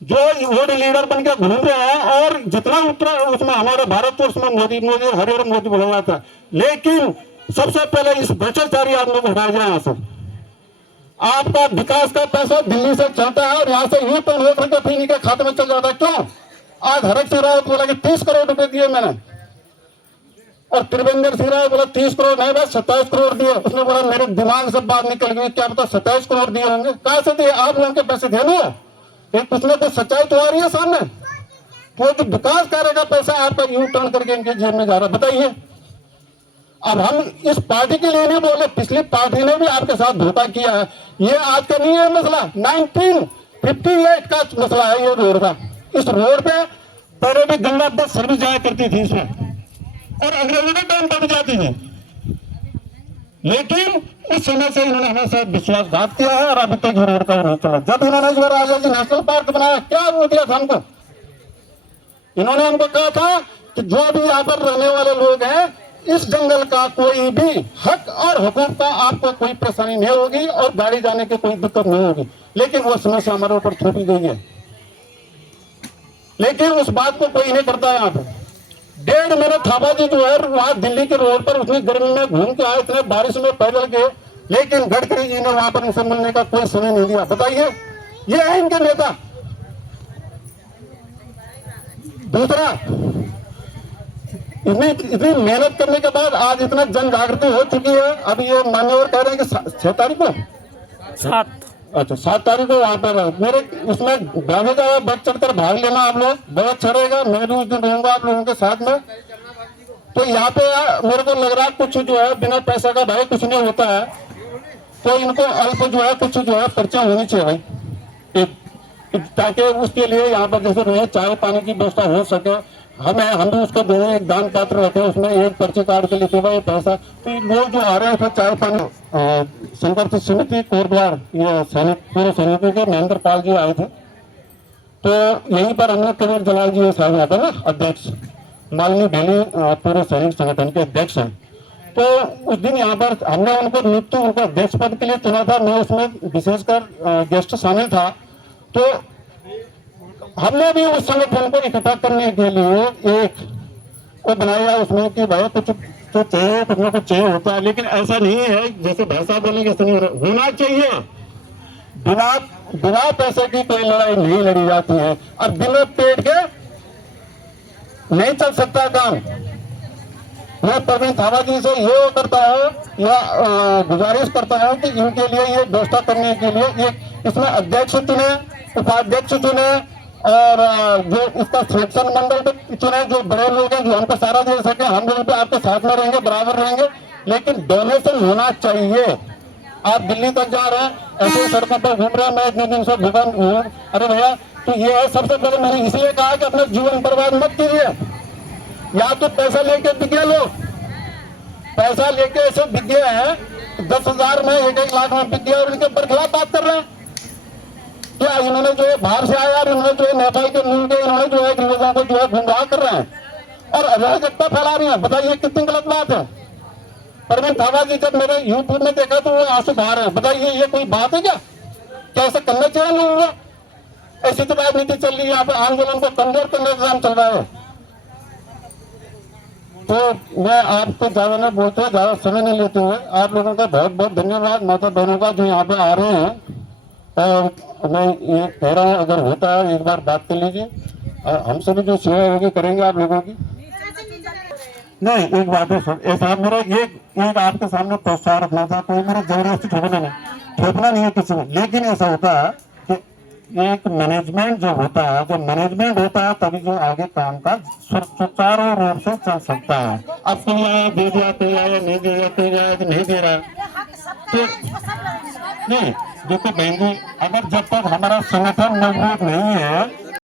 जो वोट लीडर बन के घूम रहे हैं, और जितना उत्तर उसमें हमारे भारत को उसमें मोदी हर और मोदी बोला जाता है। लेकिन सबसे पहले इस भ्रष्टाचारी आदमी को हटाया जाए यहाँ से। आपका विकास का पैसा दिल्ली से चलता है और यहाँ से यूं तो होकर के फिर इनके खाते में चल जाता है। क्यों? आज हरक सिंह रावत बोला कि 30 करोड़ रुपए दिए मैंने, और त्रिवेंद्र सिंह रावत बोला 30 करोड़ नहीं, बस 27 करोड़ दिए। उसने बोला मेरे दिमाग से बात निकल गई, क्या पता 27 करोड़ दिए होंगे। कहां से दिए? आप लोगों के पैसे थे ना। एक कुछ ना कुछ सच्चाई तो आ रही है सामने। वो जो विकास कार्य का पैसा आपका यू टर्न करके इनके जेब में जा रहा है, बताइए। अब हम इस पार्टी के लिए नहीं बोले, पिछली पार्टी ने भी आपके साथ धोखा किया है। ये आज का नहीं है मसला, 1958 का मसला है ये रोड का। इस रोड पे पहले भी गंगा बस सर्विस जाया करती थी इसमें, और अंग्रेजों के टाइम पर भी जाती थी, लेकिन उस समय से इन्होंने हमारे साथ विश्वासघात किया है और अभी तक रोड का नहीं चला। जब इन्होंने इस बार राजा जी नेशनल पार्क बनाया, क्या बोल दिया था हमको? इन्होंने हमको कहा था कि जो भी यहाँ पर रहने वाले लोग हैं, इस जंगल का कोई भी हक और हुकूक का आपको कोई परेशानी नहीं होगी और गाड़ी जाने की कोई दिक्कत नहीं होगी। लेकिन वो समस्या हमारे ऊपर थोपी गई है, लेकिन उस बात को कोई नहीं करता है। यहाँ पे 1.5 महीने थापा जी जो है वहां दिल्ली के रोड पर उतनी गर्मी में घूम के आए, इतने बारिश में पैदल गए, लेकिन गडकरी जी ने वहां पर उनसे मिलने का कोई समय नहीं दिया। बताइए, ये है इनके नेता। दूसरा, इतनी मेहनत करने के बाद आज इतना जन जागृति हो चुकी है। अभी ये मान्यवर कह रहे हैं कि 6 तारीख को, 7 तारीख को वहां पर मेरे उसमें बढ़ चढ़कर भाग लेना आप लोग, बहुत अच्छा रहेगा। मैं भी उस दिन रहूंगा आप लोगों के साथ में। तो यहाँ पे मेरे को लग रहा है कुछ जो है बिना पैसा का भाई कुछ नहीं होता है, तो इनको अल्प जो है कुछ जो है पर्चा होनी चाहिए भाई, ताकि उसके लिए यहाँ पर जैसे चाय पानी की व्यवस्था हो सके। हम भी उसको जो है एक दान पात्र रखे, उसमें एक पर्ची काट के लिखे हुआ ये पैसा। तो लोग जो आ रहे हैं चाय पानी संघर्ष समिति कोटद्वार, ये सैनिक पूर्व सैनिकों के महेंद्र पाल जी आए थे, तो यहीं पर हमने कबीर जलाल जी साहब यहाँ पर ना अध्यक्ष, मालनी भैली पूर्व सैनिक संगठन के अध्यक्ष हैं। तो उस दिन यहाँ पर हमने उनको नियुक्त उनको अध्यक्ष पद के लिए चुना था, मैं उसमें विशेषकर गेस्ट शामिल था। तो हमने भी उस संगठन को इकट्ठा करने के लिए एक वो बनाया उसमें कि भाई कुछ तो चाहिए, कुछ ना कुछ चाहिए होता है, लेकिन ऐसा नहीं है जैसे भाषा बोलेंगे ऐसा नहीं होना चाहिए। बिना पैसे की कोई लड़ाई नहीं लड़ी जाती है। अब बिना पेट के नहीं चल सकता काम। मैं प्रवीण थापा जी से ये करता हूँ या गुजारिश करता हूँ कि इनके लिए ये व्यवस्था करने के लिए एक इसमें अध्यक्ष चुने, उपाध्यक्ष चुने और जो इसका सिलेक्शन मंडल चुने, जो बड़े लोग हैं जो हमको सारा दे सके। हम लोग भी आपके साथ में रहेंगे, बराबर रहेंगे, लेकिन डोनेशन होना चाहिए। आप दिल्ली तक जा रहे हैं, ऐसे सड़कों पर घूम रहे हैं, मैं इतने दिन से भूखा हूँ। अरे भैया, तो ये है सबसे पहले मैंने इसलिए कहा कि अपना जीवन बर्बाद मत कीजिए। या तो पैसा लेके विज्ञा लो, पैसा लेके ऐसे विज्ञा है 10,000 में 1-1 लाख में विज्ञा और इनके बरखिलाफ बात कर रहे हैं। क्या इन्होंने जो है बाहर से आया और इन्होंने जो है नेपाल के मूल के इन्होंने जो है लोगों को जो है गुमराह कर रहे हैं और अराजकता फैला रही है। बताइए कितनी गलत बात है। प्रवीण थापा जी जब मेरे यूट्यूब में देखा तो वो आंसू बहा रहे हैं। बताइए ये कोई बात है क्या? क्या ऐसा करना चाहिए लोगों को? ऐसी तो राजनीति चल रही है, यहाँ पे आंदोलन को कमजोर करने का काम चल रहा है। तो मैं आपको ज्यादा नहीं बोलते हुए, ज्यादा समय नहीं लेते हुए आप लोगों का बहुत बहुत धन्यवाद माता बहनों का जो यहाँ पे आ रहे हैं। और मैं ये कह रहा हूँ अगर होता है एक बार बात कर लीजिए, हम सभी जो सेवा होगी करेंगे आप लोगों की। नहीं, एक बात है सर, ऐसा मेरा एक आपके सामने प्रोत्साहन रखना था, कोई मेरा जबरदस्ती ठोकना नहीं है किसी में। लेकिन ऐसा होता है कि एक मैनेजमेंट जो होता है, जब मैनेजमेंट होता है तभी जो आगे काम का सुचारू रूप से चल सकता है। अब कोई आया दे दिया, कोई आया नहीं दे दिया, कोई आया नहीं दे रहा तो नहीं। देखो बहन जी, अगर जब तक हमारा संगठन मजबूत नहीं है